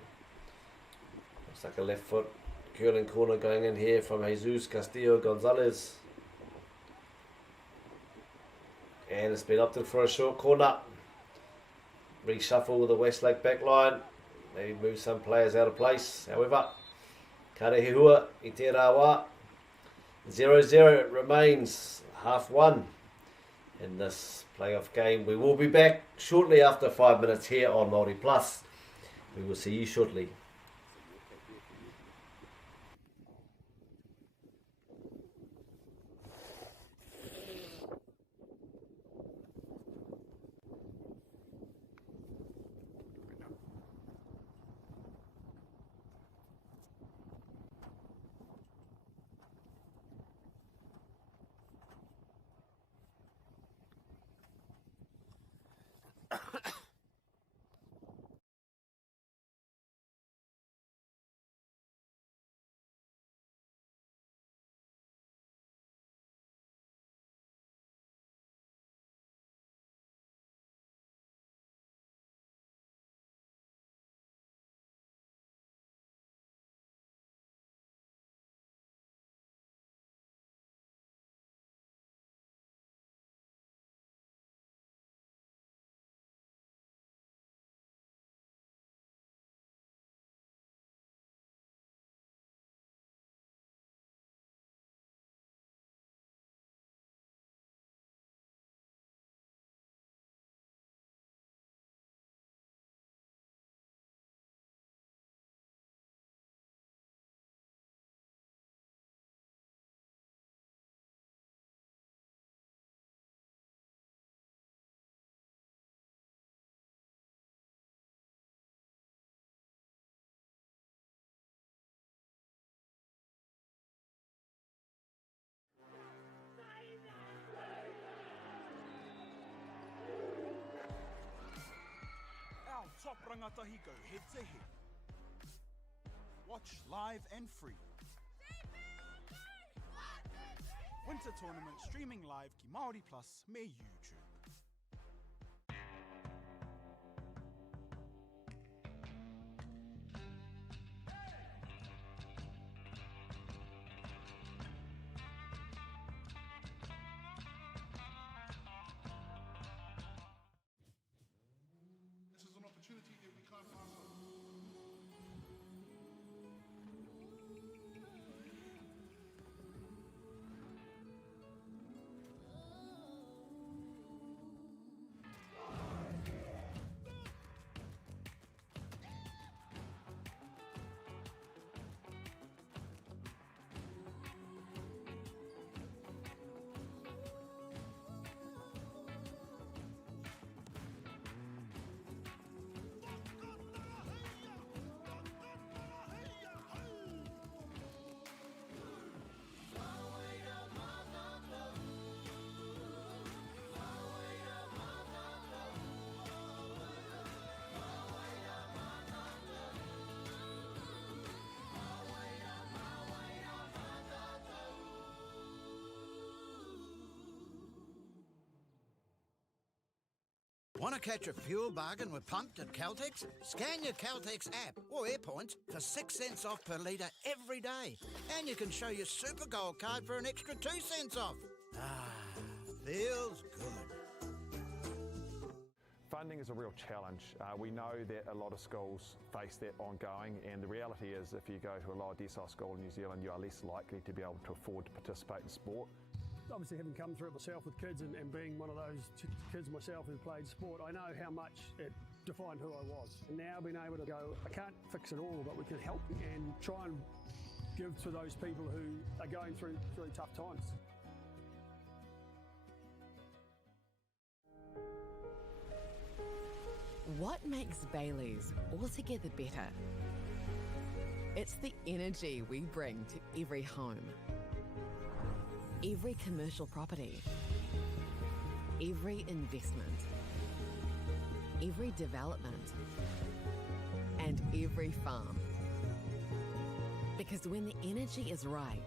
Looks like a left foot curling corner going in here from Jesus Castillo Gonzalez. And it's been opted for a short corner. Reshuffle the Westlake back line. Maybe move some players out of place. However, Karehua I te rā wā. 0-0 it remains. Half one. in this playoff game. We will be back shortly after 5 minutes here on Māori Plus. We will see you shortly. Our top rangatahi go head to head. Watch live and free. Winter tournament streaming live ki Māori Plus me YouTube. This is an opportunity that we can't pass on. Want to catch a fuel bargain with Pumped at Caltex? Scan your Caltex app or AirPoints for 6 cents off per litre every day. And you can show your Super Gold card for an extra 2 cents off. Ah, feels good. Funding is a real challenge. We know that a lot of schools face that ongoing, and the reality is if you go to a lower decile school in New Zealand, you are less likely to be able to afford to participate in sport. Obviously, having come through it myself with kids and being one of those kids myself who played sport, I know how much it defined who I was. And now being able to go, I can't fix it all, but we can help and try and give to those people who are going through really tough times. What makes Bailey's altogether better? It's the energy we bring to every home, every commercial property, every investment, every development, and every farm. Because when the energy is right,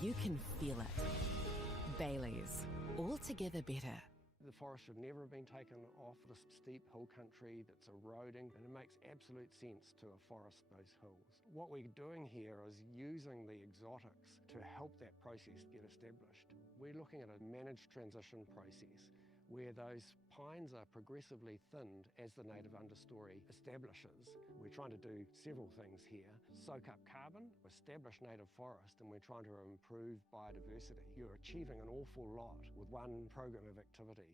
you can feel it. Bailey's, altogether better. The forest should never have been taken off this steep hill country that's eroding, and it makes absolute sense to afforest those hills. What we're doing here is using the exotics to help that process get established. We're looking at a managed transition process where those pines are progressively thinned as the native understory establishes. We're trying to do several things here. Soak up carbon, establish native forest, and we're trying to improve biodiversity. You're achieving an awful lot with one program of activity.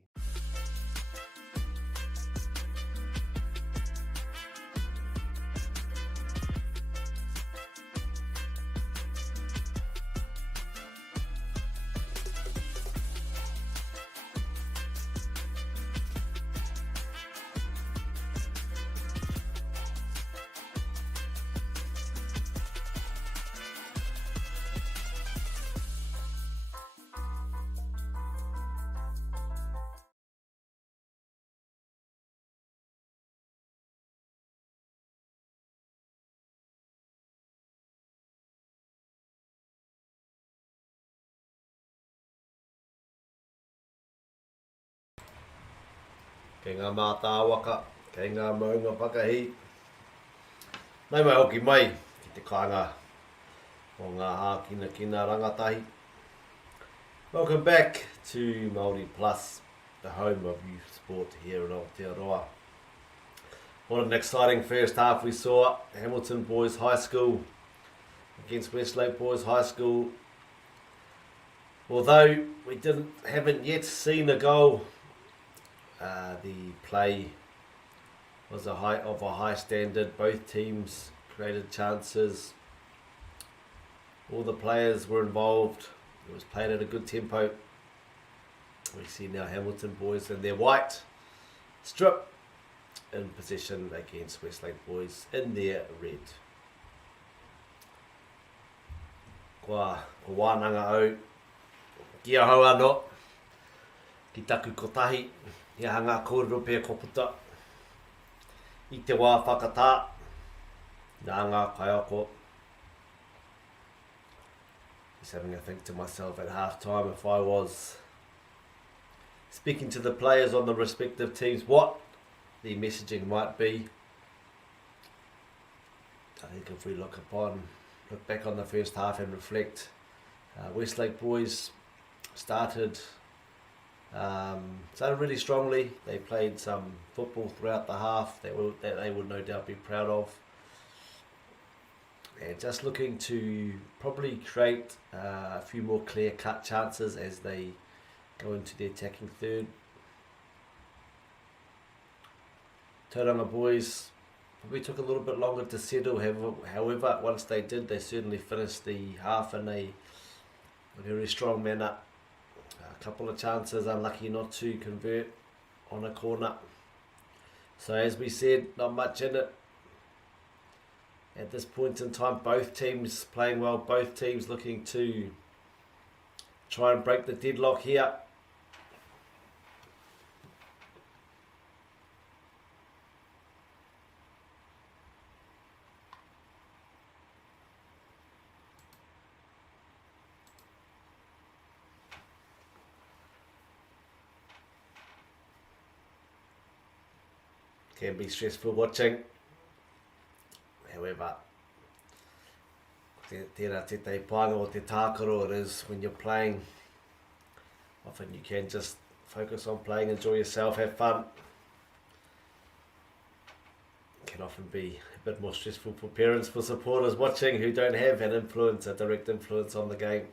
Kei ngā mātāwaka, kei ngā maunga whakahi. Nei mai hoki mai ki te kāinga o ngā hākina kina rangatahi. Welcome back to Māori Plus, the home of youth sport here in Aotearoa. What an exciting first half we saw. Hamilton Boys High School against Westlake Boys High School. Although we haven't yet seen a goal, the play was of a high standard. Both teams created chances. All the players were involved. It was played at a good tempo. We see now Hamilton Boys in their white strip in possession against Westlake Boys in their red. Kua wānanga au, kia hau anō, ki taku kotahi, ia hanga kōrero pēr koputa, i te wā whakatā, nā ngā kaiako. Just having a think to myself at half time, if I was speaking to the players on the respective teams, what the messaging might be. I think if we look back on the first half and reflect, Westlake Boys started really strongly. They played some football throughout the half that they would no doubt be proud of. And just looking to probably create a few more clear-cut chances as they go into the attacking third. Tauranga Boys probably took a little bit longer to settle. However, once they did, they certainly finished the half in a very strong manner. A couple of chances, unlucky not to convert on a corner. So as we said, not much in it. At this point in time, both teams playing well, both teams looking to try and break the deadlock here. Can be stressful watching. However, tērā te pānga o te tākaro it is when you're playing. Often you can just focus on playing, enjoy yourself, have fun. It can often be a bit more stressful for parents, for supporters watching who don't have an influence, a direct influence on the game.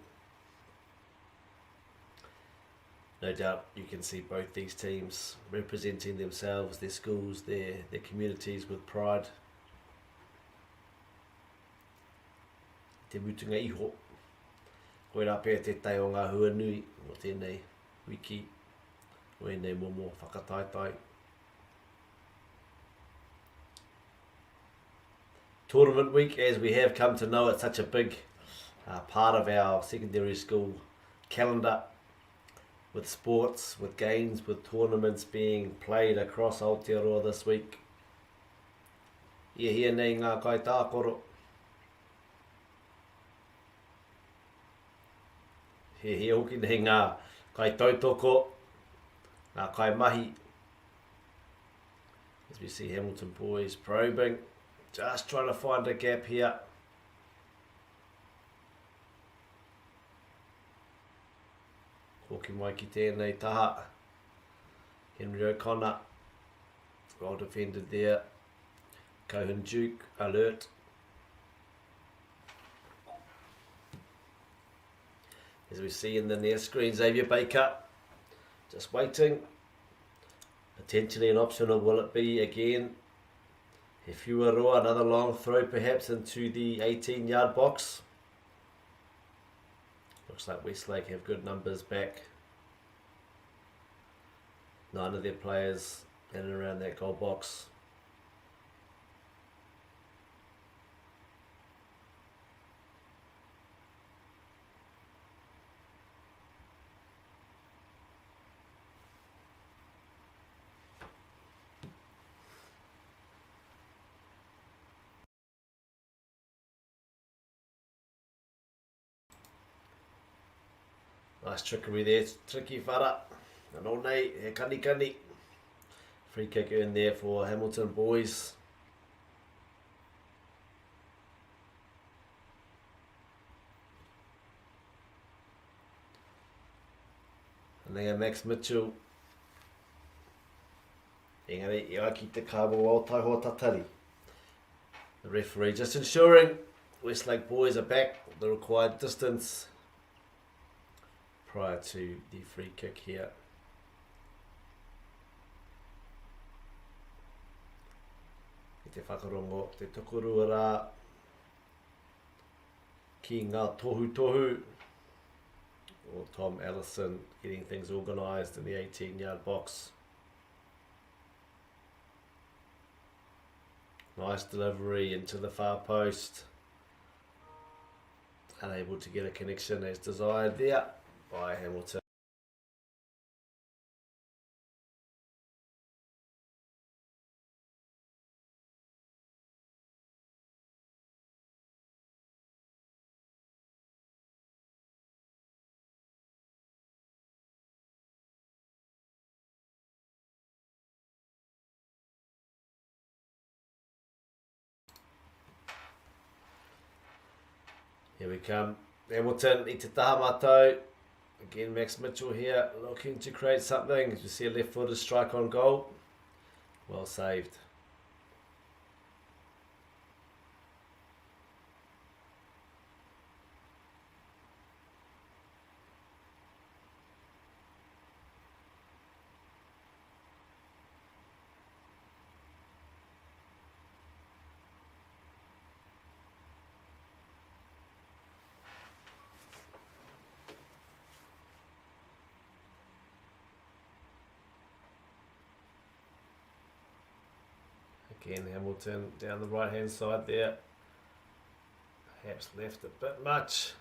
No doubt you can see both these teams representing themselves, their schools, their communities with pride. Te mutunga iho, koe rā pēr te tai o ngā hua nui, o tēnei wiki, o tēnei momo whakataitai. Tournament week, as we have come to know, it's such a big part of our secondary school calendar, with sports, with games, with tournaments being played across Aotearoa this week. Ia hia nei ngā kai tākoro. He hoki nei ngā kai tautoko, ngā kai mahi. As we see Hamilton Boys probing, just trying to find a gap here. Hoki mai ki tēnei taha. Henry O'Connor, well defended there. Cohen Duke, alert. As we see in the near screen, Xavier Baker just waiting. Potentially an option, or will it be again? Hefuaroa, another long throw perhaps into the 18-yard box. Looks like Westlake have good numbers back. 9 of their players in and around that goal box. Nice trickery there, tricky whara. And all nei, he kani. Free kick in there for Hamilton boys. And there Max Mitchell. Engari, ia ki te kābo o Taiho Tatari. The referee just ensuring Westlake boys are back the required distance prior to the free kick here. Te whakarongo, te tukurua rā ki ngā tohu, or Tom Allison getting things organised in the 18-yard box. Nice delivery into the far post. Unable to get a connection as desired there by Hamilton. Here we come. Hamilton, i te taha mātou. Again, Max Mitchell here, looking to create something. As you see a left-footed strike on goal. Well saved. Again, Hamilton down the right hand side there. Perhaps left a bit much.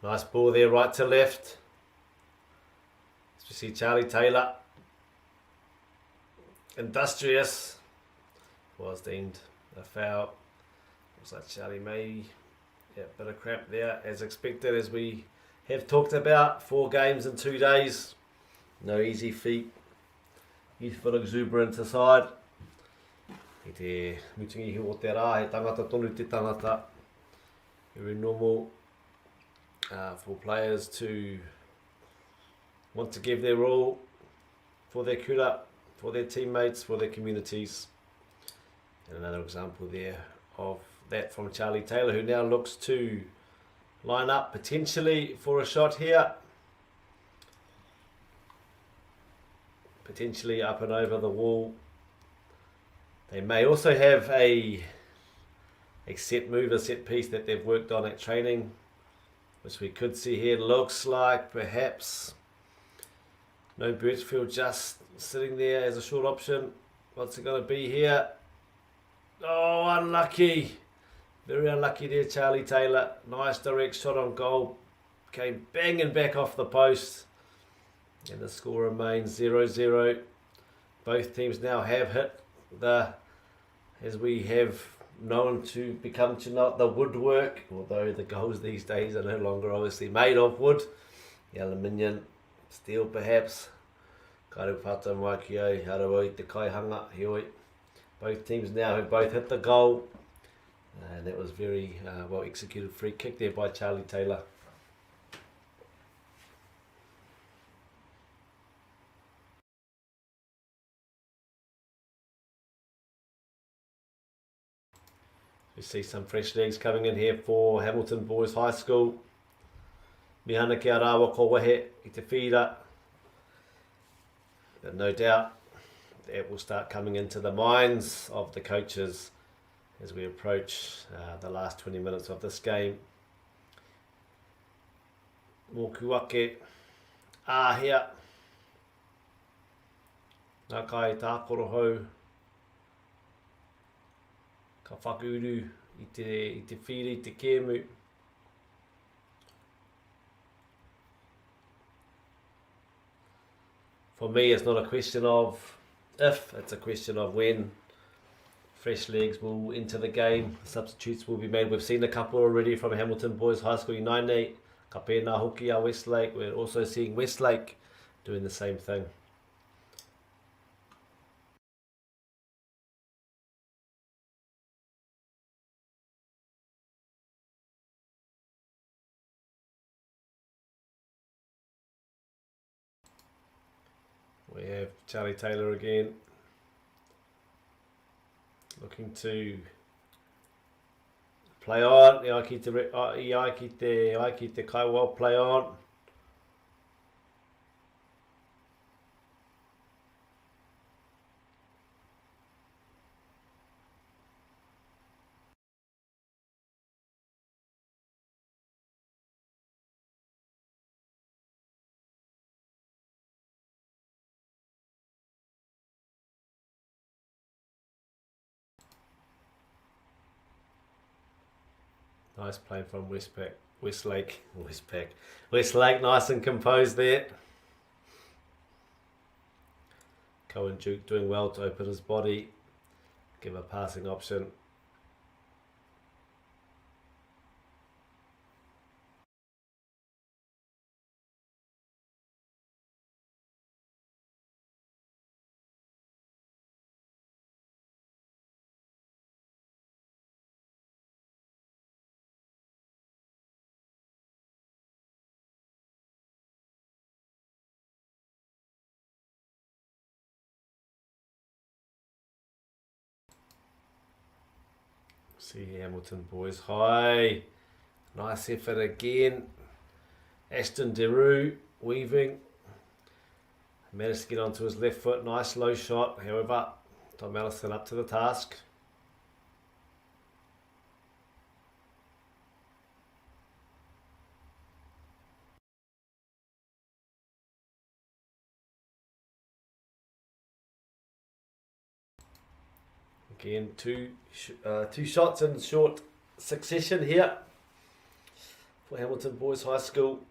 Nice ball there, right to left. As we see Charlie Taylor. Industrious. Was deemed a foul. Looks like Charlie may, yeah, bit of cramp there as expected, as we have talked about. 4 games in 2 days. No easy feat. Youthful exuberant aside. I te mutingi o te rā, he tangata tonu te tangata. Very normal. For players to want to give their all for their kura, for their teammates, for their communities. And another example there of that from Charlie Taylor, who now looks to line up potentially for a shot here. Potentially up and over the wall. They may also have a set move, a set piece that they've worked on at training, which we could see here. Looks like perhaps no Birchfield just sitting there as a short option. What's it going to be here? Oh, unlucky. Very unlucky there, Charlie Taylor. Nice direct shot on goal. Came banging back off the post. And the score remains 0-0. Both teams now have hit as we have known to become to know the woodwork, although the goals these days are no longer obviously made of wood, the aluminium, steel perhaps. Kairupata mai ki au, harawa I te kaihanga, hioi. Both teams now have both hit the goal, and that was very well executed free kick there by Charlie Taylor. We see some fresh legs coming in here for Hamilton Boys High School. Mihana ki a rāwa ko wahe I te whira. But no doubt that will start coming into the minds of the coaches as we approach the last 20 minutes of this game. Mokuake āhea. Nā kai tā korohau. Ka whakauru I te whiri, I te kēmu. For me, it's not a question of if, it's a question of when. Fresh legs will enter the game, substitutes will be made. We've seen a couple already from Hamilton Boys High School United. Ka pēnā hoki a Westlake. We're also seeing Westlake doing the same thing. We have Charlie Taylor again, looking to play on. I ki te Kaiwell play on. Nice play from Westlake, nice and composed there. Cohen Duke doing well to open his body, give a passing option. See Hamilton Boys High. Nice effort again. Ashton Deru weaving. Managed to get onto his left foot. Nice low shot. However, Tom Allison up to the task. Again, two shots in short succession here for Hamilton Boys High School.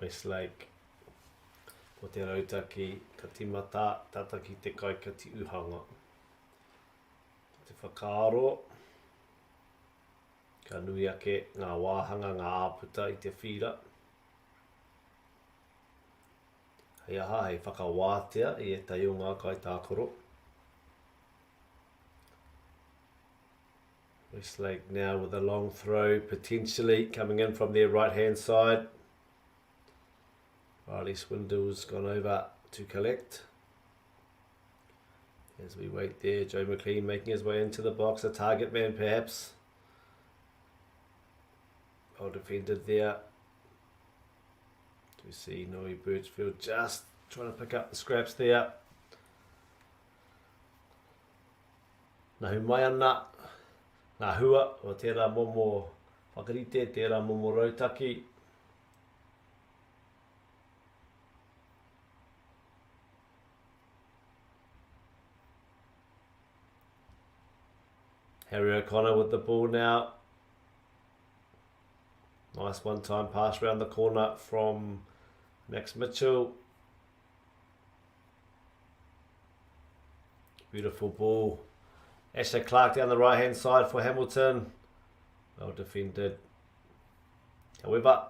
Westlake, ko te rauta ki ka timata, tata ki te kai ka ti uhanga. Te whakaaro, ka nui ake ngā wāhanga, ngā āputa I te whira. Hei aha, hei whakawātea I e tai o ngā kai tākoro. Westlake now with a long throw, potentially coming in from their right hand side. Riley Swindle's gone over to collect. As we wait there, Joe McLean making his way into the box, a target man perhaps. Well defended there. We see Noe Birchfield just trying to pick up the scraps there. Nahu mai ana, nā hua, o tērā momo whakarite tērā momo rautaki. Harry O'Connor with the ball now. Nice one-time pass around the corner from Max Mitchell. Beautiful ball. Ashley Clark down the right-hand side for Hamilton. Well defended. However,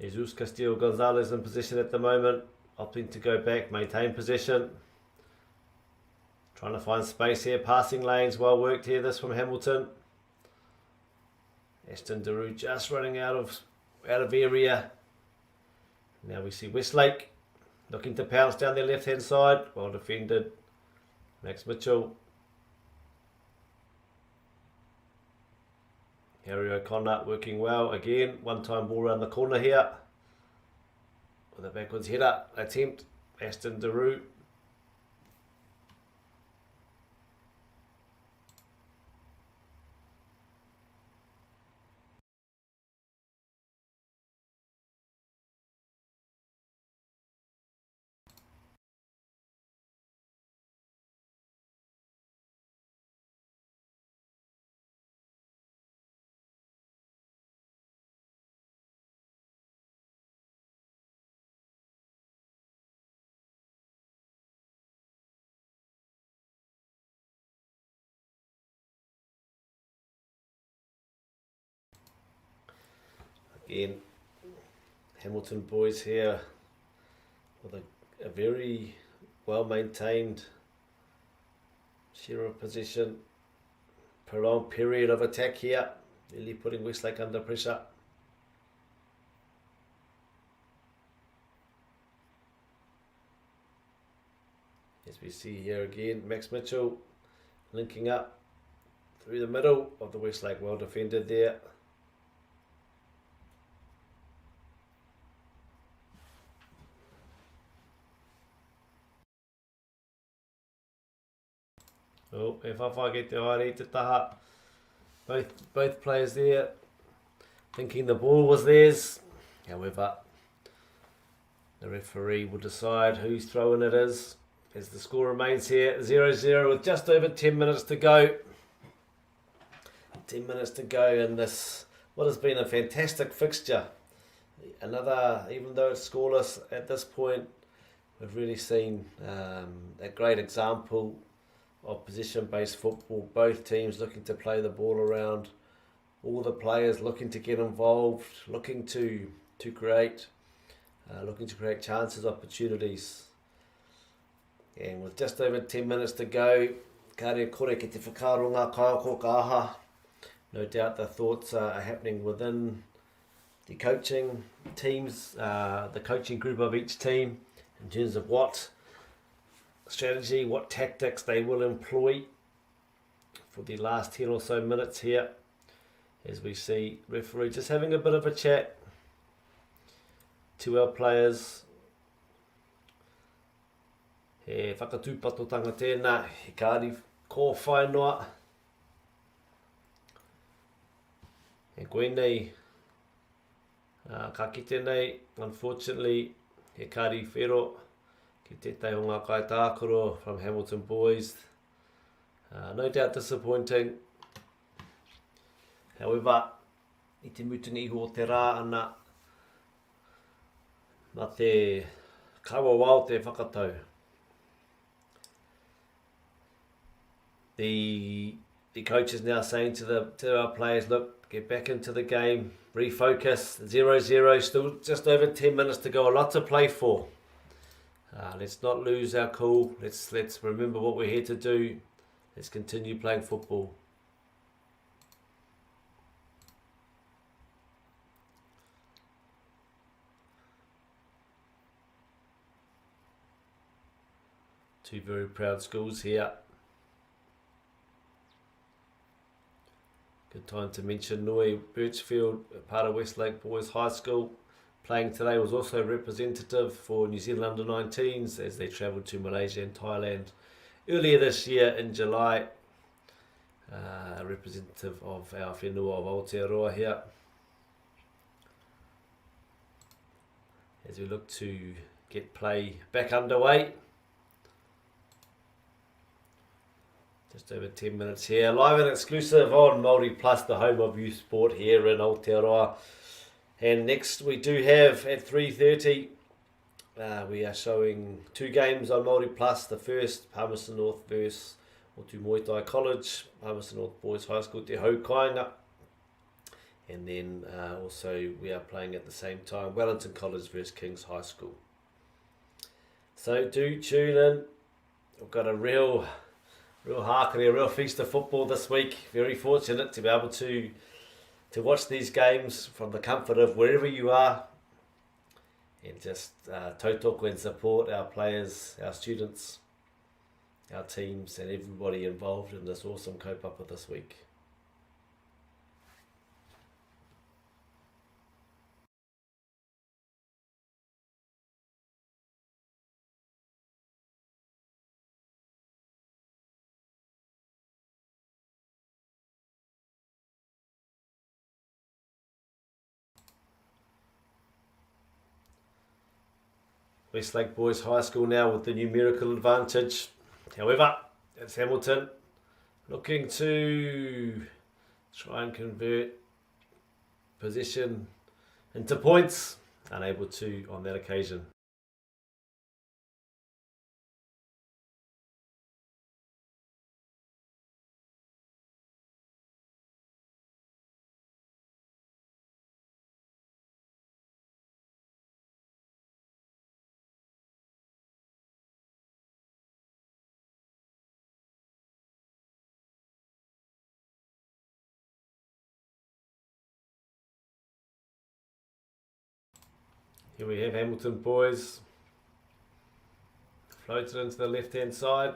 Jesus Castillo-Gonzalez in position at the moment, opting to go back, maintain possession. Trying to find space here, passing lanes, well worked here, this from Hamilton. Ashton Daru just running out of area. Now we see Westlake looking to pounce down their left-hand side, well defended. Max Mitchell. Harry O'Connor working well again. One-time ball around the corner here. With a backwards header attempt. Ashton Daru. Again, Hamilton boys here with a very well maintained share of possession. Prolonged period of attack here, really putting Westlake under pressure. As we see here again, Max Mitchell linking up through the middle of the Westlake, well defended there. Oh, e whawhake te haere te taha. Both players there thinking the ball was theirs. However, the referee will decide whose throw-in it is as the score remains here 0-0 with just over 10 minutes to go. 10 minutes to go in this, what has been a fantastic fixture. Another, even though it's scoreless at this point, we've really seen a great example of position-based football. Both teams looking to play the ball around, all the players looking to get involved, looking to create chances, opportunities. And with just over 10 minutes to go, kare kore ki te whakaronga kaiako ka aha. No doubt the thoughts are happening within the coaching teams, the coaching group of each team, in terms of what strategy, what tactics they will employ for the last 10 or so minutes here, as we see referee just having a bit of a chat to our players. He whakatūpatotanga tēnā, he kāri kō whainoa. He koenei, ka kite nei, unfortunately, he kāri whero, ki tētai o ngā kai tākoro from Hamilton boys. No doubt disappointing. However, i te mutungi iho o te rā ana, nā te kawa wau te whakatau. The coach is now saying to our players, look, get back into the game, refocus. 0-0, still just over 10 minutes to go, a lot to play for. Let's not lose our cool. Let's remember what we're here to do. Let's continue playing football. Two very proud schools here. Good time to mention Noi Birchfield, part of Westlake Boys High School. Playing today was also representative for New Zealand Under-19s as they travelled to Malaysia and Thailand earlier this year in July. a representative of our whenua of Aotearoa here. As we look to get play back underway. Just over 10 minutes here, live and exclusive on Māori Plus, the home of youth sport here in Aotearoa. And next we do have at 3:30, we are showing 2 games on Māori Plus. The first, Palmerston North versus Otu Moetai College, Palmerston North Boys High School, Te Haukainga. And then also we are playing at the same time, Wellington College versus Kings High School. So do tune in. We've got a real harkery, a real feast of football this week. Very fortunate to be able to watch these games from the comfort of wherever you are, and just tautoko and support our players, our students, our teams, and everybody involved in this awesome kaupapa this week. Westlake Boys High School now with the numerical advantage. However, it's Hamilton looking to try and convert possession into points. Unable to on that occasion. Here we have Hamilton Boys. Floats it into the left hand side.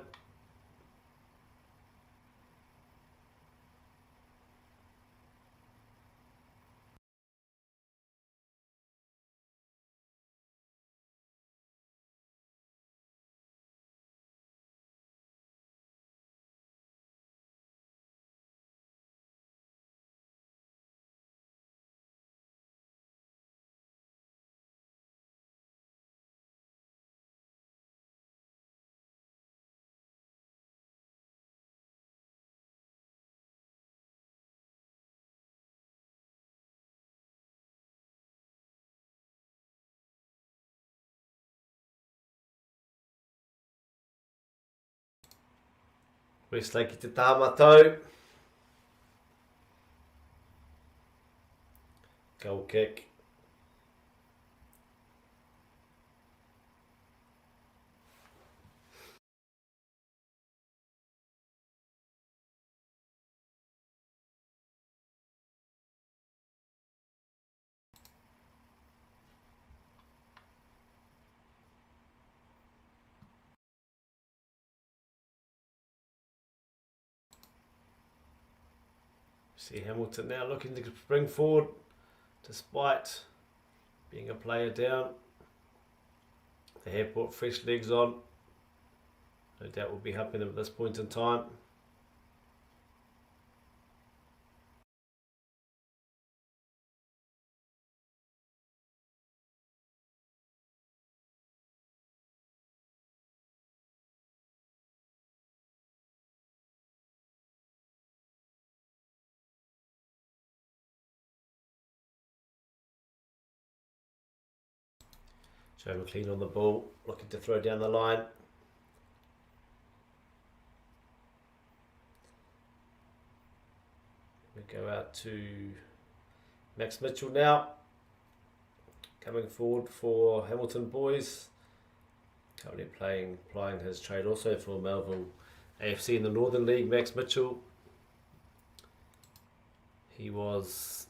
Westlake ki te tāmatau. Goal kick. See Hamilton now looking to spring forward despite being a player down. They have brought fresh legs on. No doubt will be helping them at this point in time. Joe McLean on the ball, looking to throw down the line. We go out to Max Mitchell now, coming forward for Hamilton Boys. Currently plying his trade also for Melville AFC in the Northern League. Max Mitchell, he is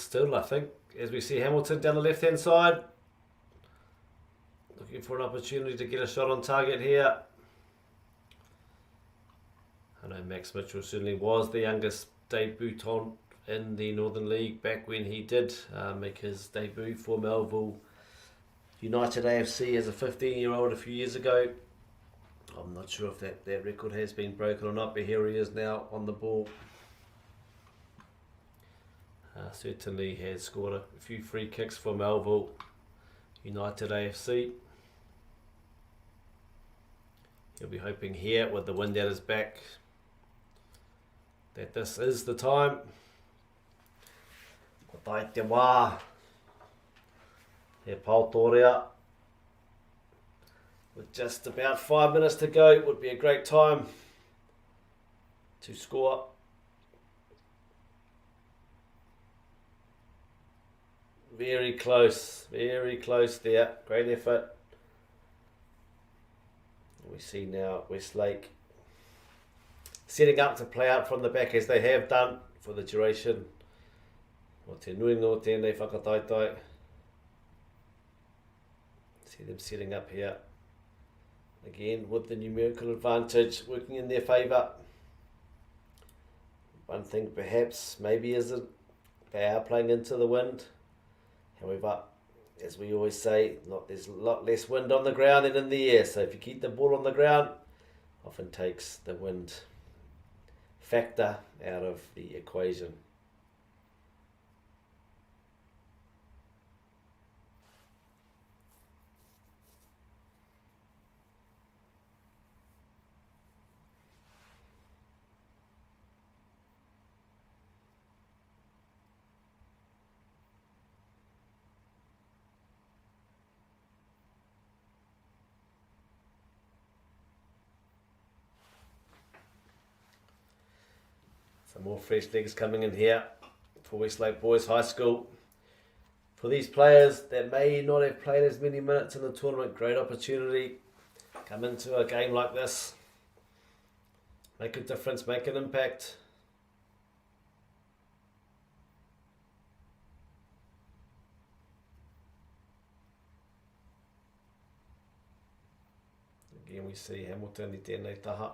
still, I think, as we see Hamilton down the left hand side, looking for an opportunity to get a shot on target here. I know Max Mitchell certainly was the youngest debutant in the Northern League back when he did make his debut for Melville United AFC as a 15-year-old a few years ago. I'm not sure if that record has been broken or not, but here he is now on the ball. Certainly has scored a few free kicks for Melville United AFC. He'll be hoping here with the wind at his back that this is the time. Kotai te wā. He Pautorea. With just about 5 minutes to go, it would be a great time to score. Very close there. Great effort. We see now Westlake setting up to play out from the back as they have done for the duration. O te nui no tēnei whakataitai. See them setting up here. Again, with the numerical advantage working in their favour. One thing perhaps maybe is that they are playing into the wind. However, as we always say, there's a lot less wind on the ground than in the air. So if you keep the ball on the ground, often takes the wind factor out of the equation. Some more fresh legs coming in here for Westlake Boys High School. For these players that may not have played as many minutes in the tournament, great opportunity. Come into a game like this, make a difference, make an impact. Again, we see Hamilton i tēnei taha.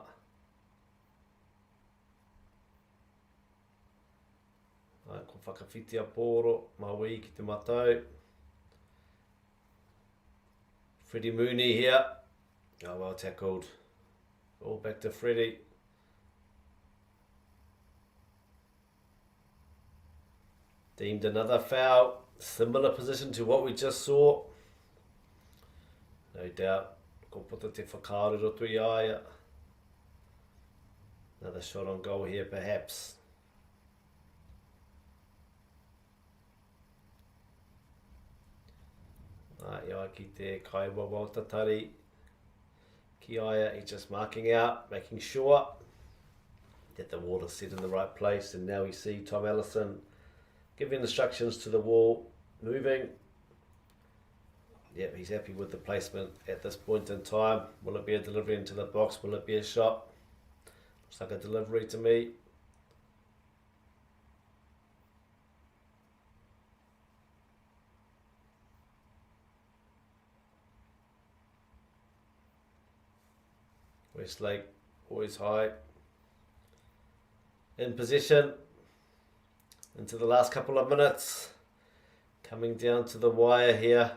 Ko whakawhitia pōro, mawī ki te matau. Freddie Mooney here. Oh, well tackled. All back to Freddie. Deemed another foul. Similar position to what we just saw. No doubt. Ko puta te whakaarero tui aia. Another shot on goal here perhaps. Ia ki te Kaiwa Waltatari ki aia, he's just marking out, making sure that the wall is set in the right place. And now we see Tom Allison giving instructions to the wall, moving. Yep, he's happy with the placement at this point in time. Will it be a delivery into the box? Will it be a shot? Looks like a delivery to me. Westlake, always high. In position into the last couple of minutes. Coming down to the wire here.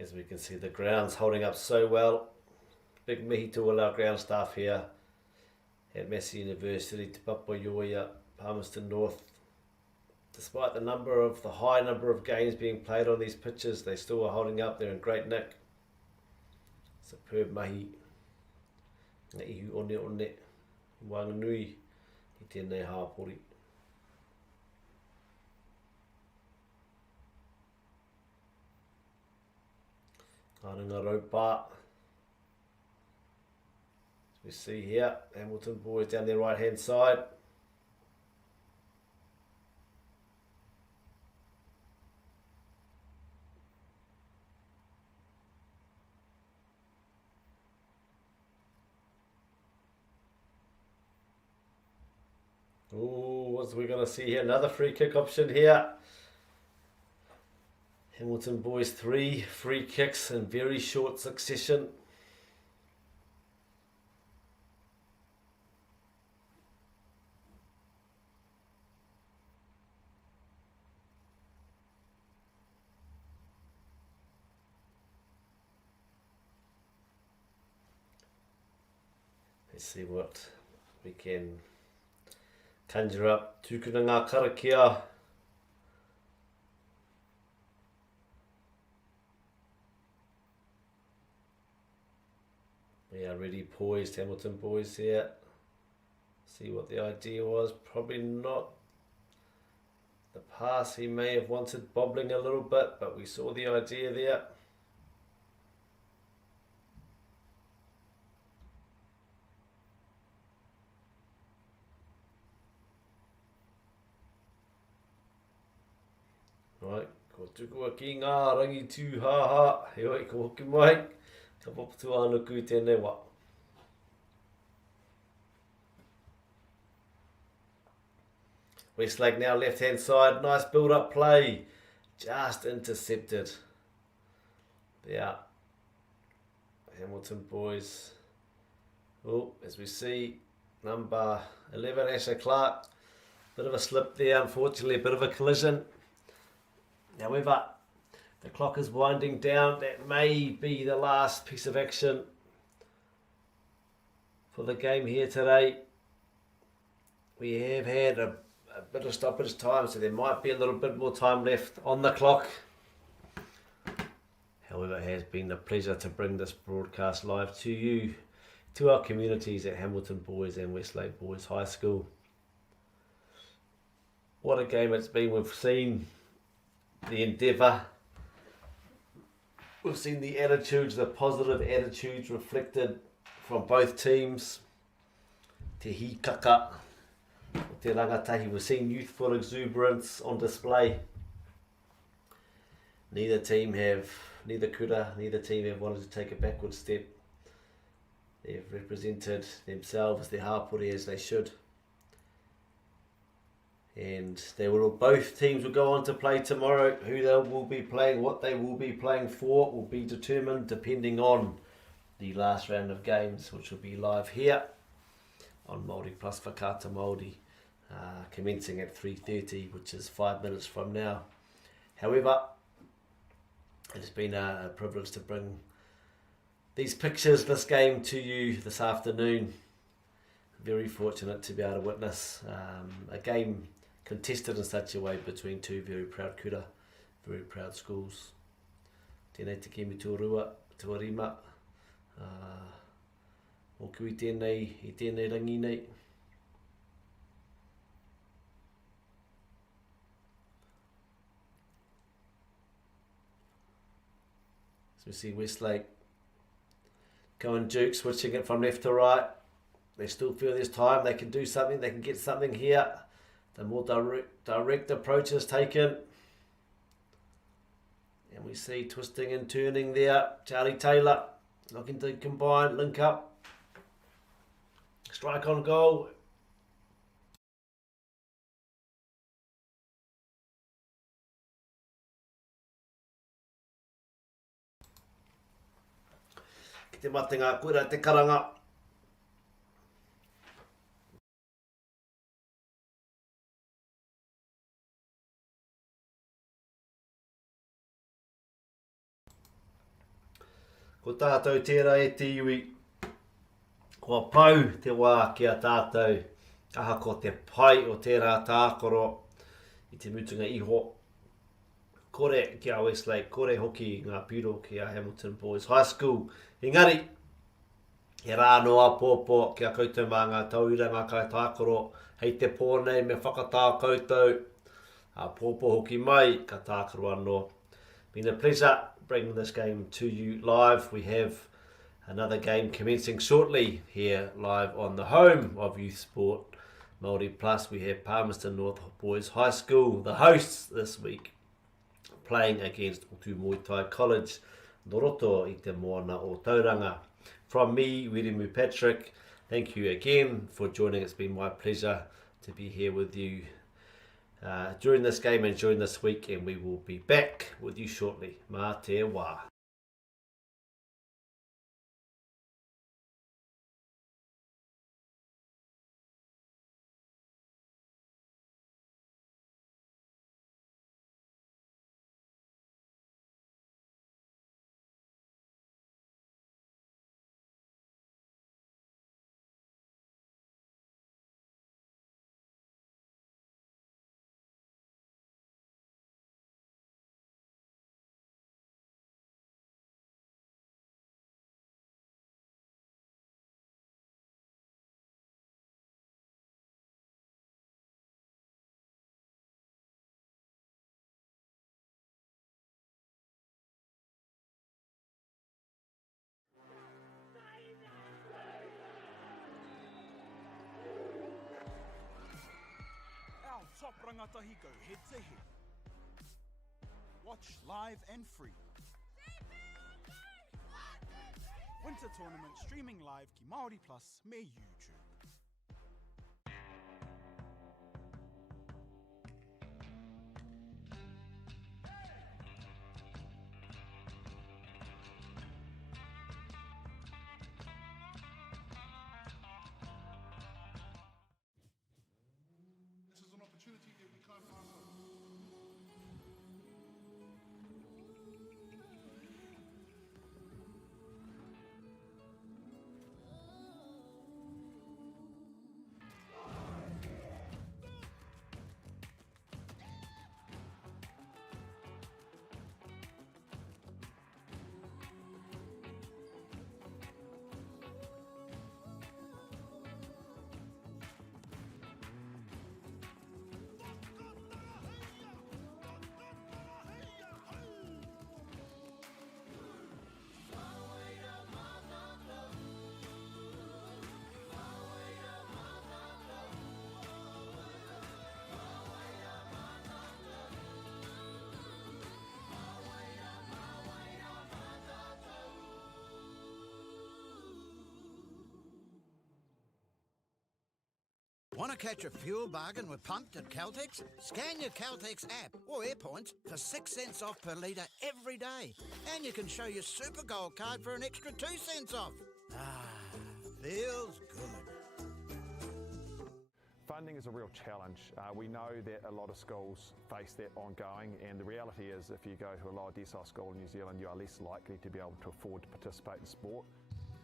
As we can see, the ground's holding up so well. Big mihi to all our ground staff here at Massey University, Te Papaioia, Palmerston North. Despite the high number of games being played on these pitches, they still are holding up. They're in great nick. Superb mahi. Nga ihu one, wanganui i tēnei hāpori. Arunga Ropa. As we see here, Hamilton Boys down their right hand side. Ooh, what are we going to see here? Another free kick option here. Hamilton boys 3 free kicks in very short succession. Let's see what we can conjure up. Tūkuna ngā karakia. We are ready, poised, Hamilton boys here. See what the idea was. Probably not the pass he may have wanted, bobbling a little bit, but we saw the idea there. Right, ko tukua ki ngā rangi tūhaha, he oi ko hoki mai, ka popatu anuku tēnei wā. Westlake now left hand side, nice build up play, just intercepted. There, Hamilton boys. Oh, as we see, number 11 Asher Clark, bit of a slip there, unfortunately, a bit of a collision. However, the clock is winding down. That may be the last piece of action for the game here today. We have had a bit of stoppage time, so there might be a little bit more time left on the clock. However, it has been a pleasure to bring this broadcast live to you, to our communities at Hamilton Boys and Westlake Boys High School. What a game it's been. We've seen the endeavour, we've seen the attitudes, the positive attitudes reflected from both teams. Te hikaka, te rangatahi, we've seen youthful exuberance on display. Neither team have wanted to take a backward step. They've represented themselves, their hapori, as they should. And both teams will go on to play tomorrow. Who they will be playing, what they will be playing for, will be determined depending on the last round of games, which will be live here on Māori Plus Whakaata Māori, commencing at 3:30, which is 5 minutes from now. However, it has been a privilege to bring these pictures, this game to you this afternoon. Very fortunate to be able to witness a game contested in such a way between two very proud kura, very proud schools. Tēnei te kimi tuarua, tuarima, o kui tēnei, I tēnei rangi nei. So we see Westlake going Duke, switching it from left to right. They still feel there's time, they can do something, they can get something here. The more direct approach is taken. And we see twisting and turning there. Charlie Taylor looking to combine, link up. Strike on goal. Ki te matinga, kura te karanga. Ko tātou tērā e te iwi, kua pau te wā ki a tātou, aha ko te pai o tērā tākoro I te mutunga iho. Kore ki a Westlake, kore hoki ngā piro ki a Hamilton Boys High School. Engari, he rā noa pōpō ki a koutou mā ngā tauranga kai tākoro, hei te pōnei me whakatā koutou, a pōpō hoki mai, ka tākoro anō. Been a pleasure bringing this game to you live. We have another game commencing shortly here live on the home of youth sport Māori Plus. We have Palmerston North Boys High School, the hosts this week, playing against Otu Moetai College, Noroto I te moana o Tauranga. From me, Wiremu Patrick, thank you again for joining. It's been my pleasure to be here with you during this game and during this week, and we will be back with you shortly. Mā te wā. Our top rangatahi go head to head. Watch live and free. Winter tournament streaming live ki Māori Plus me YouTube. This is an opportunity that we can't pass on. Want to catch a fuel bargain with Pumped at Caltex? Scan your Caltex app or AirPoints for 6 cents off per litre every day. And you can show your Super Gold card for an extra 2 cents off. Ah, feels good. Funding is a real challenge. We know that a lot of schools face that ongoing, and the reality is if you go to a lower decile school in New Zealand, you are less likely to be able to afford to participate in sport.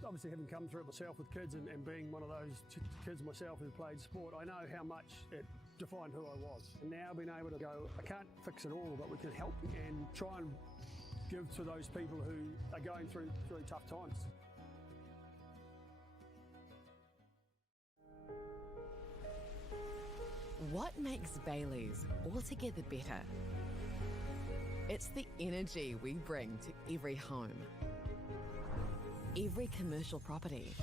Obviously, having come through it myself with kids and being one of those kids myself who played sport, I know how much it defined who I was. And now being able to go, I can't fix it all, but we can help and try and give to those people who are going through tough times. What makes Bailey's altogether better? It's the energy we bring to every home, every commercial property,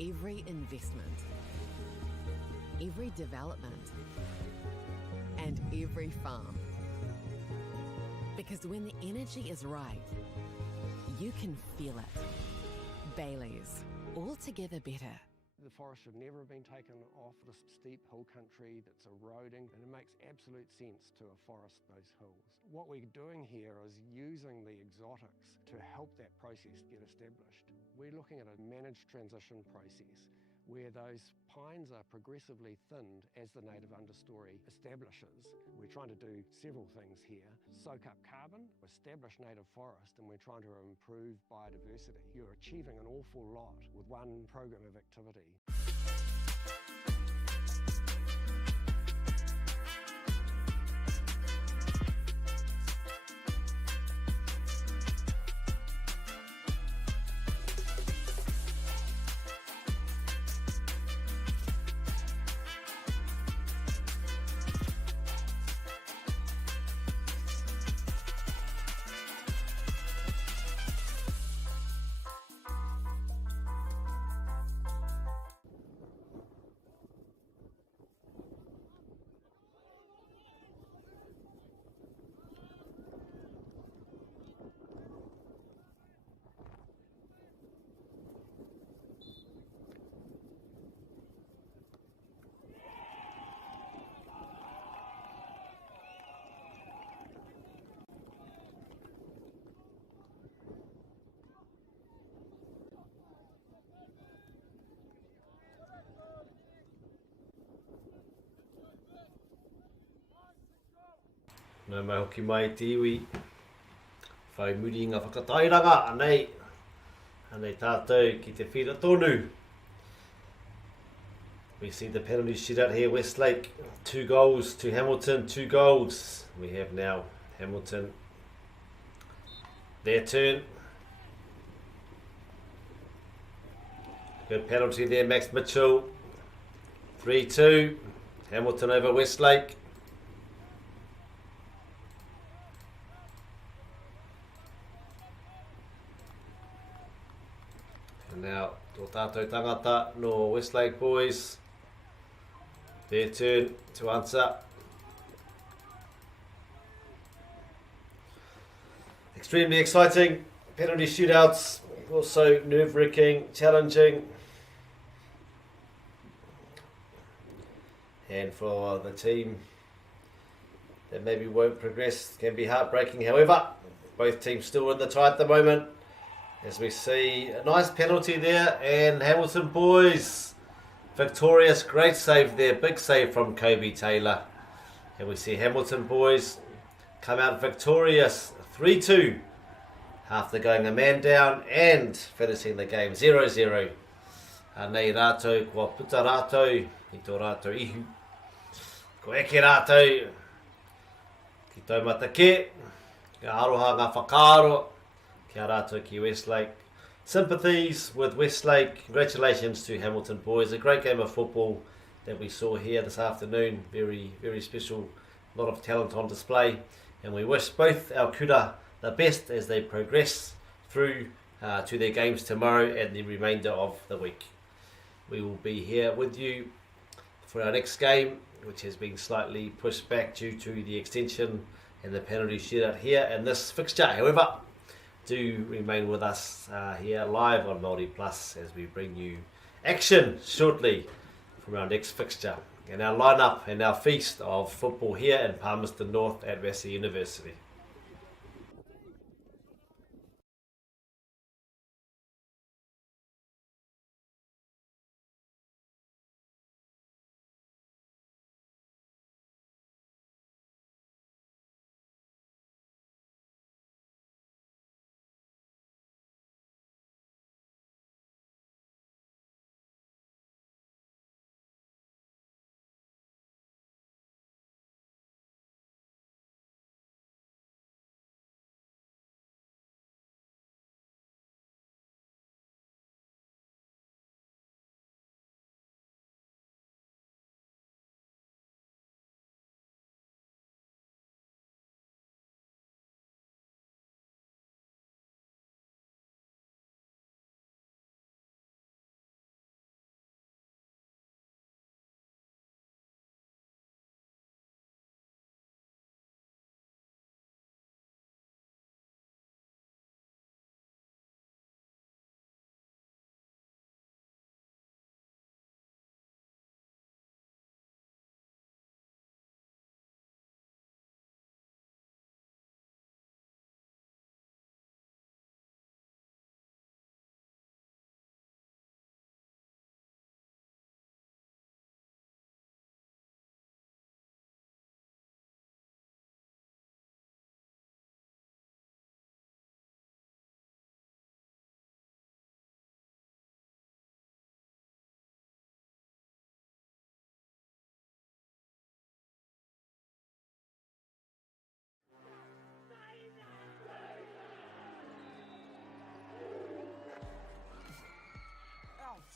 every investment, every development, and every farm. Because when the energy is right, you can feel it. Bailey's, altogether better. The forest should never have been taken off this steep hill country that's eroding, and it makes absolute sense to afforest those hills. What we're doing here is using the exotics to help that process get established. We're looking at a managed transition process where those pines are progressively thinned as the native understory establishes. We're trying to do several things here. Soak up carbon, establish native forest, and we're trying to improve biodiversity. You're achieving an awful lot with one program of activity. Nau mai hoki mai te iwi. Whai muri ngā whakatairanga anei. Anei tātou ki te whira tonu. We see the penalty shootout here, Westlake. 2 goals to Hamilton, 2 goals. We have now Hamilton. Their turn. Good penalty there, Max Mitchell. 3-2. Hamilton over Westlake. And now, tō tātou tangata no Westlake boys. Their turn to answer. Extremely exciting. Penalty shootouts, also nerve-wracking, challenging. And for the team that maybe won't progress, can be heartbreaking. However, both teams still in the tie at the moment. As we see a nice penalty there, and Hamilton boys victorious. Great save there, big save from Kobe Taylor. And we see Hamilton boys come out victorious 3-2 after going a man down and finishing the game 0-0. Nei rātou, kua puta rātou, i tō rātou ihu. Ko eke rātou, ki taumata ke, kia aroha ngā whakaaro, kia rātou ki Westlake. Sympathies with Westlake. Congratulations to Hamilton boys. A great game of football that we saw here this afternoon. Very, very special. A lot of talent on display. And we wish both our kura the best as they progress through to their games tomorrow and the remainder of the week. We will be here with you for our next game, which has been slightly pushed back due to the extension and the penalty shootout here in this fixture. However, do remain with us here live on Māori Plus as we bring you action shortly from our next fixture and our lineup and our feast of football here in Palmerston North at Massey University.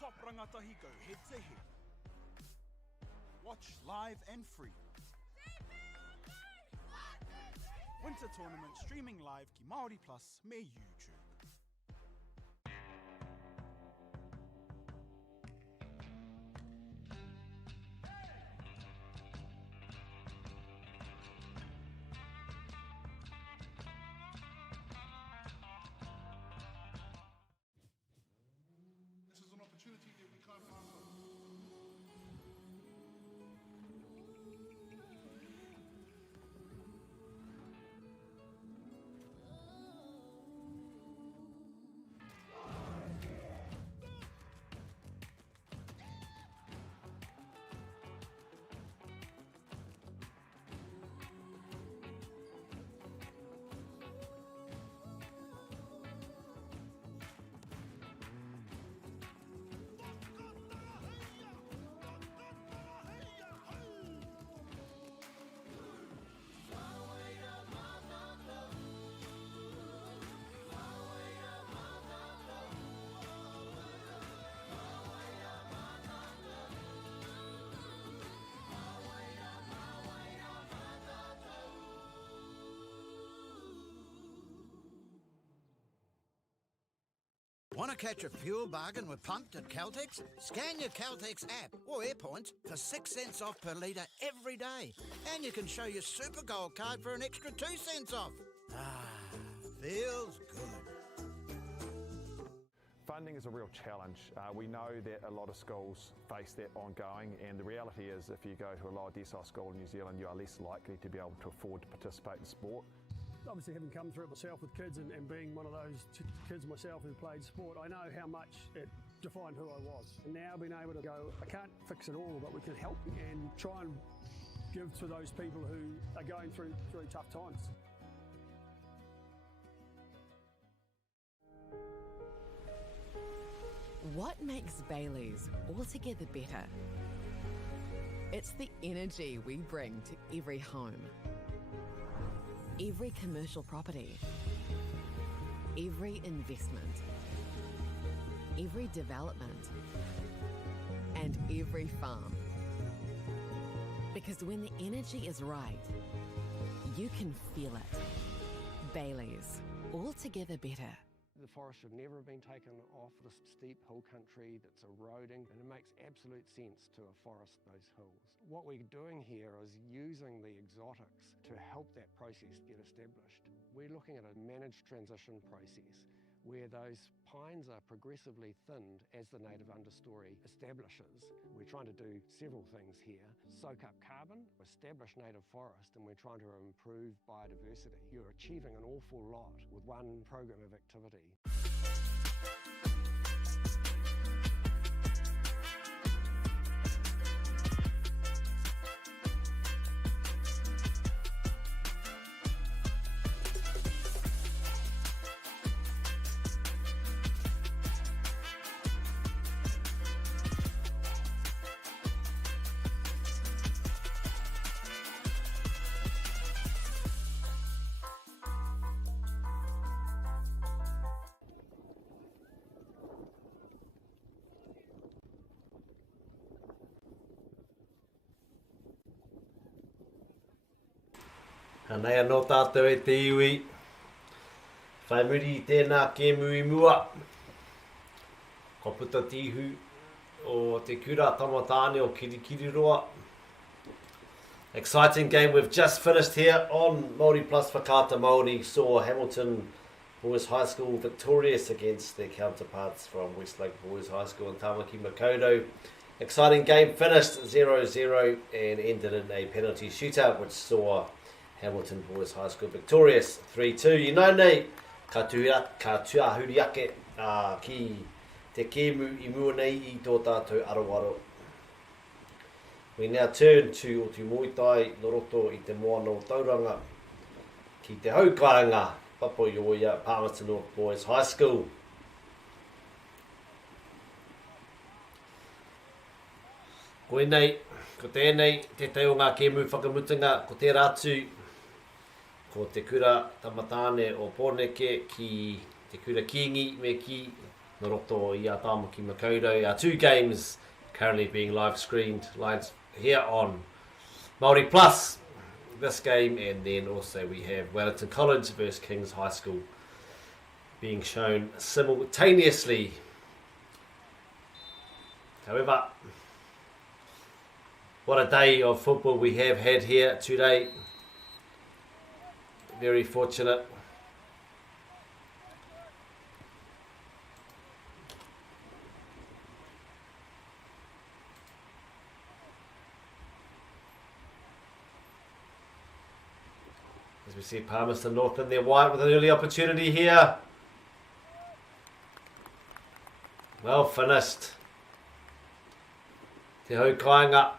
Top rangatahi go head to head. Watch live and free. Winter tournament streaming live ki Māori Plus me YouTube. This is an opportunity that we can't pass on. Want to catch a fuel bargain with Pumped at Caltex? Scan your Caltex app or AirPoints for 6 cents off per litre every day. And you can show your Super Gold card for an extra 2 cents off. Ah, feels good. Funding is a real challenge. We know that a lot of schools face that ongoing, and the reality is if you go to a lower decile school in New Zealand, you are less likely to be able to afford to participate in sport. Obviously, having come through it myself with kids and being one of those kids myself who played sport, I know how much it defined who I was. And now being able to go, I can't fix it all, but we can help and try and give to those people who are going through tough times. What makes Bailey's altogether better? It's the energy we bring to every home, every commercial property, every investment, every development, and every farm. Because when the energy is right, you can feel it. Bailey's, altogether better. The forest should never have been taken off the steep hill country that's eroding, and it makes absolute sense to afforest those hills. What we're doing here is using the exotics to help that process get established. We're looking at a managed transition process where those pines are progressively thinned as the native understory establishes. We're trying to do several things here. Soak up carbon, establish native forest, and we're trying to improve biodiversity. You're achieving an awful lot with one program of activity. Anei anō tātou e te iwi. Whai muri I tēnā ke mui mua. Ko puta tihu o te kura tamatāne o Kirikiriroa. Exciting game we've just finished here on Māori Plus Whakaata Māori. Saw Hamilton Boys High School victorious against their counterparts from Westlake Boys High School in Tamaki Makaurau. Exciting game, finished 0-0 and ended in a penalty shootout which saw Hamilton Boys High School victorious 3-2. You know nei, ka tuahuri ake ki te kēmu I mua nei I tō tātou arawaro. We now turn to Otu Moitai, Noroto I te moana o Tauranga, ki te haukainga, Papoioia, Palmerston North Boys High School. Koe nei, ko tēnei, te teo ngā kēmu whakamutunga, ko te rātu, ko te kura tamatāne o Pōneke ki te kura Kiingi me ki Noroto I a Tāmaki Makaurau. Our two games currently being live screened live here on Māori Plus. This game, and then also we have Wellington College versus Kings High School being shown simultaneously. However, what a day of football we have had here today. Very fortunate. As we see Palmerston North in their white with an early opportunity here. Well finished. Te haukainga.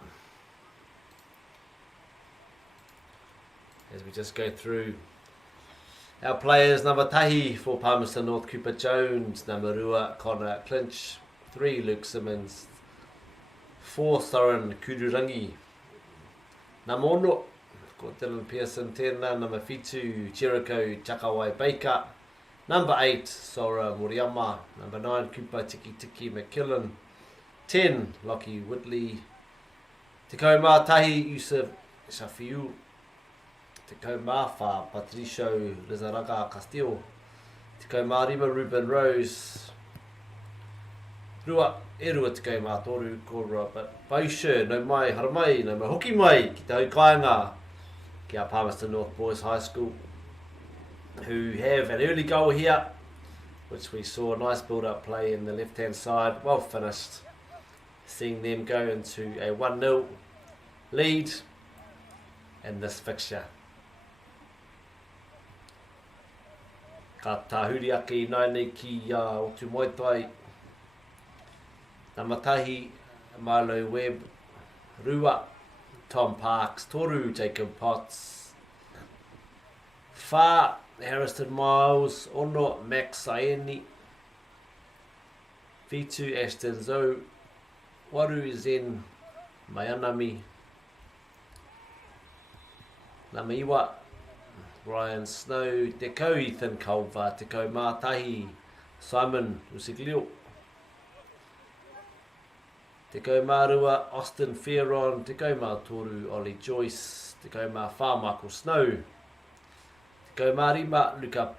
As we just go through our players, number tahi for Palmerston North, Cooper Jones, number rua, Connor Clinch, 3, Luke Simmons, 4, Thorin Kururangi, number 1, ko Dylan Pearson tēnā, number 2, Jericho Chakawai Baker, number 8, Sora Moriyama, number 9, Cooper Tiki Tiki McKillen, 10, Lockie Whitley, te kaumā tahi, Yusuf Shafiu, te kaumāwha Patricio Lizaraga Castillo, te kaumārima Ruben Rose, e rua te kai mātoru ko Bausher, no mai haramai, no mai hoki mai, ki te haukainga ki a Palmerston North Boys High School, who have an early goal here, which we saw a nice build-up play in the left-hand side, well finished, seeing them go into a 1-0 lead in this fixture. Ka tahuri ake naine ki Otu Moitai, Namatahi, Marlo Webb, Rua, Tom Parks, Toru, Jacob Potts, Fa, Harrison Miles, Ono, Max Aeni, Fitu, Ashton Zo, Waru Zen, Mayanami, Namiwa, Ryan Snow, Te Kau Ethan Culver, Te Kau Mātahi, Simon Usiglio, Te Kau Mārua, Austin Fearon, Te Kau Mātoru, Ollie Joyce, Te Kau Mā Whā Michael Snow, Te Kau Mārima, Luca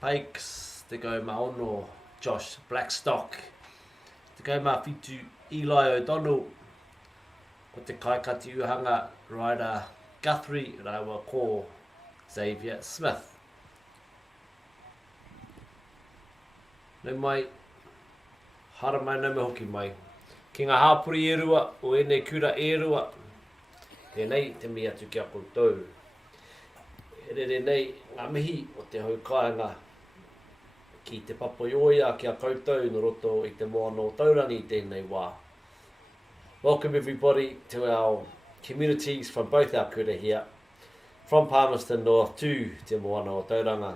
Pikes, Te Kau Mā Ono, Josh Blackstock, Te Kau Mā Fitu, Eli O'Donnell, o Te Kaikati Uhanga, Ryder Guthrie, Raiwa Ko, Xavier Smith. Nau mai, hara mai nau me hoki mai. Ki ngā hāpuri e rua, o ene kura e rua, e nei te mea tu kia koutou. E re nei ngā mihi o te haukainga ki te papoioia kia koutou no roto i te moana o taurani i tēnei wā. Welcome everybody to our communities from both our kura here, from Palmerston North to te moana o Tauranga.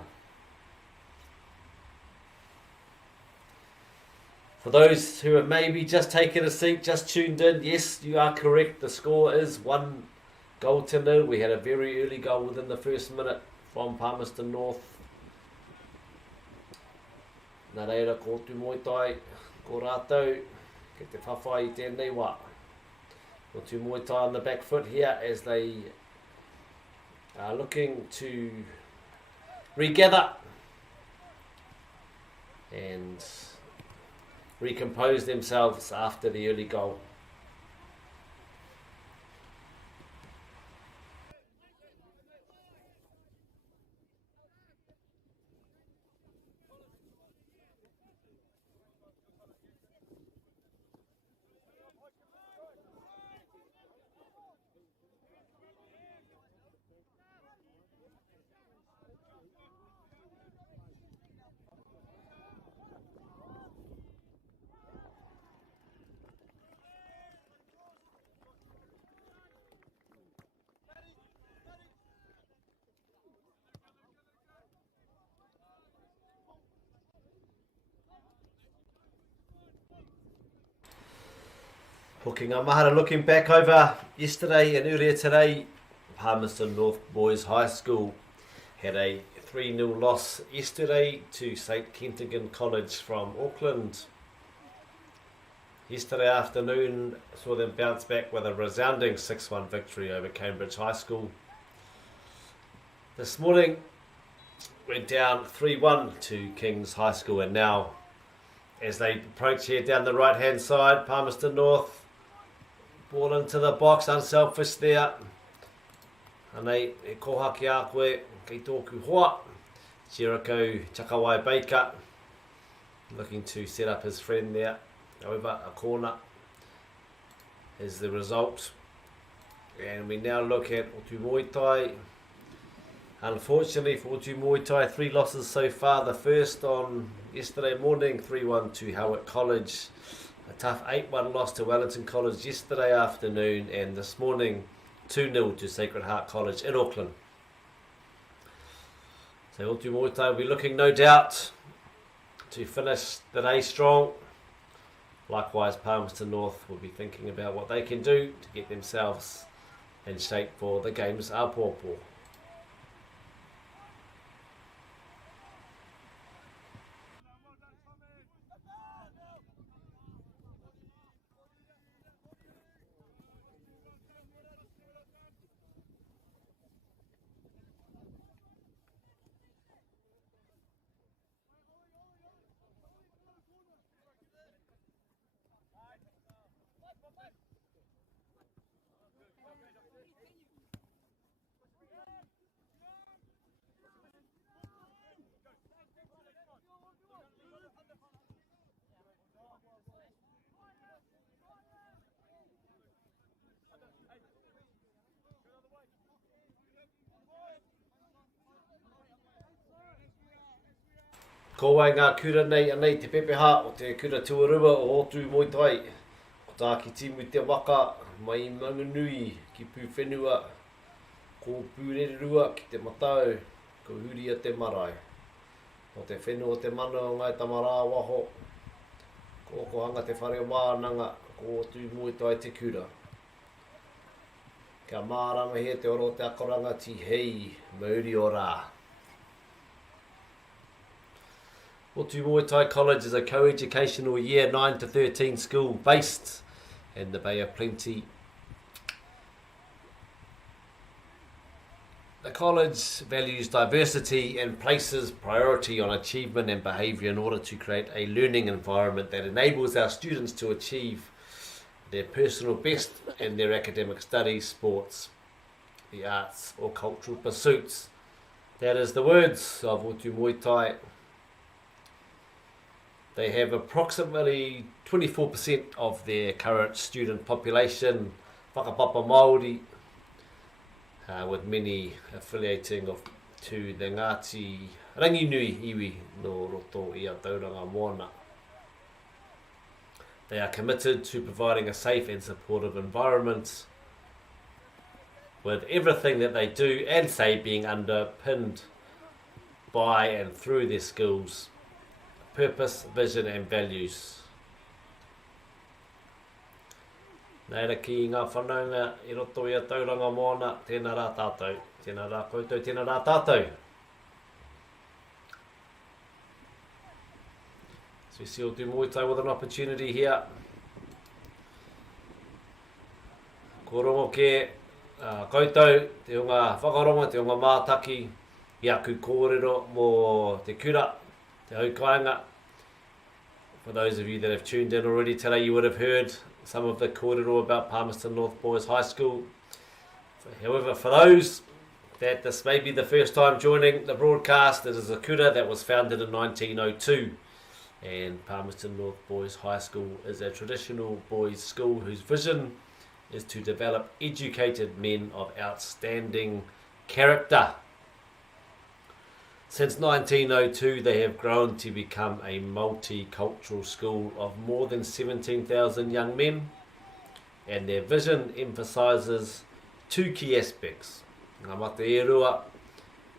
For those who have maybe just taken a seat, just tuned in, yes, you are correct. The score is 1-0. We had a very early goal within the first minute from Palmerston North. Nā reira, ko Otu Moitai, ko rātou, ke te whawhai i tēnei wā. Otu Moitai on the back foot here as they are looking to regather and recompose themselves after the early goal. Hoki ngā mahara, looking back over yesterday and earlier today, Palmerston North Boys High School had a 3-0 loss yesterday to St Kentigern College from Auckland. Yesterday afternoon saw them bounce back with a resounding 6-1 victory over Cambridge High School. This morning went down 3-1 to Kings High School, and now as they approach here down the right hand side, Palmerston North ball into the box, unselfish there. Anei, e kohaki a koe, kei tōku hoa. Jericho Chakawai Baker looking to set up his friend there. However, a corner is the result. And we now look at Otu Moitai. Unfortunately for Otu Moitai, 3 losses so far. The first on yesterday morning, 3-1 to Howick College. A tough 8-1 loss to Wellington College yesterday afternoon, and this morning 2-0 to Sacred Heart College in Auckland. So Otu Moitai will be looking, no doubt, to finish the day strong. Likewise, Palmerston North will be thinking about what they can do to get themselves in shape for the game's Apopo. Ko wai ngā kura nei anei te pepeha o te kura tuarua o Hotu Moitai. Ko tā ki timu te waka mai i Mangunui ki Pūwhenua. Ko Pūrerua ki te Matau. Ko Huria te Marae. O te whenua o te mana o ngai tamarā waho. Ko hanga te whare wānanga ko Hotu Moitai te kura. Kia mārama he te oro te akoranga ti hei mauri o rā. Hotu Moitai College is a co-educational year 9 to 13 school based in the Bay of Plenty. The college values diversity and places priority on achievement and behaviour in order to create a learning environment that enables our students to achieve their personal best in their academic studies, sports, the arts or cultural pursuits. That is the words of Hotu Moitai. They have approximately 24% of their current student population whakapapa Māori, with many affiliating to the Ngāti Ranginui iwi no roto i a tauranga moana. They are committed to providing a safe and supportive environment, with everything that they do and say being underpinned by and through their schools' purpose, vision and values. Neira ki ngā whanaunga I roto I a tauranga moana, tēnā rā tātou, tēnā rā koutou, tēnā rā tātou. So we see Hotu Moitai with an opportunity here. Ko rongo ke koutou, te hunga whakaronga, te hunga mātaki, I aku kōrero mō te kura, te haukainga. For those of you that have tuned in already today, you would have heard some of the kōrero about Palmerston North Boys High School. However, for those that this may be the first time joining the broadcast, it is a kura that was founded in 1902. And Palmerston North Boys High School is a traditional boys' school whose vision is to develop educated men of outstanding character. Since 1902, they have grown to become a multicultural school of more than 17,000 young men, and their vision emphasises two key aspects: ngā mate e rua,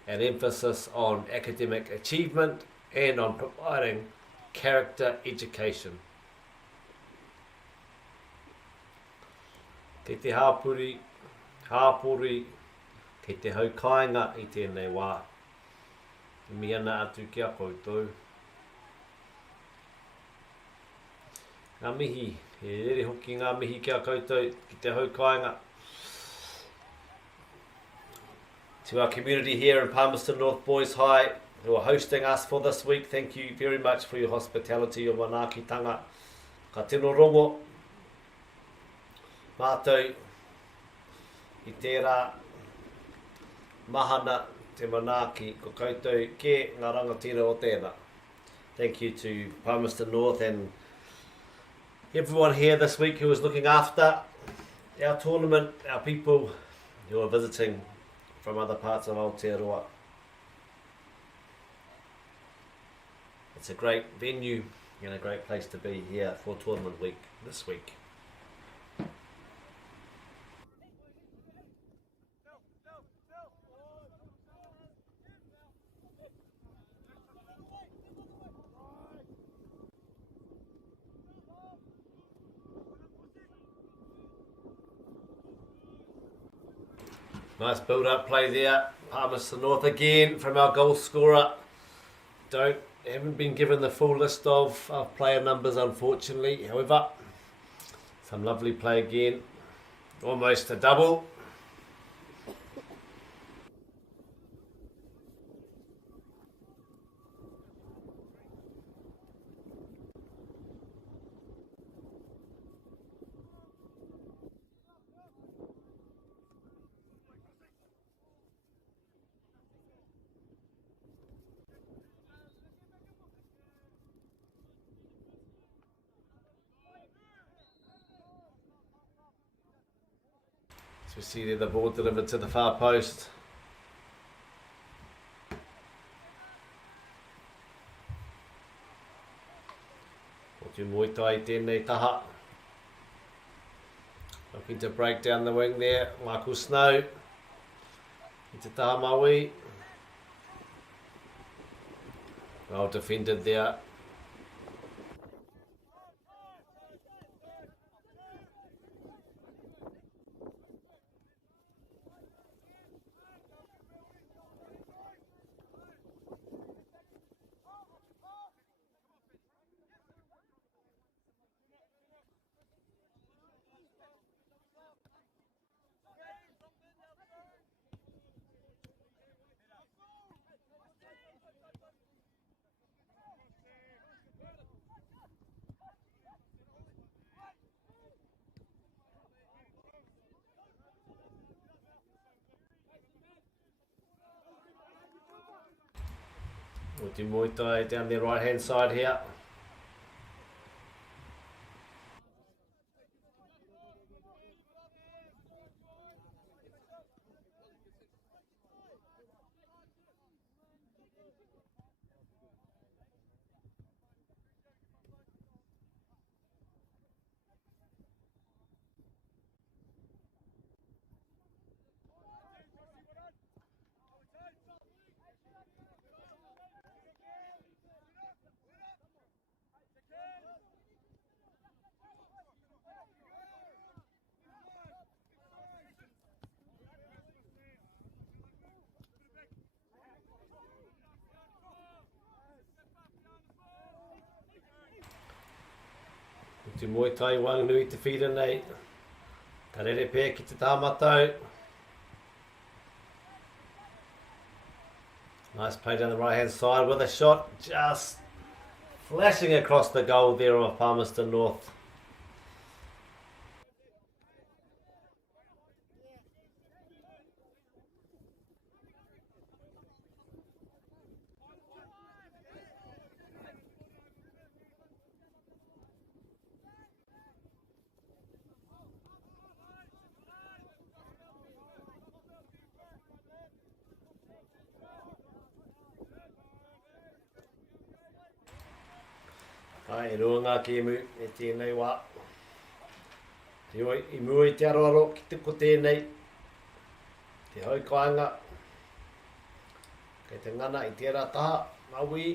an emphasis on academic achievement and on providing character education. Kei te hāpuri, kei te haukainga I tēnei wā. Mi ana atu ki a koutou. Ngā mihi, he rere hoki ngā mihi ki a koutou, ki te haukainga. To our community here in Palmerston North Boys High, who are hosting us for this week, thank you very much for your hospitality o manaakitanga. Ka tino rongo, mātou, I tērā, mahana, te manaaki, ko koutou ke ngā rangatira o tēnā. Thank you to Palmerston North and everyone here this week who is looking after our tournament, our people who are visiting from other parts of Aotearoa. It's a great venue and a great place to be here for tournament week this week. Nice build-up play there. Palmerston North again from our goal scorer. Haven't been given the full list of player numbers, unfortunately. However, some lovely play again. Almost a double. We see there the ball delivered to the far post. O te moita I tēnei taha. Looking to break down the wing there. Michael Snow. I te taha Maui. Well defended there. O te moita down the right hand side here. O te moitai Wanganui te whira nei. Ka rere pēr ki te tāmatau. Nice play down the right hand side with a shot just flashing across the goal there of Palmerston North. Ai, e rua ngā kēmu e tēnei wā. Te oi, I mua I te aroaro ki te ko tēnei. Te haukainga. Kei te ngana I tērā taha, Maui.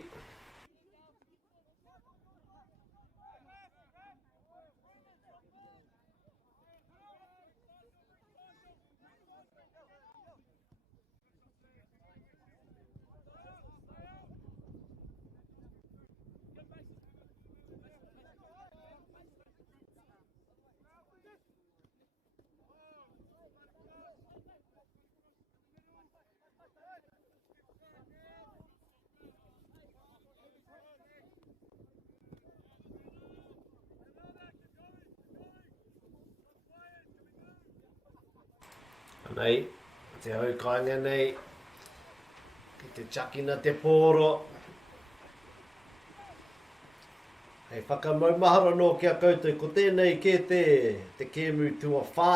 Nei, te haukainga nei, ki te chakina te pōro. Hei whakamaumahara no kia koutou, ko tēnei ke te kēmu tua whā.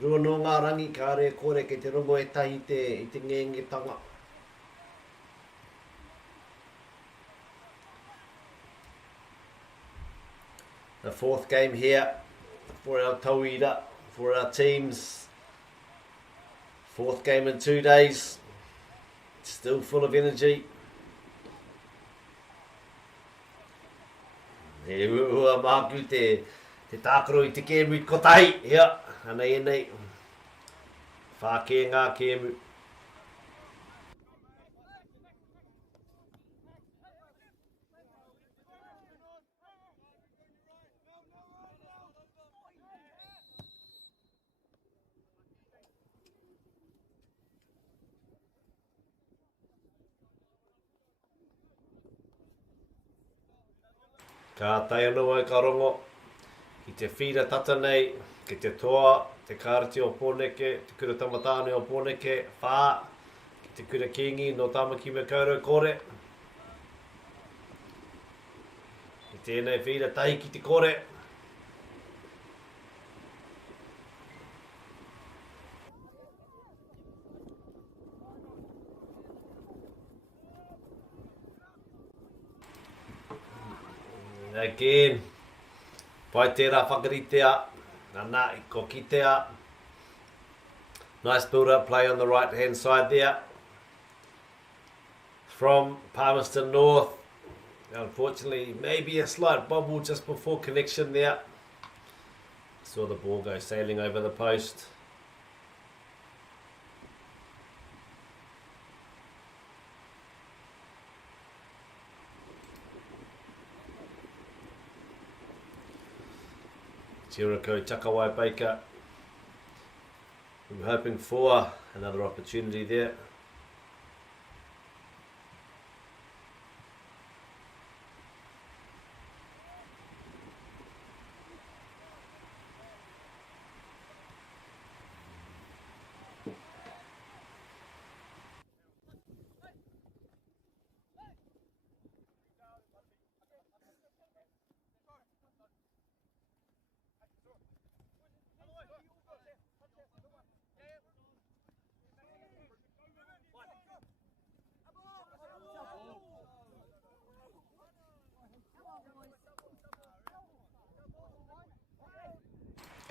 Rua no ngā rangi ka re kore ke te rongo e tahi I te ngengetanga. The fourth game here for our tauira, for our teams. Fourth game in 2 days. Still full of energy. E ua māku te tākaro I te kēmu kotai. Ia, anei e nei. Whāke ngā kēmu. Ka tai anō ai ka rongo, ki te whira tata nei, ki te toa, te kāreti o Pōneke, te kura tamatāne o Pōneke, whā, ki te kura kingi no Tamaki me kaurau kore. Ki tēnei whira tahi ki te kore. Again, pai tērā whakaritea, nā I ko kitea. Nice build-up play on the right-hand side there from Palmerston North. Unfortunately, maybe a slight bobble just before connection there. Saw the ball go sailing over the post. Jericho Takawai Baker. I'm hoping for another opportunity there.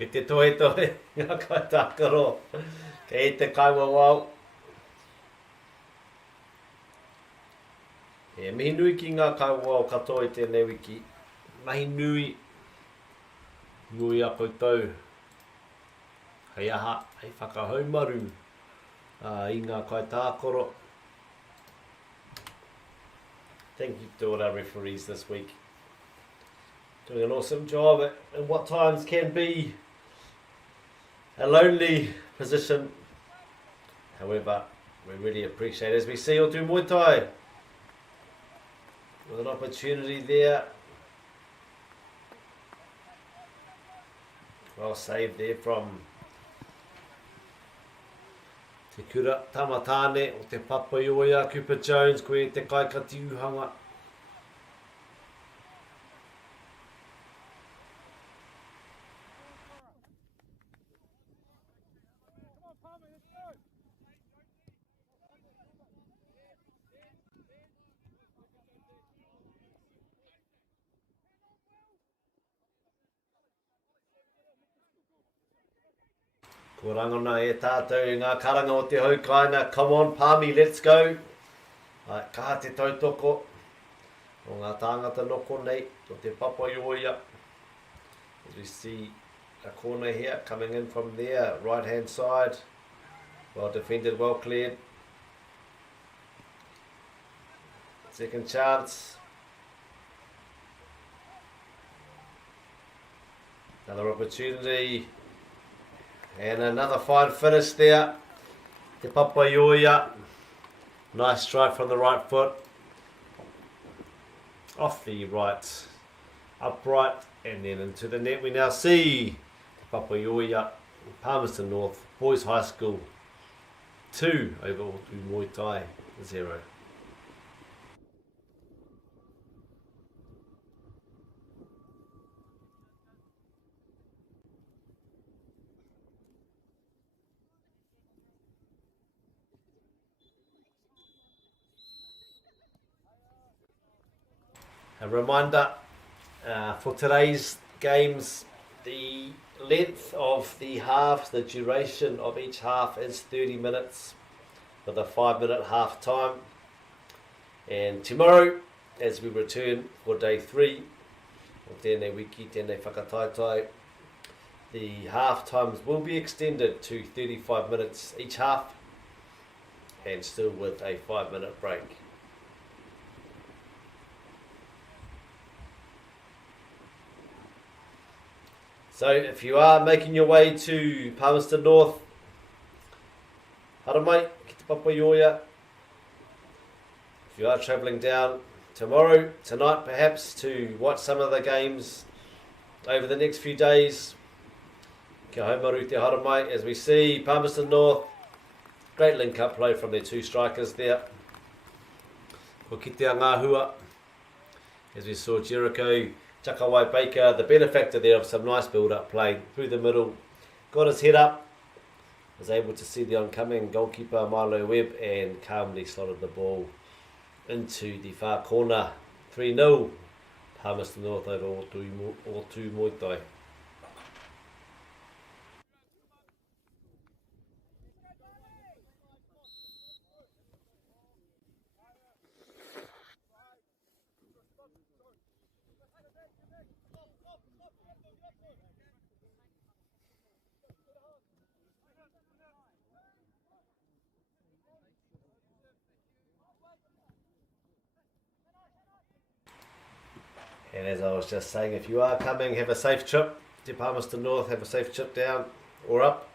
Ke te toe toe, ngā kai tākaro, ke te kaiwa wau. E mihi nui ki ngā kaiwa wau katoa I tēnei wiki. Mahi nui, nui a koutou. Hei aha, hei whakahaumaru I ngā kai tākaro. Thank you to all our referees this week. Doing an awesome job at what times can be a lonely position. However, we really appreciate it as we see or do Muay Thai with an opportunity there. Well saved there from Te Kura Tamatane o Te Papaioia, Cooper Jones, koe te Kaikati Uhanga. Ko rangona e tātou I ngā karanga o te haukaina. Come on, Palmy, let's go. Ai, kaha te tautoko o ngā tāngata noko nei o te Papaioia. As we see a corner here coming in from there, right hand side. Well defended, well cleared. Second chance. Another opportunity. And another fine finish there. Te Papaioia. Nice strike from the right foot. Off the right upright and then into the net. We now see Te Papaioia, Palmerston North, Boys High School 2 over to Muay Thai 0. A reminder for today's games, the length of the halves, the duration of each half is 30 minutes with a 5-minute half time. And tomorrow, as we return for day 3 of Tēnei Wiki, Tēnei Whakataitai, the half times will be extended to 35 minutes each half and still with a 5-minute break. So if you are making your way to Palmerston North, haramai, ki te Papaioia. If you are travelling down tomorrow, tonight perhaps, to watch some of the games over the next few days, kia haumaru te haramai, as we see Palmerston North, great link-up play from their two strikers there. Ko kitea ngāhua, as we saw Jericho Takawai Baker, the benefactor there of some nice build-up play through the middle. Got his head up, was able to see the oncoming goalkeeper Milo Webb and calmly slotted the ball into the far corner. 3-0 Palmerston North over o tū Moitai. And as I was just saying, if you are coming, have a safe trip to Palmerston North, have a safe trip down or up,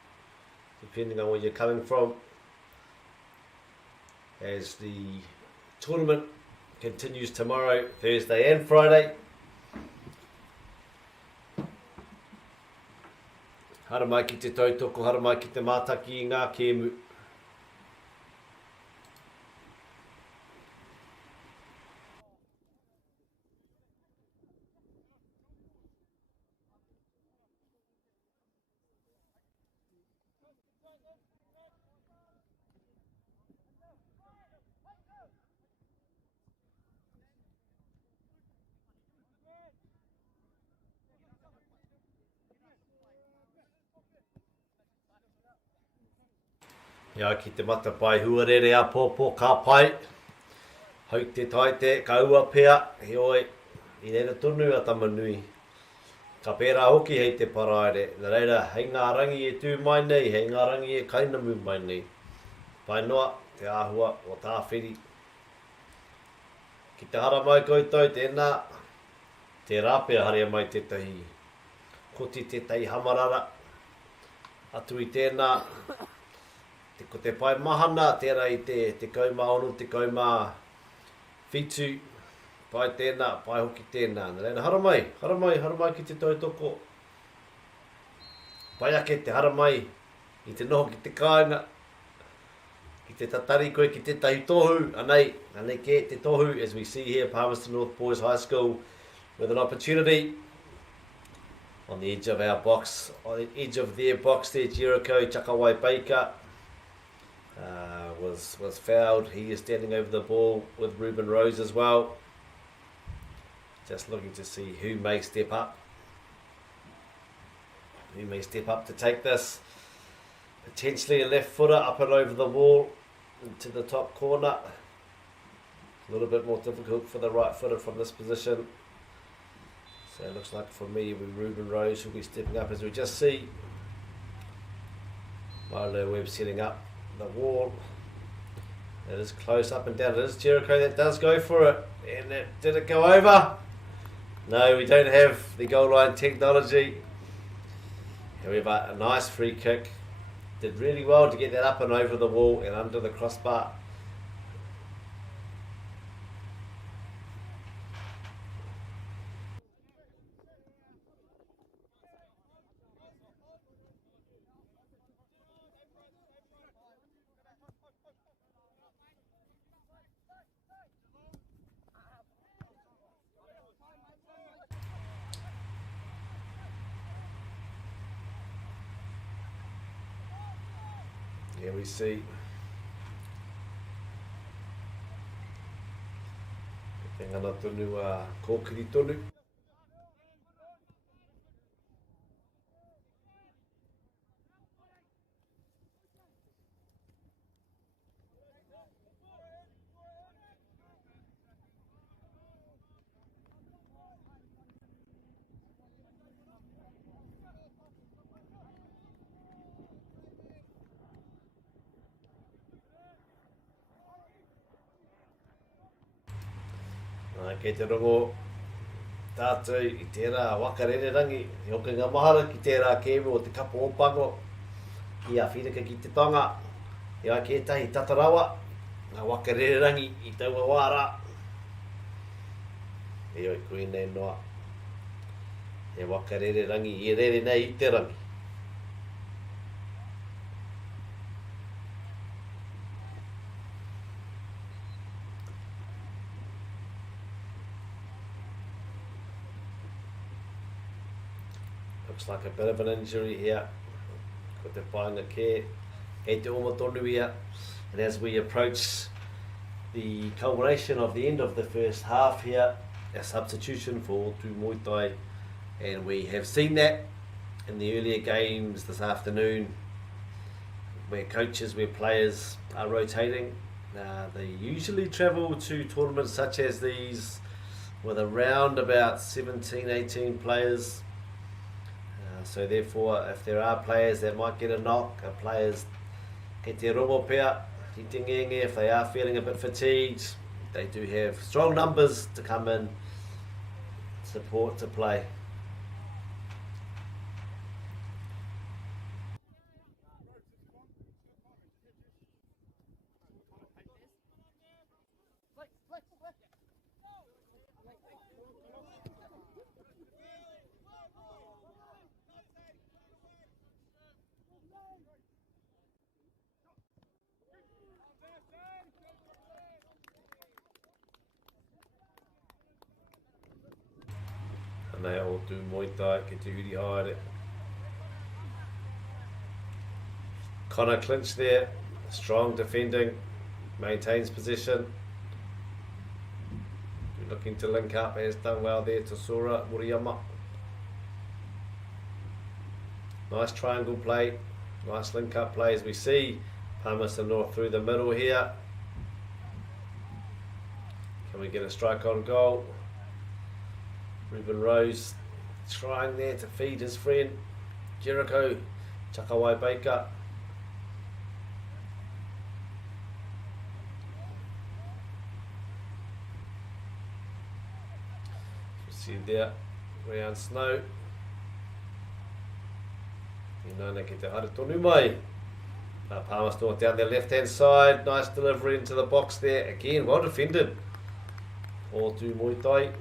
depending on where you're coming from, as the tournament continues tomorrow, Thursday and Friday. Hara mai ki te tautoko, hara mai ki te mātaki I ngā kēmu. Ia ki te mata pai huarere a pōpō ka pai. Hau te taite, ka ua pēa, heoi, I reira tonu a tamanui. Ka pērā hoki hei te paraere. Nā reira, hei ngā rangi e tū mai nei, hei ngā rangi e kainamu mai nei. Pai noa, te āhua o tā whiri. Ki te hara mai koutou, tēnā, te rāpea haria mai te tahi. Koti te tahi hamarara. Atu I tēnā, ko te pai mahana, tērā I te kaumā ono, te kaumā whitu, pai tēnā, pai hoki tēnā. Nā reira, hara mai ki te tautoko. Pai ake te hara mai, I te noho ki te kāinga, ki te tatari koe ki te tahi tohu, anei ke te tohu, as we see here, Palmerston North Boys High School, with an opportunity on the edge of our box, on the edge of their box there, Jericho Chakawai Baker. Was fouled. He is standing over the ball with Ruben Rose as well. Just looking to see who may step up. Who may step up to take this. Potentially a left footer up and over the wall into the top corner. A little bit more difficult for the right footer from this position. So it looks like for me with Ruben Rose who will be stepping up, as we just see Milo Webb setting up the wall. It is close up and down. It is Jericho that does go for it. And did it go over? No, we don't have the goal line technology. However, a nice free kick. Did really well to get that up and over the wall and under the crossbar. Here we see te ngana tonu kōkiri tonu. Kei te rongo tātou I tērā wakarere rangi, I hoka ngā mahara ki tērā kēmu o te kapo opango, I a whirika ki te tonga, I a kētahi tatarawa, ngā wakarere rangi I taua wāra. E oi koe nei noa, e wakarere rangi I rere nei I te rangi. Looks like a bit of an injury here. Ko te paanga ke, kei te oma tonu ia. And as we approach the culmination of the end of the first half here a substitution for Otu Muay Thai, and we have seen that in the earlier games this afternoon, where coaches, where players are rotating. They usually travel to tournaments such as these with around about 17, 18 players. So therefore, if there are players that might get a knock, players get their rongo pea, if they are feeling a bit fatigued, they do have strong numbers to come in, support to play. And they all do Muay Thai, get to Uri Haere. Connor Clinch there, strong defending, maintains position. Looking to link up, has done well there to Sora Muriyama. Nice triangle play, nice link up play as we see. Palmerston North through the middle here. Can we get a strike on goal? Ruben Rose trying there to feed his friend Jericho Chakawai Baker. See there, Ryan Snow. Inana ki te hara tonu mai. Palmerston North down their left hand side. Nice delivery into the box there. Again, well defended. Otu Muay Thai.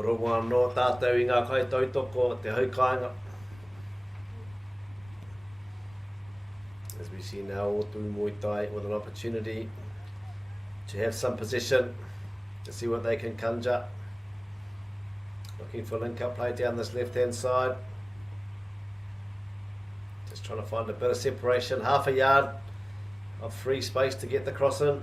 Rongoa no tātou I ngā kai tautoko te haukainga. As we see now, Otu Muay Thai with an opportunity to have some possession, to see what they can conjure. Looking for link up play down this left hand side. Just trying to find a bit of separation, half a yard of free space to get the cross in.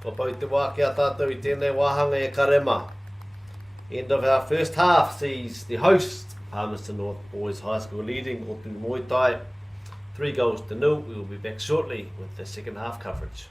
Papau te wā kia tātou I tēnei wāhanga e karema. End of our first half sees the host, Palmerston North Boys High School, leading Otu Muay Thai 3-0. We will be back shortly with the second half coverage.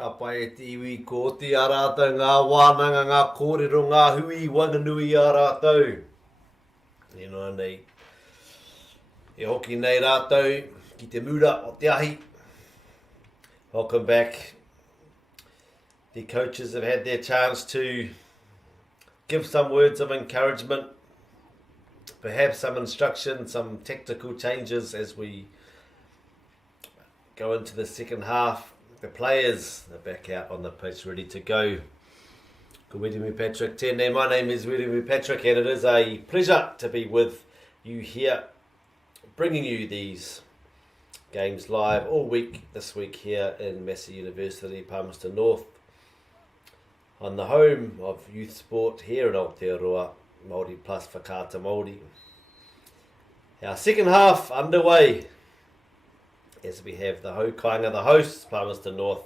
Ka pai e te iwi ko te a rātou ngā wānanga, ngā kōrero, ngā hui wanganui a rātou. E noa nei, e hoki nei rātou ki te mura o te ahi. Welcome back. The coaches have had their chance to give some words of encouragement, perhaps some instruction, some tactical changes as we go into the second half. The players are back out on the pitch, ready to go. Good Wirimi Patrick Tēnei. My name is Wirimi Patrick, and it is a pleasure to be with you here, bringing you these games live all week this week here in Massey University, Palmerston North, on the home of youth sport here in Aotearoa, Māori plus Whakaata Māori. Our second half underway as we have the Haukainga, the hosts, Palmerston North,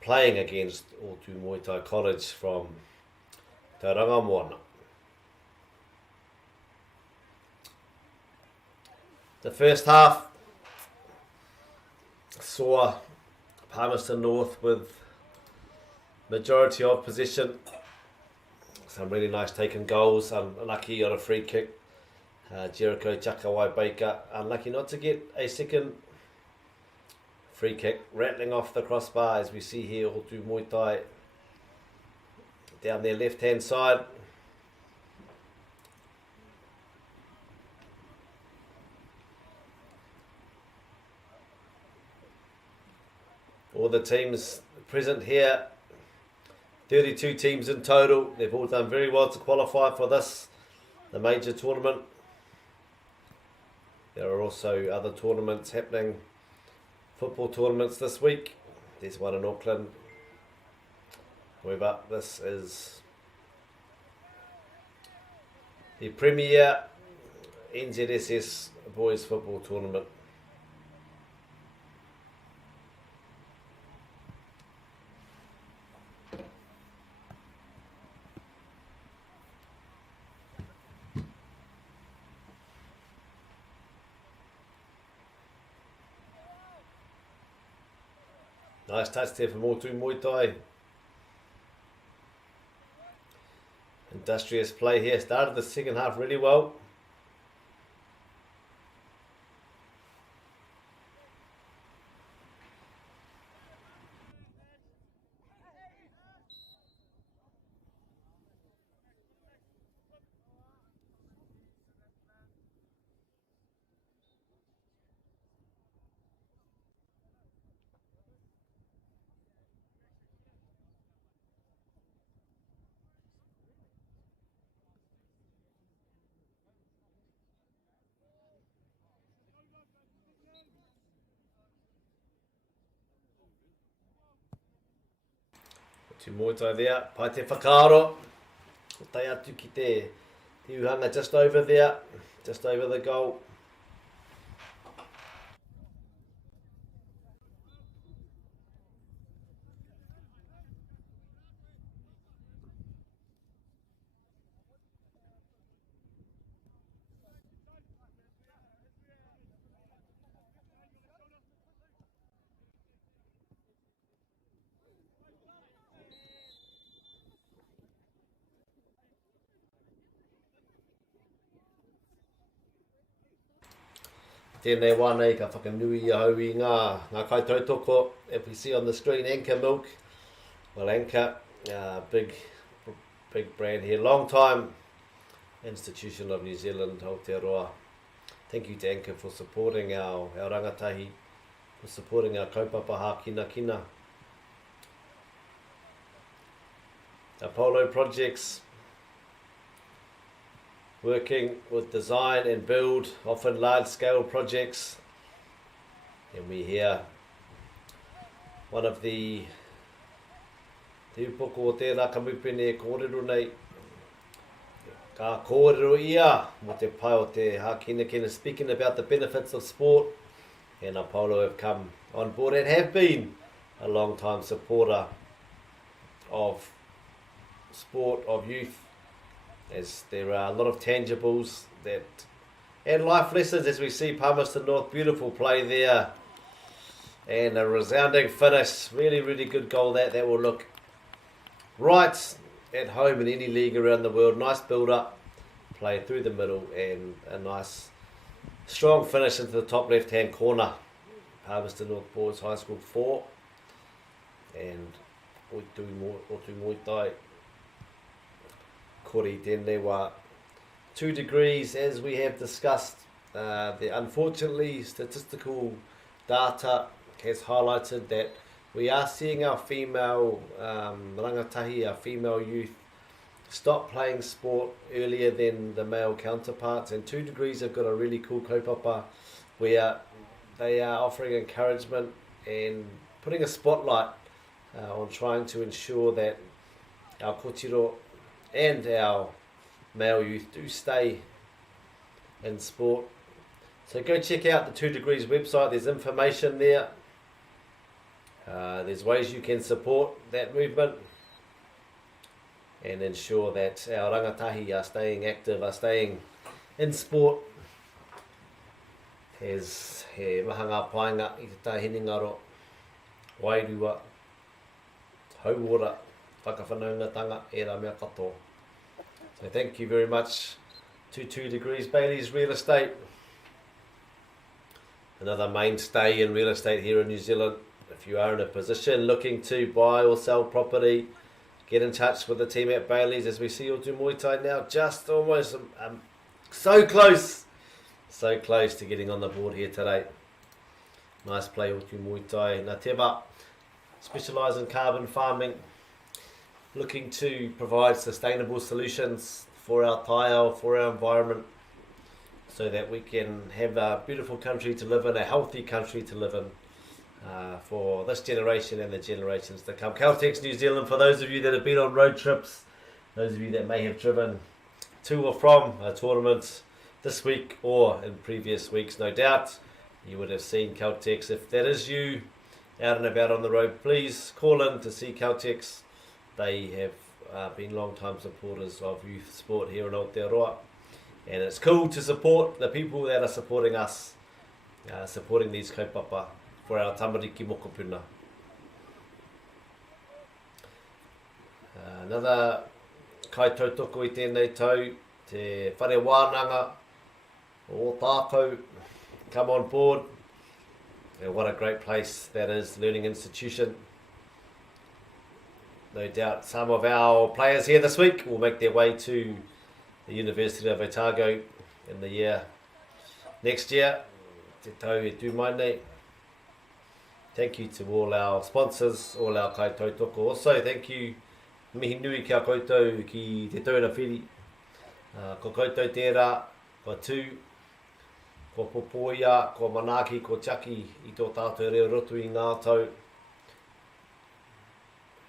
playing against Otu Moetai College from Tauranga Moana. The first half saw Palmerston North with majority of possession, some really nice taken goals, unlucky on a free kick. Jericho Chakawai Baker unlucky not to get a second free kick, rattling off the crossbar as we see here. Otu Moetai down their left hand side. All the teams present here, 32 teams in total. They've all done very well to qualify for this, the major tournament. There are also other tournaments happening, football tournaments this week. There's one in Auckland. However, this is the premier NZSS boys football tournament. Nice touch there from Otu Moetai. Industrious play here. Started the second half really well. Otu Moetai there, pai te whakaaro. Ko tai atu ki te uhanga just over there, just over the goal. Tēnei wānei ka whakanui au I ngā kaitautoko. If we see on the screen Anchor Milk, well Anchor, big brand here, long time institution of New Zealand, Aotearoa. Thank you to Anchor for supporting our rangatahi, for supporting our kaupapa kina. Apollo Projects, working with design and build, often large-scale projects. And we hear one of the te upoko o tērā kamupene e kōrero nei. Ka kōrero ia mo te pai o te hākinakina, speaking about the benefits of sport. And Apollo have come on board and have been a long-time supporter of sport, of youth, as there are a lot of tangibles that and life lessons as we see Palmerston North, beautiful play there. And a resounding finish. Really, really good goal that will look right at home in any league around the world. Nice build up, play through the middle, and a nice strong finish into the top left hand corner. Palmerston North Boys High School 4. And Otu Moitai Kori tēnei wā 2 degrees, as we have discussed. Unfortunately, statistical data has highlighted that we are seeing our female rangatahi, our female youth, stop playing sport earlier than the male counterparts, and 2 degrees have got a really cool kaupapa where they are offering encouragement and putting a spotlight on trying to ensure that our kotiro and our male youth do stay in sport. So go check out the 2 degrees website, there's information there. There's ways you can support that movement and ensure that our rangatahi are staying active, are staying in sport. As he mahanga painga i te tahiningaro wairua hauora whakawhanaungatanga e rā mea katoa. So thank you very much to 2 Degrees Bailey's Real Estate, another mainstay in real estate here in New Zealand. If you are in a position looking to buy or sell property, get in touch with the team at Bailey's, as we see Otu Moitai now just almost so close to getting on the board here today. Nice play, Otu Moitai. Ngā Teba specialise in carbon farming, looking to provide sustainable solutions for our taiao, for our environment, so that we can have a beautiful country to live in, a healthy country to live in, for this generation and the generations to come. Caltex New Zealand, for those of you that have been on road trips, those of you that may have driven to or from a tournament this week or in previous weeks, no doubt you would have seen Caltex. If that is you out and about on the road, please call in to see Caltex. They have been long-time supporters of youth sport here in Aotearoa, and it's cool to support the people that are supporting us, supporting these kaupapa for our tamariki mokopuna. Another kaitautoko i tēnei tau, te whare wānanga o tākou, come on board. And what a great place that is, learning institution. No doubt some of our players here this week will make their way to the University of Otago in the year next year. Te tau e tū mai nei. Thank you to all our sponsors, all our kaitautoko. Also, thank you mihi nui kia koutou ki te tauna whiri. Ko koutou tērā, ko tū, ko popoia, ko manaki, ko tiaki i tō tātou reo rotu i ngā tau.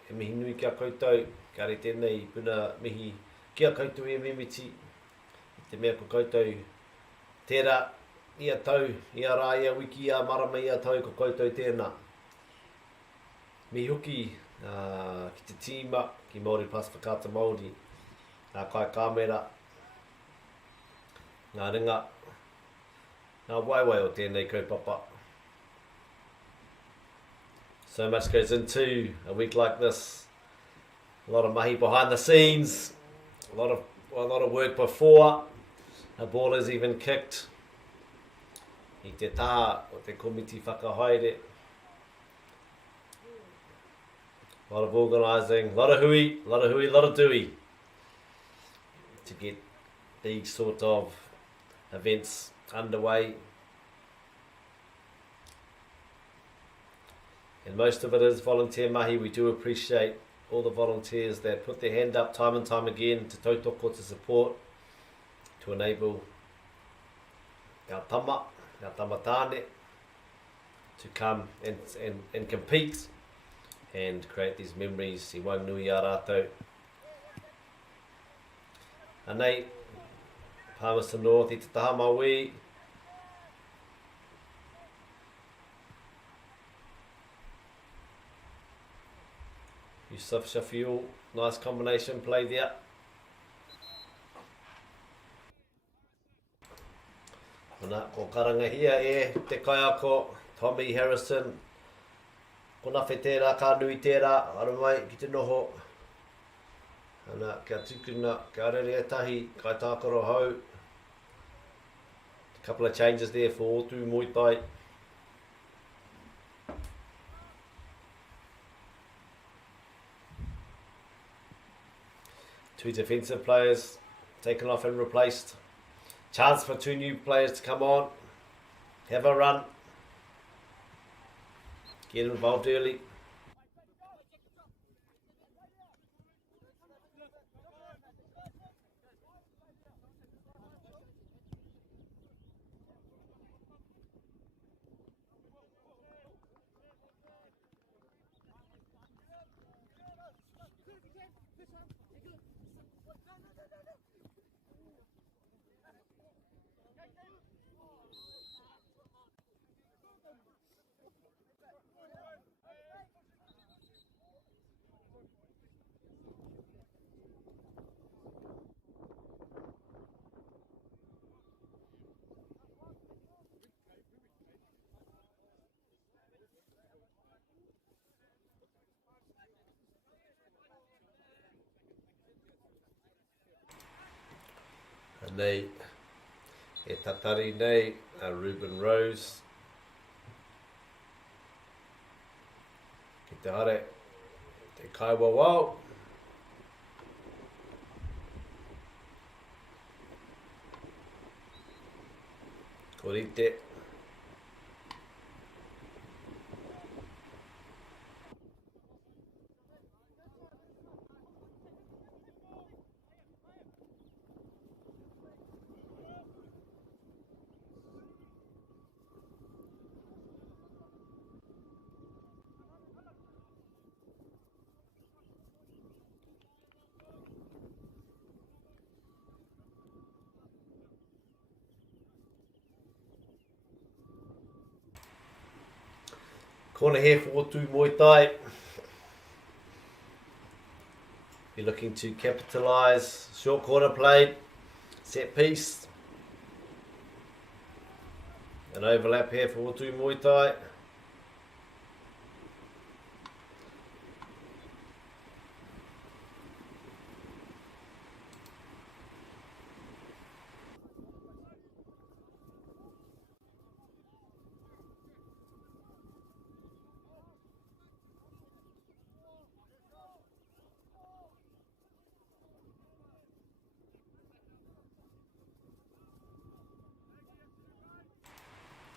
E mihi nui kia koutou, ka re tēnei puna mihi kia koutou e mimiti. I te mea ko koutou tērā, ia tau, ia rā, ia wiki, ia marama, ia tau, ko koutou tēnā. Mi hoki ki te tīma, ki Māori Plus Whakaata Māori, ngā kai kāmera, ngā ringa, ngā waiwai o tēnei kaupapa. So much goes into a week like this. A lot of mahi behind the scenes, a lot of work before a ball is even kicked. I te tā o te komiti whakahaere. A lot of organising, a lot of hui, a lot of dui to get these sort of events underway. And most of it is volunteer mahi. We do appreciate all the volunteers that put their hand up time and time again to tautoko, to support, to enable our tamatane to come and compete and create these memories I wainui a rātou. Anei, Palmerston North i te taha maui. Yusuf Shafiul, nice combination play there. Ana, ko karanga hia e te kaiako, Tommy Harrison, Kona whi tērā, ka nui tērā, ara mai ki te noho. Ana, kia tukuna, kia rere tahi, kai tākaro hau. A couple of changes there for Otu Moitai. Two defensive players taken off and replaced. Chance for two new players to come on. Have a run. Get involved early. Nei, e tatari nei, a Ruben Rose. Ki te hare, te kaiwa wau. Korite. Corner here for Otu Moitai. Be looking to capitalise. Short corner played. Set piece. An overlap here for Otu Moitai.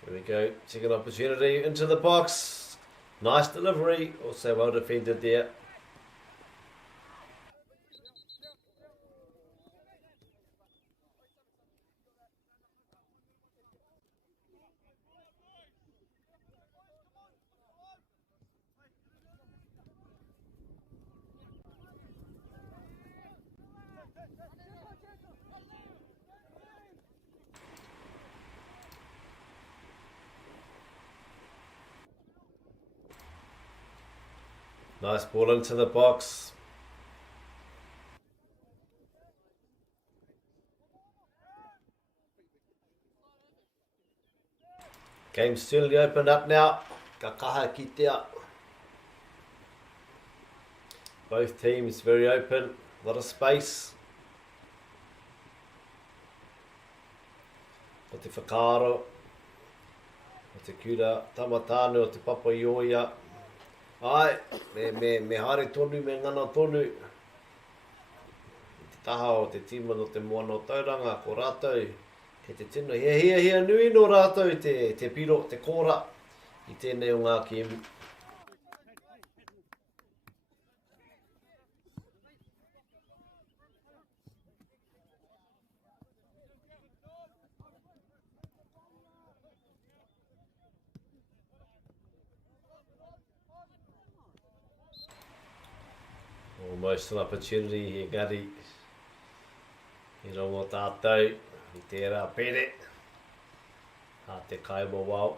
Here we go, second opportunity into the box. Nice delivery, also well defended there. Nice ball into the box. Game certainly opened up now. Ka kaha kitea. Both teams very open. A lot of space. O te whakaaro. O te kura tamatanu o te papa ioia. Ai, me hare tonu, me ngana tonu. Te taha o te tima no te moana o tauranga, ko rātou. Ke te tino, hea nui no rātou te piro, te kōra. I tēnei o ngā kiemu. Almost an opportunity here, Gary. I rongo tātou, I tērā pere. Hā te kaiwa wau.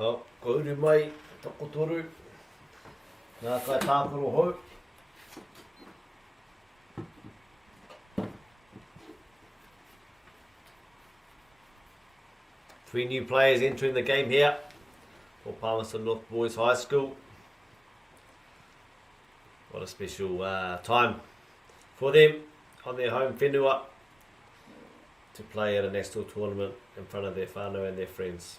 Oh, kauru mai, toko toru. Nā kai tākaro hou. 3 new players entering the game here for Palmerston North Boys High School. What a special time for them on their home whenua to play at a national tournament in front of their whānau and their friends.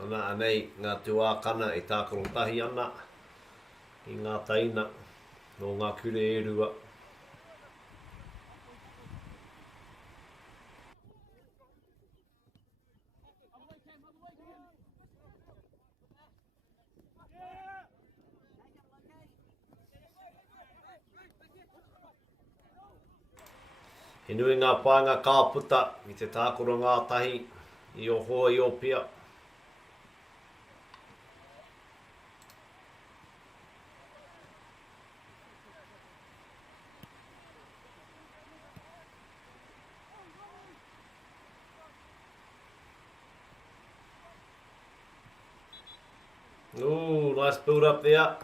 Ana anei ngā tuākana I tākaro tahi ana I ngā taina no ngā kure e rua. He nui ngā pāinga kāputa I te tākoro ngā tahi I o hoa I o pia. Ooh, nice build up there.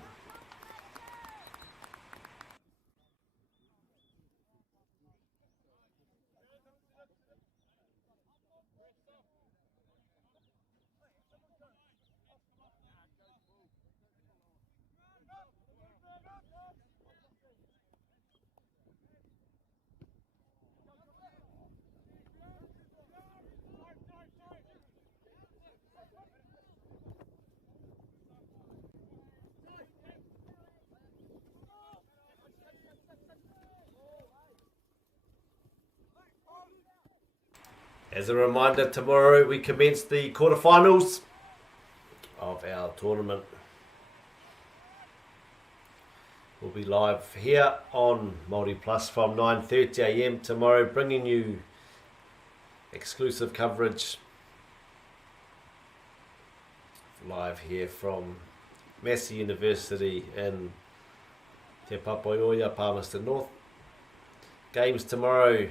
As a reminder, tomorrow we commence the quarterfinals of our tournament. We'll be live here on Māori Plus from 9:30 AM tomorrow, bringing you exclusive coverage live here from Massey University in Te Papaioia, Palmerston North. Games tomorrow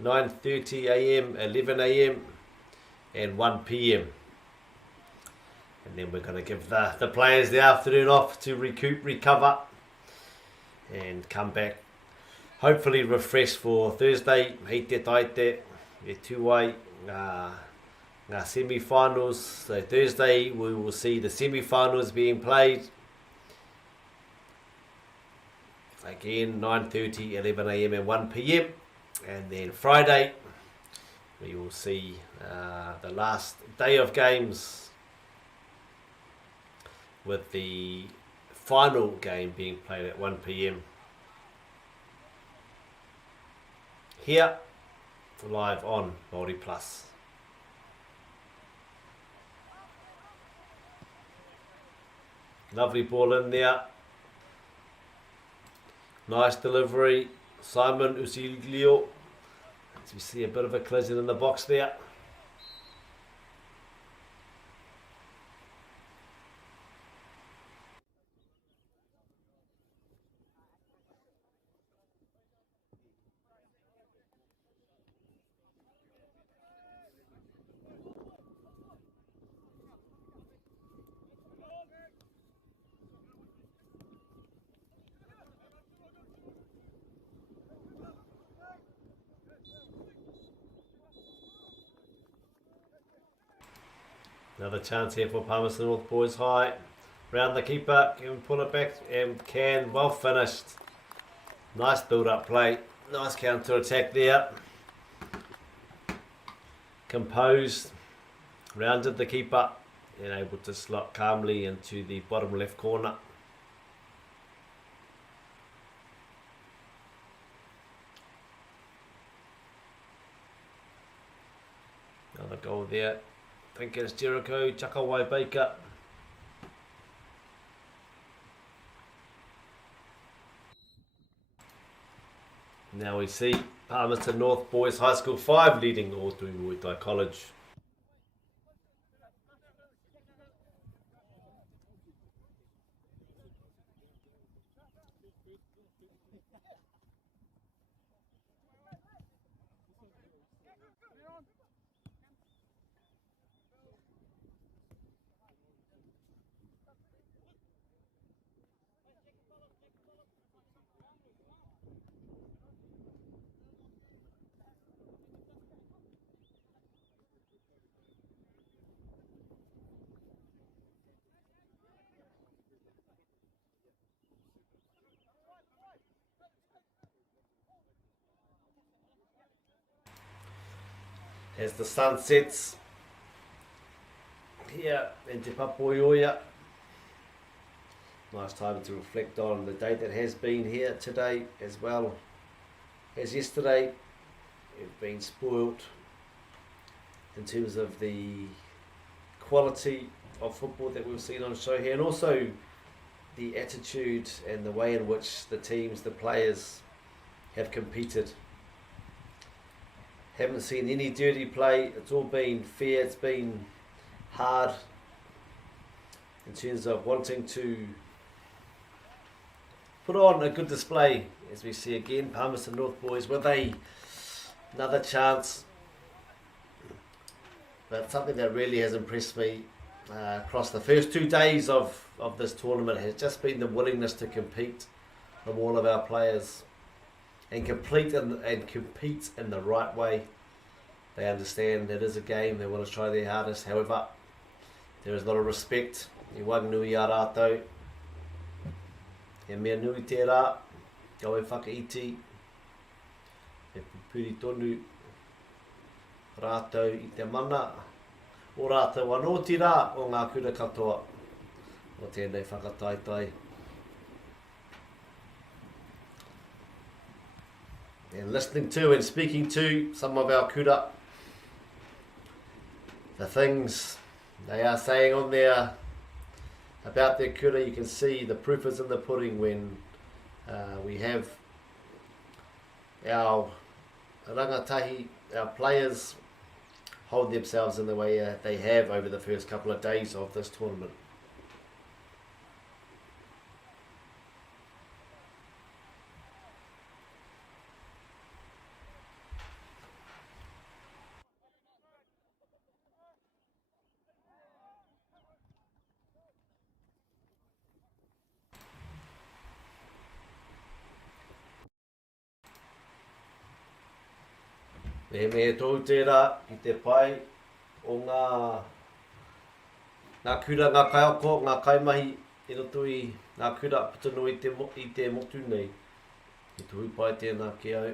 9:30 AM, 11 AM and 1 PM. And then we're going to give the players the afternoon off to recoup, recover and come back hopefully refreshed for Thursday. Hei te taite, e tūai ngā semi-finals. So Thursday we will see the semi-finals being played. Again 9:30, 11 AM and 1 PM. And then Friday, we will see the last day of games with the final game being played at 1 PM. Here, live on Māori Plus. Lovely ball in there. Nice delivery. Simon Usilio. As we see a bit of a collision in the box there. Another chance here for Palmerston North Boys High. Round the keeper, can pull it back and can. Well finished. Nice build-up play. Nice counter-attack there. Composed. Rounded the keeper and able to slot calmly into the bottom left corner. Another goal there. I think it's Jericho Chakawai Baker. Now we see Palmerston North Boys High School 5 leading Otu Muay College. As the sun sets here in Te Papoioia, nice time to reflect on the day that has been here today as well as yesterday. We've been spoilt in terms of the quality of football that we've seen on show here, and also the attitude and the way in which the teams, the players have competed. Haven't seen any dirty play. It's all been fair. It's been hard in terms of wanting to put on a good display, as we see again Palmerston North Boys with another chance. But something that really has impressed me across the first 2 days of this tournament has just been the willingness to compete from all of our players. And compete in the right way. They understand it is a game, they want to try their hardest. However, there is a lot of respect. I wanganui a rātou. He mea nui tērā, kau e whakaiti, e pupuri tonu rātou i te mana, o rātou anōti rā o ngā kura katoa, o tēnei whakataitai. And listening to and speaking to some of our kura, the things they are saying on there about their kura, you can see the proof is in the pudding when we have our rangatahi, our players hold themselves in the way they have over the first couple of days of this tournament. Me tōu tērā ki te pai o ngā kura, ngā kaioko, ngā kaimahi e roto i ngā kura putunu i te motu nei. I tuhi pai tēnā ki au.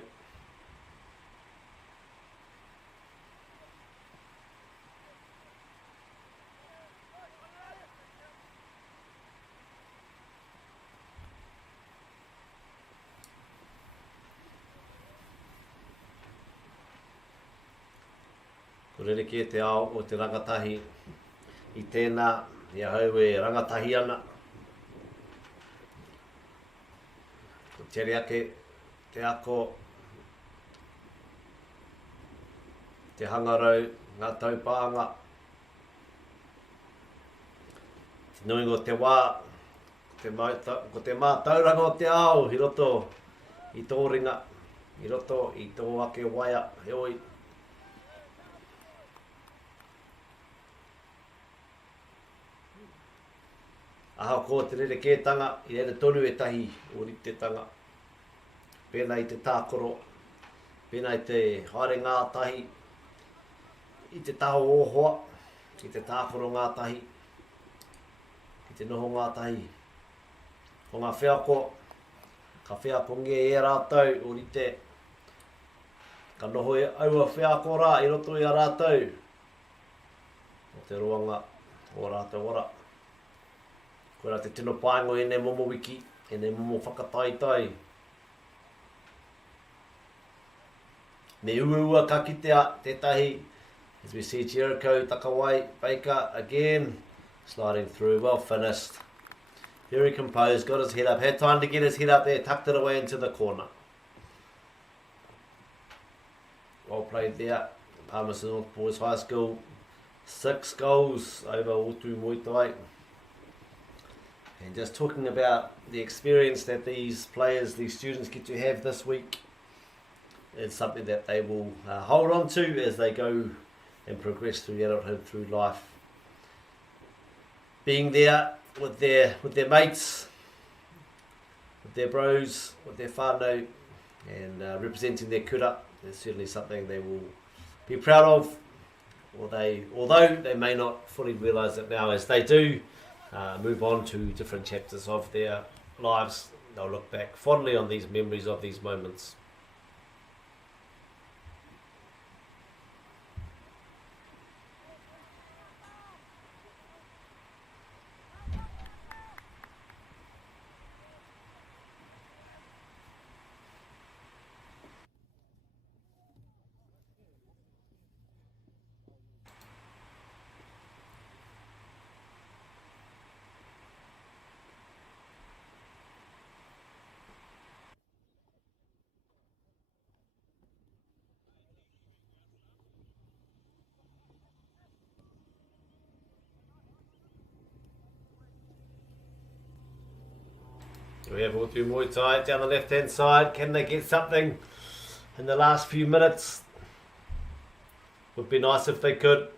Ko rereke te ao o te rangatahi i tēnā, ia hau e rangatahi ana. Ko tere ake te ako, te hangarau, ngā taupāanga. Te nuingo te wā, ko te mā tauranga o te ao, hi roto i tō ringa, hi roto i tō ake waia, he oi. Aha ko te rerekētanga, i ere tonu e tahi ori te tanga. Pēnā i te tākoro, pēnā i te haere ngā tahi, i te taho ohoa, i te tākoro ngā tahi, i te noho ngā tahi. Ko ngā whiako, ka whiako nge e rātou ori te, ka noho e aua whiako rā i roto i a rātou. O te roanga o rātou ora. Ko rā te tino paingo e ne momo wiki, e ne momo whakataitai. Me uua ka kitea tētahi, as we see Jericho Takawai Baker again, sliding through, well finished. Very composed, got his head up, had time to get his head up there, tucked it away into the corner. Well played there. Palmerston North Boys High School. 6 goals over Otu Muay Thai. And just talking about the experience that these players, these students get to have this week, is something that they will hold on to as they go and progress through adulthood, through life. Being there with their mates, with their bros, with their whānau, and representing their kura is certainly something they will be proud of. Although they may not fully realise it now, as they do move on to different chapters of their lives, they'll look back fondly on these memories of these moments. We have Otu Muay Thai down the left hand side. Can they get something in the last few minutes? Would be nice if they could.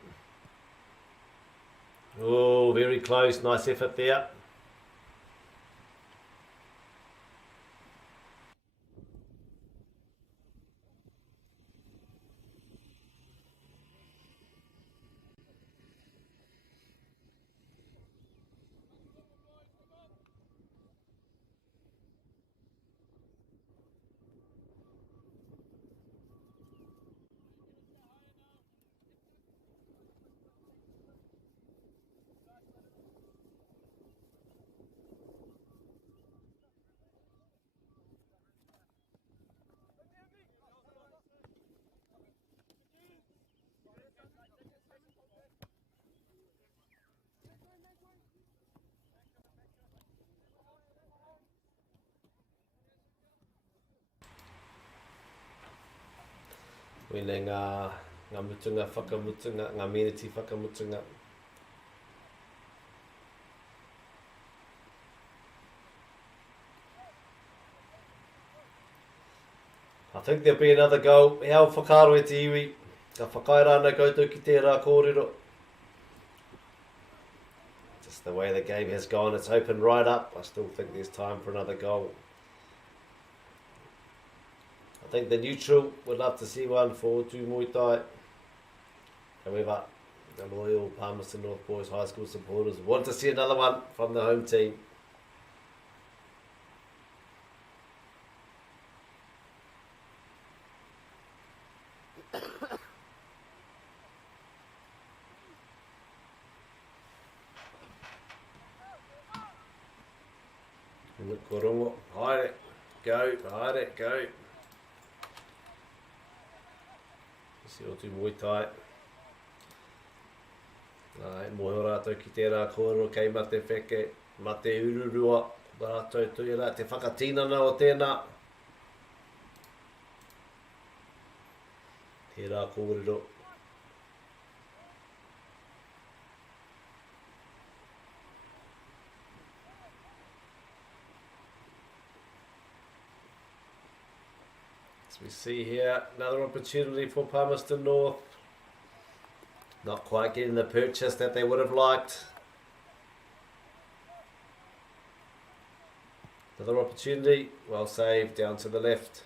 Oh, very close. Nice effort there. Wene ngā mutunga, whakamutunga, ngā meneti whakamutunga. I think there'll be another goal. E au whakaro e te iwi. Ka whakairana koutou ki tērā kōrero. Just the way the game has gone, it's open right up. I still think there's time for another goal. I think the neutral would love to see one for Otu Muay Thai. However, the loyal Palmerston North Boys High School supporters want to see another one from the home team. Korongo, haere, go, haere, go. Si Otu Muay Thai. Moe rātou ki tērā kōrero kei ma te wheke, ma te ururua, rātou tuira, te whakatīnana o tēnā. Tērā kōrero. As we see here, another opportunity for Palmerston North. Not quite getting the purchase that they would have liked. Another opportunity, well saved, down to the left.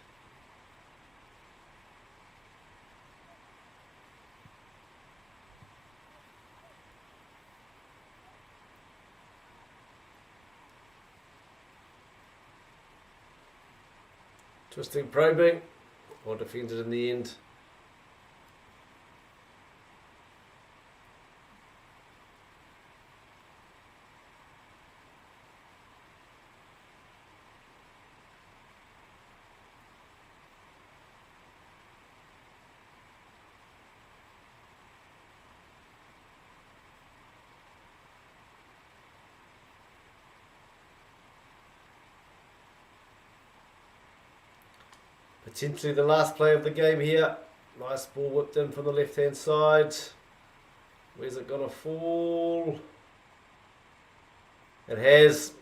Twisting, probing, or defended in the end. Potentially the last play of the game here. Nice ball whipped in from the left-hand side. Where's it going to fall? It has.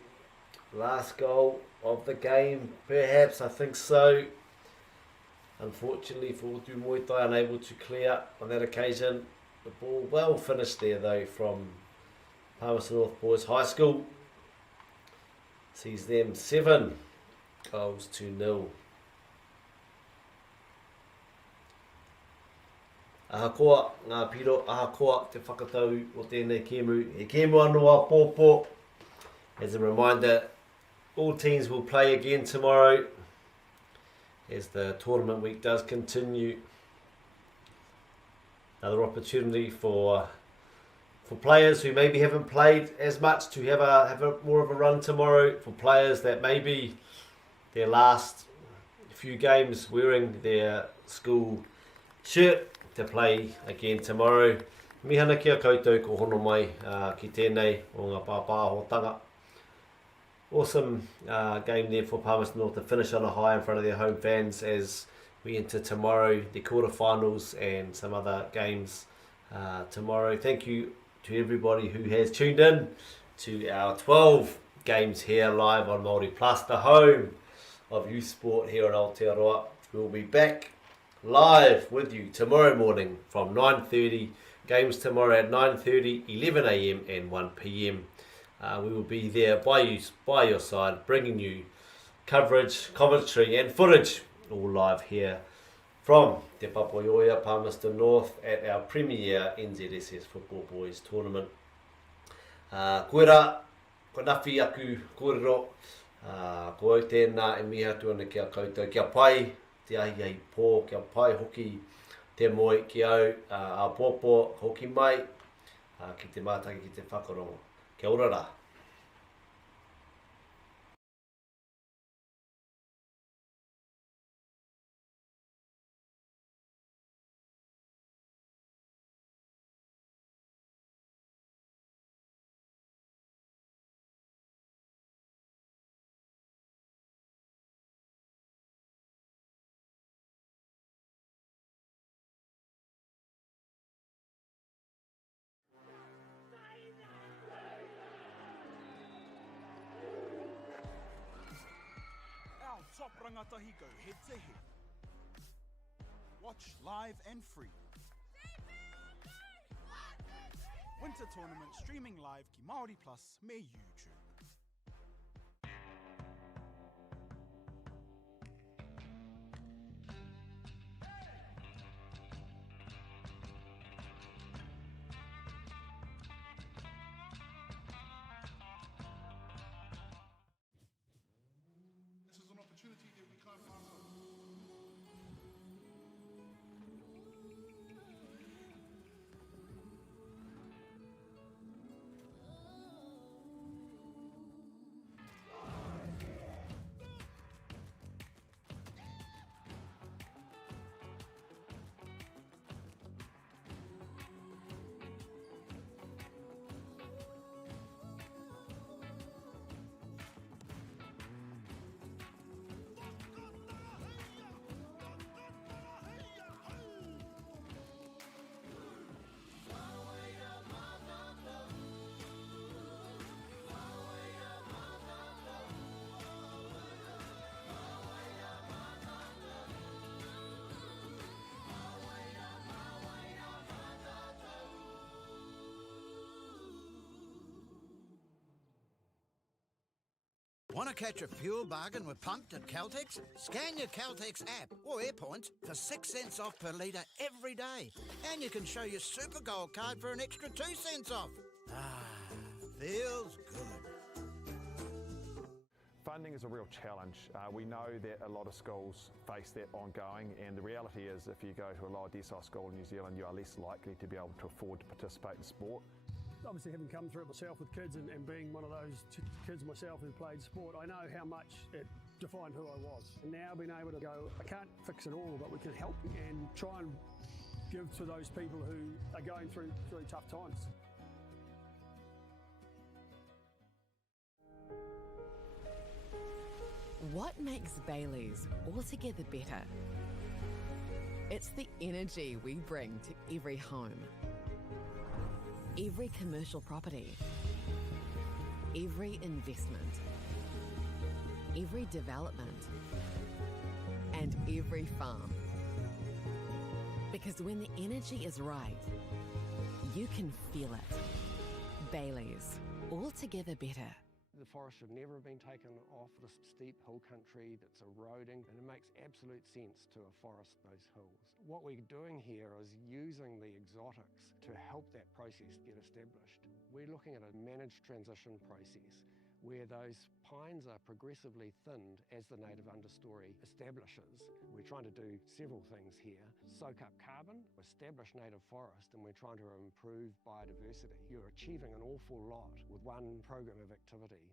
Last goal of the game, perhaps, I think so. Unfortunately for Utu Moitai, unable to clear on that occasion. The ball well finished there though from Palmerston North Boys High School. Sees them 7 goals to 0. Ahakoa, ngā piro, ahakoa te whakatau o tēnei kēmu. He kēmu anō a pōpō. As a reminder, all teams will play again tomorrow as the tournament week does continue. Another opportunity for players who maybe haven't played as much to have a more of a run tomorrow. For players that maybe their last few games wearing their school shirt to play again tomorrow. Mihana kia koutou ko hono mai ki tēnei o ngā pāpāhotanga. Awesome game there for Palmerston North to finish on a high in front of their home fans as we enter tomorrow, the quarterfinals and some other games tomorrow. Thank you to everybody who has tuned in to our 12 games here live on Māori Plus, the home of youth sport here in Aotearoa. We'll be back live with you tomorrow morning from 9:30. Games tomorrow at 9:30, 11 a.m. and 1 p.m. We will be there by your side, bringing you coverage, commentary and footage, all live here from Te Papaioia, Palmerston North at our premier NZSS Football Boys Tournament. Koera, ko nawhi aku kōrero, ko au tēnā e miha tuana kia koutou, kia pai te ahi ai pō, kia pai hoki te moi ki au a pōpō hoki mai, ki te mātaki ki te whakarongo. Kia ora rā. Top rangatahi go head to head. Watch live and free. Winter tournament streaming live ki Māori Plus me YouTube. This is an opportunity that we can't pass on. Want to catch a fuel bargain with Pumped at Caltex? Scan your Caltex app or AirPoints for 6 cents off per litre every day. And you can show your Super Gold card for an extra 2 cents off. Ah, feels good. Funding is a real challenge. We know that a lot of schools face that ongoing, and the reality is if you go to a lower decile school in New Zealand, you are less likely to be able to afford to participate in sport. Obviously, having come through it myself with kids and being one of those kids myself who played sport, I know how much it defined who I was. And now being able to go, I can't fix it all, but we can help and try and give to those people who are going through really tough times. What makes Bailey's altogether better? It's the energy we bring to every home, every commercial property, every investment, every development, and every farm. Because when the energy is right, you can feel it. Baileys, altogether better. The forest should never have been taken off this steep hill country that's eroding, and it makes absolute sense to afforest those hills. What we're doing here is using the exotics to help that process get established. We're looking at a managed transition process where those pines are progressively thinned as the native understory establishes. We're trying to do several things here. Soak up carbon, establish native forest, and we're trying to improve biodiversity. You're achieving an awful lot with one program of activity.